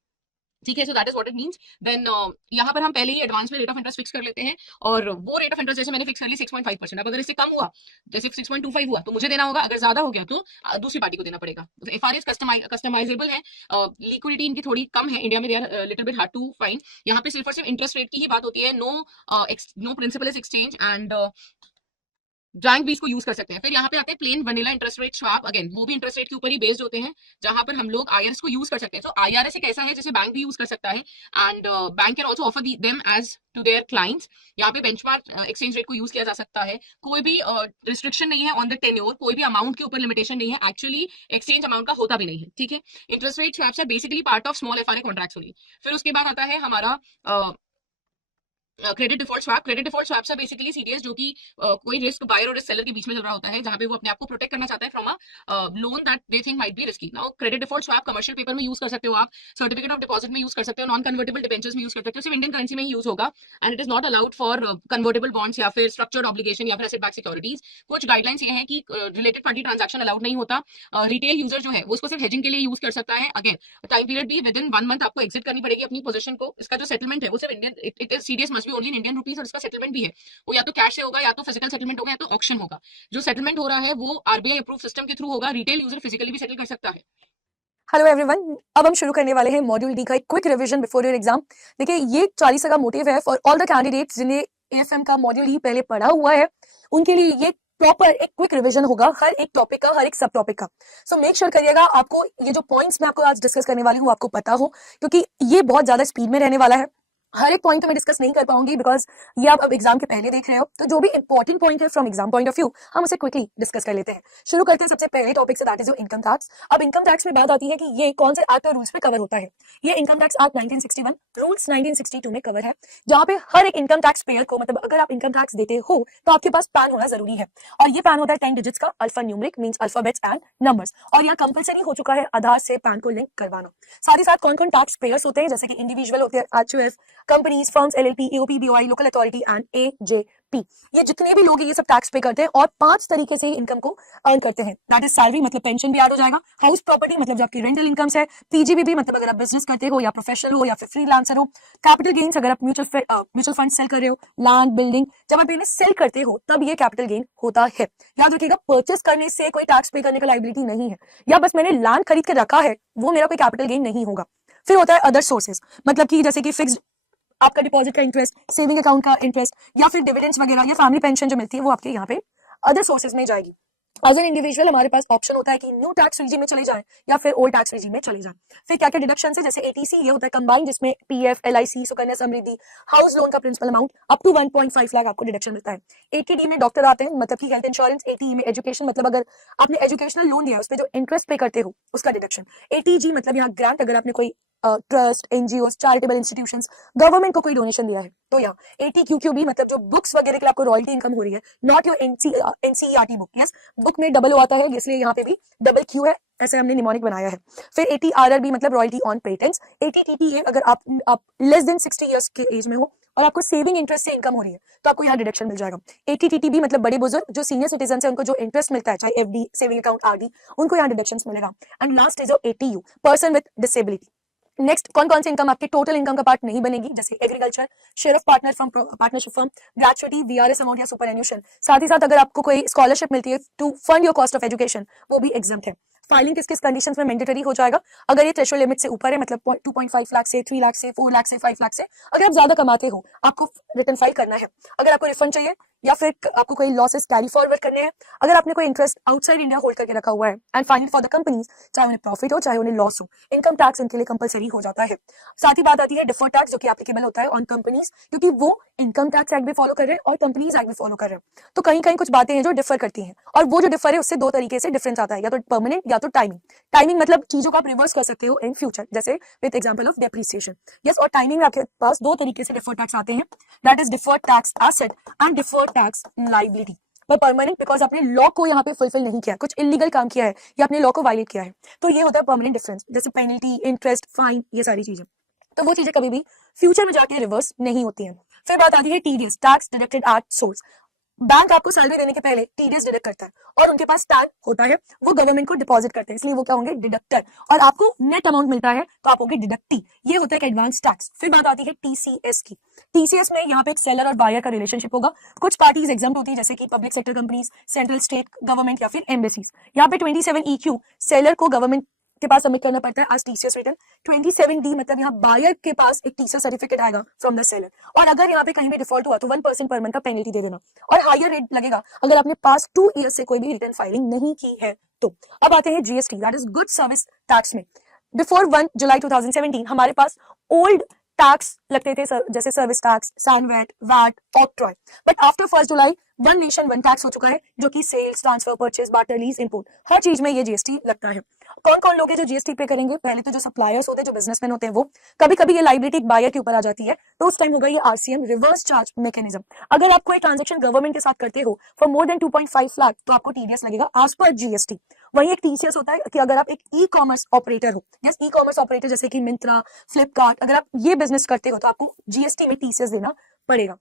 ठीक है। So that is what it means. Then यहाँ पर हम पहले ही एडवांस में रेट ऑफ इंटरेस्ट फिक्स कर लेते हैं, और वो रेट ऑफ इंटरेस्ट जैसे मैंने फिक्स कर ली 6.5%। अब अगर इससे कम हुआ, जैसे 6.25 हुआ, तो मुझे देना होगा, अगर ज्यादा हो गया तो दूसरी पार्टी को देना पड़ेगा। एफआरएस कस्टमाइजेबल है, लिक्विडिटी इनकी थोड़ी कम है, इंडिया में they are little bit hard to find. यहाँ पे सिर्फ और सिर्फ इंटरेस्ट रेट की ही बात होती है, no principal is exchange and joint भी इसको यूज कर सकते हैं। फिर यहाँ पे आते हैं plane vanilla interest rate swap, again वो भी इंटरेस्ट रेट के ऊपर ही बेस्ड होते हैं, जहां पर हम लोग आईआरएस को यूज कर सकते हैं। सो आईआरएस एक ऐसा है जैसे बैंक भी यूज कर सकता है, and bank can also offer them as to their clients. यहाँ पे बेंचमार्क एक्सचेंज रेट को यूज किया जा सकता है, कोई भी रिस्ट्रिक्शन नहीं है ऑन द टेन्योर, कोई भी अमाउंट के ऊपर लिमिटेशन नहीं है, एक्चुअली एक्सचेंज अमाउंट का होता भी नहीं है, ठीक है। इंटरेस्ट रेट स्वैप्स है basically part of small FRA contracts only. फिर उसके बाद आता है हमारा credit default swap. Credit default swap से बेसिकली सीडीएस, जो कि कोई रिस्क बायर और रिस्क सेलर के बीच में चल रहा होता है, जहां पे वो अपने आप को प्रोटेक्ट करना चाहता है from a loan that they think might be risky. Now credit default swap commercial paper में यूज कर सकते हो आप, सर्टिफिकेट ऑफ डिपॉजिट में यूज कर सकते हो, नॉन कन्वर्टेबल डिबेंचर्स में यूज कर सकते हो, सिर्फ इंडियन करेंसी में ही यूज होगा, and it is not allowed for convertible bonds या फिर स्ट्रक्चर्ड ऑब्लिगेशन या फिर एसेट बैक सिक्योरिटीज। कुछ गाइडलाइंस ये है कि रिलेटेड पार्टी ट्रांजैक्शन अलाउड नहीं होता। रिटेल यूजर जो है वो उसको सिर्फ हेजिंग के लिए यूज कर सकता है। अगेन टाइम पीरियड भी विद इन 1 मंथ आपको एग्जिट करनी पड़ेगी अपनी पोजीशन को। इसका जो सेटलमेंट है वो सिर्फ Indian, it is CDS must be only in Indian rupees, और इसका सेटलमेंट भी है वो या तो कैश से होगा, या तो फिजिकल सेटलमेंट होगा, या तो ऑक्शन होगा। जो सेटलमेंट हो रहा है वो आरबीआई अप्रूव सिस्टम के थ्रू होगा, रिटेल यूजर फिजिकली भी सेटल कर सकता है। हेलो एवरीवन, अब हम शुरू करने वाले हैं मॉड्यूल डी का एक quick revision before your exam. देखिए, ये 40 का मोटिव है फॉर ऑल द कैंडिडेट्स जिन्हें एएफएम का मॉड्यूल ही पहले पढ़ा हुआ है, उनके लिए ये प्रॉपर एक क्विक रिवीजन होगा हर एक टॉपिक का, हर एक सब टॉपिक का। सो मेक श्योर करिएगा आपको ये जो पॉइंट्स मैं आपको आज डिस्कस करने वाली हूँ आपको पता हो, क्योंकि ये बहुत ज्यादा स्पीड में रहने वाला है। हर एक पॉइंट तो मैं डिस्कस नहीं कर पाऊंगी बिकॉज ये आप अब एग्जाम के पहले देख रहे हो, तो जो भी इंपॉर्टेंट पॉइंट है from exam point of view हम उसे क्विकली डिस्कस कर लेते हैं। शुरू करते हैं सबसे पहले टॉपिक से, that is your income tax. अब इनकम टैक्स में बात आती है कि ये कौन से एक्ट और रूल्स पे कवर होता है। ये इनकम टैक्स एक्ट 1961 रूल्स 1962 में कवर है, जहां पे हर एक इनकम टैक्स पेयर को, मतलब अगर आप इनकम टैक्स देते हो तो आपके पास पैन होना जरूरी है, और ये पैन होता है 10 डिजिट्स का, alpha numeric means alphabets and numbers, और यहाँ कंपलसरी हो चुका है आधार से पैन को लिंक करवाना। साथ ही साथ कौन कौन टैक्स पेयर्स होते हैं, जैसे कि इंडिविजुअल होते हैं, HUF, companies, firms, LLP, AOP, BOI, local authority and AJP. ये जितने भी लोग ये सब टैक्स पे करते हैं और 5 तरीके से इनकम को अर्न करते हैं। दैट इज सैलरी, मतलब पेंशन भी ऐड हो जाएगा, हाउस प्रॉपर्टी मतलब जो आपकी रेंटल इनकम्स है, पीजीबीबी मतलब अगर आप बिजनेस करते हो या प्रोफेशनल हो या फिर फ्रीलांसर हो, कैपिटल गेन्स अगर आप म्यूचुअल फंड सेल कर रहे हो, लैंड, बिल्डिंग, जब आप इन्हें सेल करते हो तब ये कैपिटल गेन होता है। याद रखिएगा, परचेस करने से कोई टैक्स पे करने का लायबिलिटी नहीं है, या बस मैंने लैंड खरीद के रखा है वो मेरा कोई कैपिटल गेन नहीं होगा। फिर होता है अदर सोर्सेज, मतलब कि जैसे कि फिक्स्ड आपका डिपॉजिट का इंटरेस्ट, सेविंग अकाउंट का इंटरेस्ट, या फिर डिविडेंड्स वगैरह या फैमिली पेंशन जो मिलती है वो आपके यहाँ पे अदर सोर्सेज में जाएगी। एज एन इंडिविजुअल हमारे पास ऑप्शन होता है कि न्यू टैक्स रिजीम में चले जाएं या फिर ओल्ड टैक्स रिजीम में चले जाएं। फिर क्या क्या डिडक्शन है, जैसे एटीसी ये होता है कंबाइंड, जिसमें PF, LIC, Sukanya Samriddhi, house loan का principal amount up to 1.5 lakh आपको डिडक्शन मिलता है। एटीडी में डॉक्टर आते हैं, मतलब कि हेल्थ इंश्योरेंस। एटीई में एजुकेशन, मतलब अगर आपने एजुकेशनल लोन लिया उस पर जो इंटरेस्ट पे करते हो उसका डिडक्शन। एटीजी मतलब यहाँ ग्रांट, अगर आपने कोई trust, NGO, charitable institutions, government को कोई डोनेशन दिया है तो यहाँ। एटीक्यूक्यूबी मतलब जो बुक्स वगैरह के लिए आपको रॉयल्टी इनकम हो रही है, not your NCERT book. Yes, book में डबल आता है इसलिए यहाँ पे भी डबल क्यू है, ऐसे हमने निमोनिक बनाया है। फिर एटीआरआरबी मतलब रॉयल्टी ऑन पेटेंट्स। एटीटीटीए अगर आप लेस देन 60 इयर्स के एज में हो और आपको सेविंग इंटरेस्ट से इनकम हो रही है तो आपको यहाँ डिडक्शन मिल जाएगा। एटीटीटीबी मतलब बड़े बुजुर्ग जो सीनियर सिटीजन है उनको जो इंटरेस्ट मिलता है, चाहे एफडी, सेविंग अकाउंट, आरडी, उनको यहाँ डिडक्शन मिलेगा। And last is ATU, person with disability. Next कौन कौन से इनकम आपके टोटल इनकम का पार्ट नहीं बनेगी, जैसे agriculture, share of partner from partnership firm, gratuity, VRS amount या सुपर एन्यूशन। साथ ही साथ अगर आपको कोई स्कॉलरशिप मिलती है to fund your cost of education, वो भी एग्जाम्प्ट है। फाइलिंग किस किस कंडीशंस में मैंडेटरी हो जाएगा, अगर ये थ्रेशोल्ड लिमिट से ऊपर है, मतलब 2.5 लाख से, 3 लाख से, 4 लाख से, 5 लाख से, अगर आप ज्यादा कमाते हो आपको रिटर्न फाइल करना है। अगर आपको रिफंड चाहिए या फिर आपको कोई लॉसेस कैरी फॉरवर्ड करने हैं, अगर आपने कोई इंटरेस्ट आउटसाइड इंडिया होल्ड करके रखा हुआ है। And finally for the companies, चाहे उन्हें प्रॉफिट हो चाहे उन्हें लॉस हो, इनकम टैक्स उनके लिए कंपलसरी हो जाता है। साथ ही बात आती है डिफर्ड टैक्स, जो कि एप्लीकेबल होता है ऑन कंपनीज, क्योंकि वो इनकम टैक्स एक्ट भी फॉलो कर रहे हैं और कंपनीज एक्ट भी फॉलो कर रहे हैं। तो कहीं कहीं कुछ बातें हैं जो डिफर करती हैं, और वो जो डिफर है उससे दो तरीके से डिफरेंस आता है, या तो परमानेंट या तो टाइमिंग। टाइमिंग मतलब चीजों को आप रिवर्स कर सकते हो इन फ्यूचर, जैसे with example of depreciation. Yes, और टाइमिंग में आपके पास दो तरीके से डिफर्ड टैक्स आते हैं, that is deferred tax asset and deferred tax liability. पर परमानेंट बिकॉज आपने लॉ को यहाँ पे फुलफिल नहीं किया, कुछ इलीगल काम किया है या आपने लॉ को वायलेट किया है, तो ये होता है परमानेंट डिफरेंस, जैसे पेनल्टी, इंटरेस्ट, फाइन, ये सारी चीजें। तो वो चीजें कभी भी फ्यूचर में जाके रिवर्स नहीं होती हैं। फिर बात आती है TDS, tax deducted at source. Bank आपको सैलरी देने के पहले टीडीएस डिडक्ट करता है, और उनके पास टैग होता है, वो गवर्नमेंट को डिपॉजिट करते हैं, इसलिए वो क्या होंगे, डिडक्टर। और आपको नेट अमाउंट मिलता है तो आप होंगे डिडक्टी। ये होता है एडवांस टैक्स। फिर बात आती है टीसीएस की। टीसीएस में यहाँ पे एक सेलर और बायर का रिलेशनशिप होगा। कुछ पार्टीज एग्जाम्प्ट होती है, जैसे कि public sector companies, central state government या फिर एम्बेसीज। यहाँ पे 27 सेलर को गवर्नमेंट के पास सबमिट करना पड़ता है एज टीसीएस रिटर्न। 27D मतलब यहाँ बायर के पास एक टीसीएस सर्टिफिकेट आएगा फ्रॉम द सेलर, और अगर यहाँ पे कहीं भी डिफॉल्ट हुआ तो 1% पर मंथ का पेनल्टी दे देना, और हायर रेट लगेगा अगर आपने पास 2 ईयर्स से कोई भी रिटर्न फाइलिंग नहीं की है तो। अब आते हैं GST, that is good service tax में। बिफोर 1 जुलाई 2017 हमारे पास ओल्ड टैक्स लगते थे, जैसे service tax, CENVAT, VAT, octroi. But after 1 जुलाई वन नेशन वन टैक्स हो चुका है, जो कि sales, transfer, purchase, barter, lease, import, हर चीज में ये जीएसटी लगता है। कौन कौन लोग हैं जो जीएसटी पे करेंगे? पहले तो जो सप्लायर्स होते हैं, जो बिजनेसमैन होते हैं वो। कभी कभी ये लाइबिलिटी बायर के ऊपर आ जाती है, तो उस टाइम होगा ये आरसीएम, रिवर्स चार्ज मैकेनिज्म। अगर आप कोई ट्रांजेक्शन गवर्नमेंट के साथ करते हो फॉर मोर देन 2.5 लाख तो आपको टीडीएस लगेगा एज पर जीएसटी। वही एक टीसीएस होता है कि अगर आप एक ई कॉमर्स ऑपरेटर हो, यस, ई कॉमर्स ऑपरेटर जैसे कि मिंत्रा, फ्लिपकार्ट, अगर आप ये बिजनेस करते हो तो आपको जीएसटी में टीसीएस देना पड़ेगा।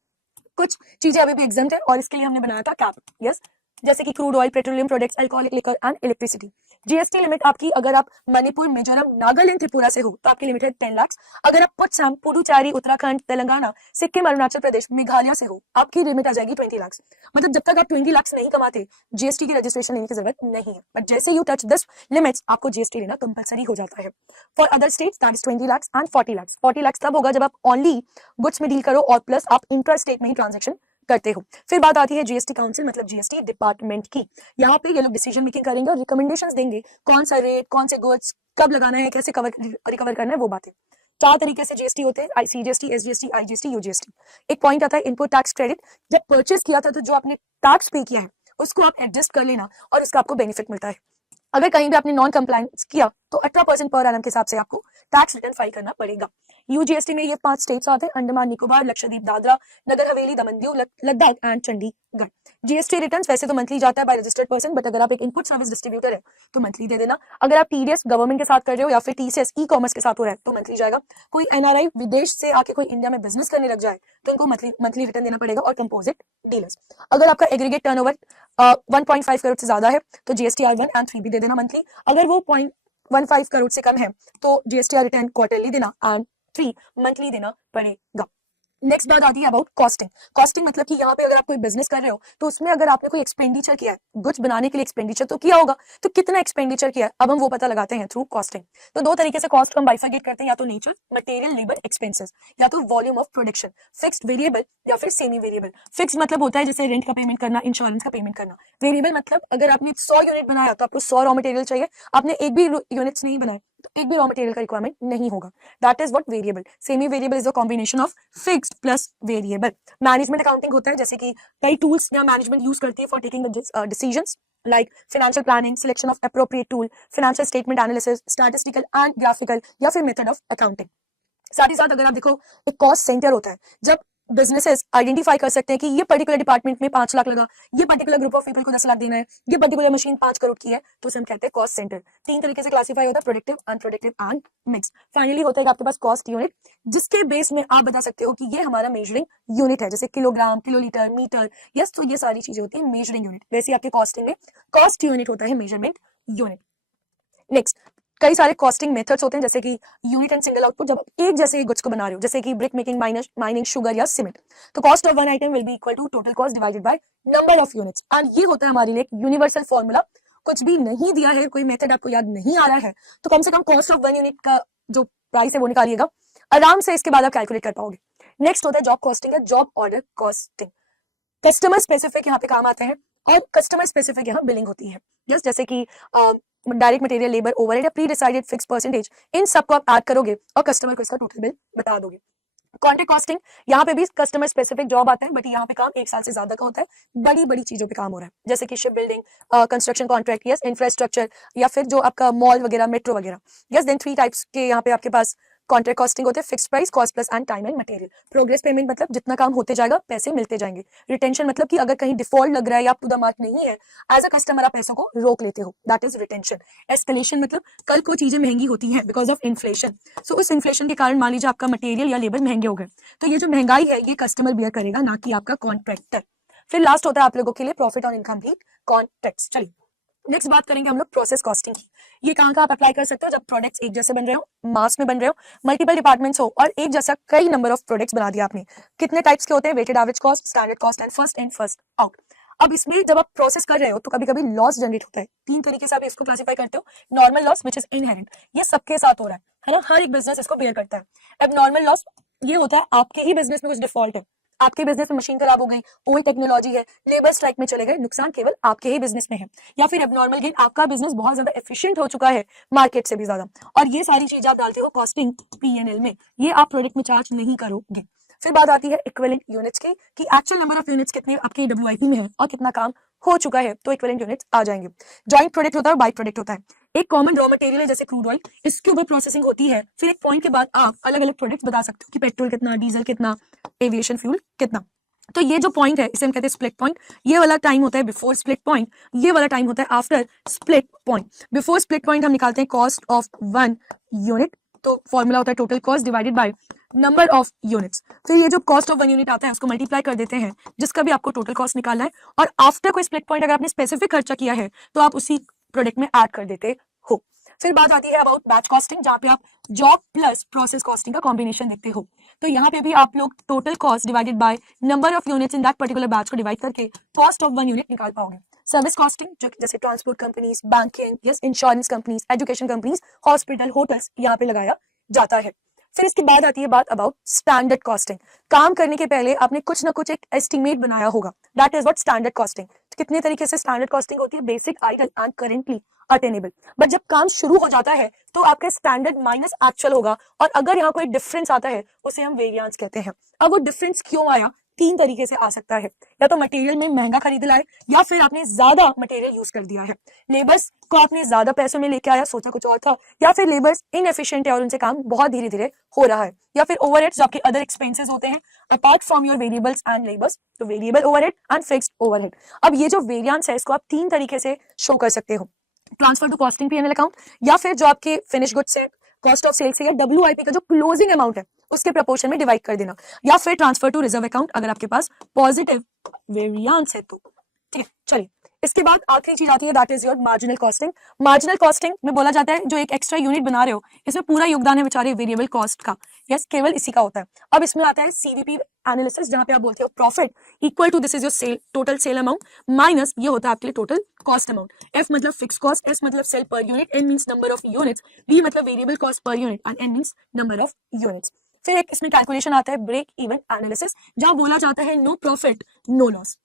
कुछ चीजें अभी भी एग्जाम्प्ट है, और इसके लिए हमने बनाया था कैप, यस, जैसे कि crude oil, petroleum products, alcoholic liquor and electricity. GST limit आपकी, अगर आप मणिपुर, मिजोरम, नागालैंड, त्रिपुरा से हो तो आपकी लिमिट है 10 लाख। अगर आप पुच्छम, पुडुचेरी, उत्तराखंड, तेलंगाना, सिक्किम, अरुणाचल प्रदेश, मेघालय से हो, आपकी लिमिट आ जाएगी 20 लाख। मतलब जब तक आप 20 लाख नहीं कमाते जीएसटी की रजिस्ट्रेशन लेने की जरूरत नहीं है, बट जैसे यू टच दिस लिमिट्स आपको जीएसटी लेना कंपलसरी हो जाता है। For other states that is 20 lakh and 40 lakh. 40 lakh तब होगा जब आप ओनली गुड्स में डील करो और प्लस आप इंट्रा स्टेट में ही ट्रांजेक्शन करते हो। फिर बात आती है जीएसटी काउंसिल, मतलब जीएसटी डिपार्टमेंट की। यहाँ पे ये लोग डिसीजन मेकिंग करेंगे और रिकमेंडेशंस देंगे, कौन सा रेट, कौन से गुड्स कब लगाना है, कैसे रिकवर करना है, वो बातें। 4 तरीके से जीएसटी होते हैं, सीजीएसटी, एसजीएसटी, आईजीएसटी, यूजीएसटी। एक पॉइंट आता है इनपुट टैक्स क्रेडिट। जब परचेज किया था तो जो आपने टैक्स पे किया है उसको आप एडजस्ट कर लेना और उसका आपको बेनिफिट मिलता है। अगर कहीं भी आपने नॉन कंप्लायंस किया तो 18% पर एनम के हिसाब से आपको टैक्स रिटर्न फाइल करना पड़ेगा। यूजीएसटी में ये 5 स्टेट्स आते हैं, Andaman Nicobar, Lakshadweep, Dadra Nagar Haveli, Daman Diu, Ladakh and Chandigarh. GST return वैसे तो मंथली जाता है बाय रजिस्टर्ड पर्सन, बट अगर आप एक इनपुट सर्विस डिस्ट्रीब्यूटर है तो मंथली दे देना। अगर आप टीडीएस गवर्नमेंट के साथ कर रहे हो या फिर टीसीएस ई कॉमर्स के साथ हो रहा है तो मंथली जाएगा। कोई एनआरआई विदेश से आके कोई इंडिया में बिजनेस करने लग जाए तो उनको मंथली रिटर्न देना पड़ेगा। और कंपोजिट डीलर्स, अगर आपका एग्रीगेट टर्नओवर 1.5 करोड़ से ज्यादा है तो जीएसटीआर 1 एंड 3 भी दे देना मंथली। अगर वो 0.15 करोड़ से कम है तो जीएसटीआर रिटर्न क्वार्टरली देना एंड 3 मंथली देना पड़ेगा। नेक्स्ट बात आती है अबाउट कॉस्टिंग। कॉस्टिंग मतलब कि यहाँ पे अगर आप कोई बिजनेस कर रहे हो तो उसमें अगर आपने कोई एक्सपेंडिचर किया है, गुड्स बनाने के लिए एक्सपेंडिचर तो किया होगा, तो कितना एक्सपेंडिचर किया है अब हम वो पता लगाते हैं थ्रू कॉस्टिंग। तो दो तरीके से कॉस्ट को हम बाइफरकेट करते हैं, या तो नेचर, मटेरियल, लेबर, एक्सपेंसेस, या तो volume of production, fixed, variable या फिर सेमी वेरिएबल। फिक्स्ड मतलब होता है जैसे रेंट का पेमेंट करना, इंश्योरेंस का पेमेंट करना। वेरिएबल मतलब अगर आपने 100 यूनिट बनाया तो आपको 100 रॉ मटेरियल चाहिए, आपने एक भी यूनिट्स नहीं बनाए तो एक भी रॉ मटेरियल का रिक्वायरमेंट नहीं होगा। That is what variable. Semi variable is the combination of fixed plus variable. Management accounting होता है, जैसे कि कई टूल्स या मैनेजमेंट यूज करती है for taking decisions like financial planning, selection of appropriate tool, financial statement analysis, statistical and graphical या फिर मेथड ऑफ अकाउंटिंग। साथ ही साथ अगर आप देखो एक कॉस्ट सेंटर होता है, जब बिजनेसेस आइडेंटिफाई कर सकते हैं कि ये पर्टिकुलर डिपार्टमेंट में 5 लाख लगा, ये पर्टिकुलर ग्रुप ऑफ पीपल को 10 लाख देना है, ये पर्टिकुलर मशीन 5 करोड़ की है, तो उसे हम कहते हैं कॉस्ट सेंटर। 3 तरीके से क्लासिफाई होता है, productive, unproductive and mix. Finally होता है कि आपके पास कॉस्ट यूनिट, जिसके बेस में आप बता सकते हो कि ये हमारा मेजरिंग यूनिट है, जैसे किलोग्राम, किलोलीटर, मीटर, यस, तो ये सारी चीजें होती है मेजरिंग यूनिट। वैसे आपके कॉस्टिंग में कॉस्ट यूनिट होता है मेजरमेंट यूनिट। नेक्स्ट, कई सारे कॉस्टिंग मेथड्स होते हैं, जैसे कि यूनिट एंड सिंगल आउटपुट। जब आप एक जैसे गुड्स को बना रहे हो, जैसे कि ब्रिक मेकिंग, माइनिंग, शुगर या सीमेंट, तो cost of one item will be equal to total cost divided by number of units. And ये होता है हमारे लिए एक यूनिवर्सल फॉर्मूला। कुछ भी नहीं दिया है, कोई मेथड आपको याद नहीं आ रहा है, तो कम से कम कॉस्ट ऑफ वन यूनिट का जो प्राइस है वो निकालिएगा, आराम से इसके बाद आप कैलकुलेट कर पाओगे। नेक्स्ट होता है जॉब कॉस्टिंग या job order costing. Customer specific यहाँ पे काम आते हैं और कस्टमर स्पेसिफिक यहाँ बिलिंग होती है। यस, जैसे कि डायरेक्ट मटेरियल, लेबर, ओवरहेड या प्री डिसाइडेड फिक्स परसेंटेज, इन सबको आप ऐड करोगे और कस्टमर को इसका टोटल बिल बता दोगे। कॉन्ट्रैक्ट कॉस्टिंग, यहाँ पे भी कस्टमर स्पेसिफिक जॉब आता है, बट यहाँ पे काम 1 साल से ज्यादा का होता है, बड़ी बड़ी चीजों पे काम हो रहा है, जैसे कि ship building, construction contract, yes, infrastructure, या फिर जो आपका मॉल वगैरह, मेट्रो वगैरह। यस, देन 3 टाइप्स के यहाँ पे आपके पास कॉन्ट्रैक्ट कॉस्टिंग होते हैं, fix price, cost plus and time and material. Progress payment मतलब जितना काम होते जाएगा पैसे मिलते जाएंगे। रिटेंशन मतलब कि अगर कहीं डिफॉल्ट लग रहा है या अप टू द मार्क नहीं है, एज अ कस्टमर आप पैसों को रोक लेते हो, दैट इज रिटेंशन। एस्केलेशन मतलब कल को चीजें महंगी होती हैं बिकॉज ऑफ इन्फ्लेशन, सो उस इन्फ्लेशन के कारण मान लीजिए आपका मटेरियल या लेबर महंगे हो गए, तो ये जो महंगाई है ये कस्टमर बियर करेगा, ना कि आपका कॉन्ट्रैक्टर। फिर लास्ट होता है आप लोगों के लिए प्रॉफिट ऑन इनकम भी कॉन्ट्रैक्ट्स। चलिए नेक्स्ट बात करेंगे हम लोग प्रोसेस कॉस्टिंग की। ये कहाँ आप अप्लाई कर सकते हो, जब प्रोडक्ट्स एक जैसे बन रहे हो, मास में बन रहे हो, मल्टीपल डिपार्टमेंट्स हो और एक जैसा कई नंबर ऑफ प्रोडक्ट्स बना दिया आपने। कितने टाइप्स के होते हैं, weighted average cost, standard cost and first in first out. अब इसमें जब आप प्रोसेस कर रहे हो तो कभी कभी लॉस जनरेट होता है। 3 तरीके से आप इसको क्लासिफाई करते हो। Normal loss which is inherent, ये सबके साथ हो रहा है ना, हर एक बिजनेस इसको बेयर करता है। अब नॉर्मल लॉस ये होता है आपके ही बिजनेस में कुछ डिफॉल्ट है, आपके बिजनेस में मशीन खराब हो गई, ओल्ड टेक्नोलॉजी है, लेबर स्ट्राइक में चले गए, नुकसान केवल आपके ही बिजनेस में है। या फिर एबनॉर्मल गेन, आपका बिजनेस बहुत ज्यादा एफिशिएंट हो चुका है मार्केट से भी ज्यादा, और ये सारी चीज आप डालते हो कॉस्टिंग P&L में, ये आप प्रोडक्ट में चार्ज नहीं करोगे। फिर बात आती है इक्विवेलेंट यूनिट्स की, कि एक्चुअल नंबर ऑफ यूनिट्स कितने आपके WIP में है और कितना काम हो चुका है, तो इक्विवेलेंट यूनिट्स आ जाएंगे। जॉइंट प्रोडक्ट होता है और बाई प्रोडक्ट होता है। एक कॉमन रॉ मटेरियल है जैसे क्रूड ऑयल, इसके ऊपर प्रोसेसिंग होती है, फिर एक पॉइंट के बाद आप अलग अलग प्रोडक्ट्स बता सकते हो कि पेट्रोल कितना, डीजल कितना, एविएशन फ्यूल कितना। तो ये जो पॉइंट है इसे हम कहते हैं स्प्लिट पॉइंट। ये वाला टाइम होता है बिफोर स्प्लिट पॉइंट, ये वाला टाइम होता है after split point. Before split point हम निकालते हैं कॉस्ट ऑफ 1 यूनिट, तो फॉर्मूला होता है total cost divided by number of units. फिर ये जो कॉस्ट ऑफ 1 यूनिट आता है उसको मल्टीप्लाई कर देते हैं, जिसका भी आपको टोटल कॉस्ट निकालना है, और आफ्टर कोई स्प्लिट पॉइंट अगर आपने स्पेसिफिक खर्चा किया है तो आप उसी प्रोडक्ट में ऐड कर देते हो। फिर बात आती है अबाउट बैच कॉस्टिंग, जहां पे आप जॉब प्लस प्रोसेस कॉस्टिंग का कॉम्बिनेशन देखते हो। तो यहाँ पे भी आप लोग total cost divided by number of units in that particular batch को डिवाइड करके कॉस्ट ऑफ 1 यूनिट निकाल पाओगे। सर्विस कॉस्टिंग, जो जैसे transport companies, banking, yes, insurance companies, education companies, hospital, hotels, यहाँ पे लगाया जाता है। फिर इसके बाद आती है बात अबाउट स्टैंडर्ड कॉस्टिंग। काम करने के पहले आपने कुछ ना कुछ एक एस्टिमेट बनाया होगा, that is what standard costing. कितने तरीके से स्टैंडर्ड कॉस्टिंग होती है, basic, ideal and currently attainable. But जब काम शुरू हो जाता है तो आपका स्टैंडर्ड माइनस एक्चुअल होगा, और अगर यहाँ कोई डिफरेंस आता है उसे हम वेरिएंस कहते हैं। अब वो डिफरेंस क्यों आया, 3 तरीके से आ सकता है, या तो मटेरियल में महंगा खरीद लाए, या फिर आपने ज्यादा मटेरियल यूज कर दिया है, लेबर्स को आपने ज्यादा पैसों में लेके आया, सोचा कुछ और था, या फिर लेबर्स इनएफिशिएंट है और उनसे काम बहुत धीरे धीरे हो रहा है, या फिर ओवरहेड्स जो आपके अदर एक्सपेंसेस होते हैं apart from your variables and labours, तो variable overhead and fixed overhead. अब ये जो वेरिएंस है इसको आप 3 तरीके से शो कर सकते हो, transfer to costing P&L account, या फिर जो आपके फिनिश गुड्स से कॉस्ट ऑफ सेल्स से या WIP का जो क्लोजिंग अमाउंट है उसके प्रोपोर्शन में डिवाइड कर देना, या फिर ट्रांसफर टू रिजर्व अकाउंट अगर आपके पास पॉजिटिव वेरिएंस है तो। ठीक है, चलिए इसके बाद आखिरी चीज आती है, that is your marginal costing. Marginal costing में बोला जाता है जो एक एक्स्ट्रा यूनिट बना रहे हो इसमें पूरा योगदान है बेचारे वेरिएबल कॉस्ट का, यस, केवल इसी का होता है। अब इसमें आता है CVP एनालिसिस, जहां पे आप बोलते हो profit equal to this is your sale, total sale amount, minus ये होता है आपके लिए टोटल कॉस्ट अमाउंट। F मतलब फिक्स कॉस्ट, S मतलब sale per unit, N means number of units, V मतलब variable cost per unit and N means number of units. फिर एक इसमें कैलकुलेशन आता है ब्रेक इवन एनालिसिस, जहां बोला जाता है no profit no loss.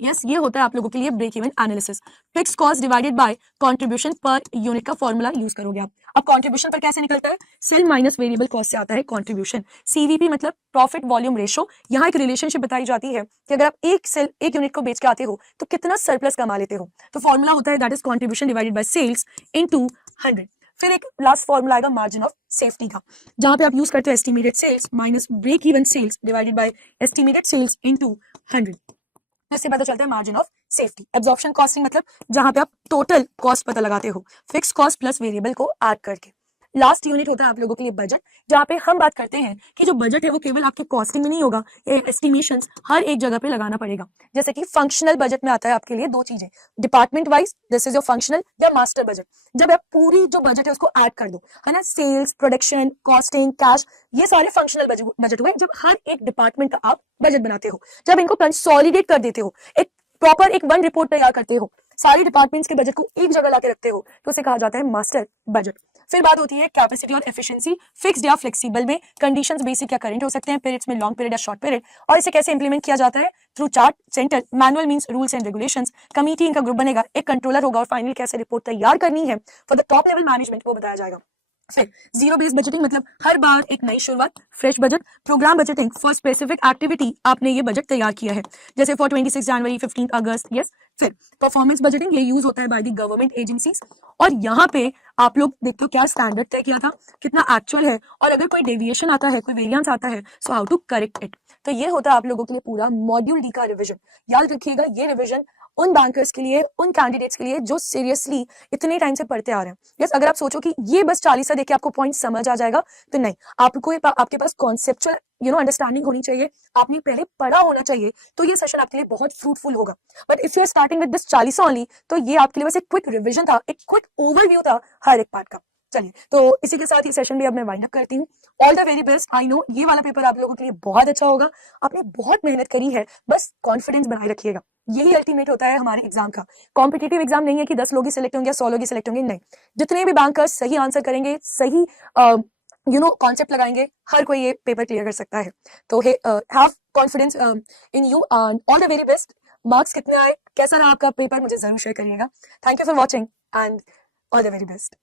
Yes, ये होता है आप लोगों के लिए break even analysis. Fix cost divided by contribution per unit का फॉर्मूला यूज करोगे आप। अब कंट्रीब्यूशन पर कैसे निकलता है, सेल माइनस वेरिएबल कॉस्ट से आता है कंट्रीब्यूशन। CVP मतलब प्रॉफिट वॉल्यूम रेशो, यहाँ एक रिलेशनशिप बताई जाती है कि अगर आप एक यूनिट को बेच के आते हो तो कितना सरप्लस कमा लेते हो, तो फॉर्मूला होता है that is contribution divided by sales into 100। फिर एक लास्ट फॉर्मूला आएगा मार्जिन ऑफ सेफ्टी का, जहां पे आप यूज करते हो estimated sales minus break even sales divided by estimated sales into 100। इससे पता चलता है margin of safety. Absorption costing मतलब जहां पे आप टोटल कॉस्ट पता लगाते हो, फिक्स कॉस्ट प्लस वेरिएबल को ऐड करके। लास्ट यूनिट होता है आप लोगों के लिए बजट, जहां पे हम बात करते हैं कि जो बजट है वो केवल आपके कॉस्टिंग में नहीं होगा, ये एस्टिमेशंस हर एक जगह पे लगाना पड़ेगा। जैसे कि फंक्शनल बजट में आता है आपके लिए 2 चीजें, department wise this is your functional या मास्टर बजट। जब आप पूरी जो बजट है उसको ऐड कर दो, है ना, सेल्स, प्रोडक्शन, कॉस्टिंग, कैश, ये सारे फंक्शनल बजट हुए। जब हर एक डिपार्टमेंट का आप बजट बनाते हो, जब इनको कंसोलिडेट कर देते हो, एक प्रॉपर एक 1 रिपोर्ट तैयार करते हो, सारी डिपार्टमेंट्स के बजट को एक जगह लाके रखते हो, तो उसे कहा जाता है मास्टर बजट। फिर बात होती है कैपेसिटी और एफिशिएंसी, फिक्स्ड या फ्लेक्सिबल में, कंडीशंस बेसिक या करंट हो सकते हैं, पीरियड्स में लॉन्ग पीरियड या शॉर्ट पीरियड, और इसे कैसे इंप्लीमेंट किया जाता है through chart, centre, manual means rules and regulations, committee इनका ग्रुप बनेगा, एक कंट्रोलर होगा और फाइनल कैसे रिपोर्ट तैयार करनी है for the top level management वो बताया जाएगा। फिर जीरो बेस्ड बजटिंग मतलब हर बार एक नई शुरुआत, fresh budget, program budgeting for specific activity, आपने ये बजट तैयार किया है जैसे फॉर 26 जनवरी 15 अगस्त, यस। फिर परफॉर्मेंस बजटिंग, ये यूज होता है बाय द गवर्नमेंट एजेंसीज, और यहाँ पे आप लोग देखते हो क्या स्टैंडर्ड तय किया था, कितना एक्चुअल है, और अगर कोई डेविएशन आता है, कोई वेरिएंस आता है, so how to correct it. तो ये होता है आप लोगों के लिए पूरा मॉड्यूल डी का रिविजन। याद रखिएगा ये रिविजन उन बैंकर्स के लिए, उन कैंडिडेट्स के लिए जो सीरियसली इतने टाइम से पढ़ते आ रहे हैं। यस, अगर आप सोचो कि ये बस 40 देख के आपको पॉइंट समझ आ जाएगा, तो नहीं, आपको आपके पास कॉन्सेप्चुअल अंडरस्टैंडिंग होनी चाहिए, आपने पहले पढ़ा होना चाहिए, तो ये सेशन आपके लिए बहुत फ्रूटफुल होगा। But if you are starting with this 40 only, तो ये आपके लिए बस एक क्विक रिविजन था, एक क्विक ओवरव्यू था हर एक पार्ट का। चलिए, तो इसी के साथ ये सेशन भी अब मैं वाइंड अप करती हूँ। All the very best. I know ये वाला पेपर आप लोगों के लिए बहुत अच्छा होगा, आपने बहुत मेहनत करी है, बस कॉन्फिडेंस बनाए रखिएगा। यही अल्टीमेट होता है हमारे एग्जाम का। कॉम्पिटिटिव एग्जाम नहीं है कि 10 लोग ही सिलेक्ट होंगे या 100 लोग ही सिलेक्ट होंगे, नहीं, जितने भी बैंकर्स सही आंसर करेंगे, सही कॉन्सेप्ट लगाएंगे, हर कोई ये पेपर क्लियर कर सकता है। तो have confidence in you and all the very best. Marks कितने आए, कैसा रहा आपका पेपर, मुझे जरूर शेयर करिएगा। Thank you for watching and all the very best.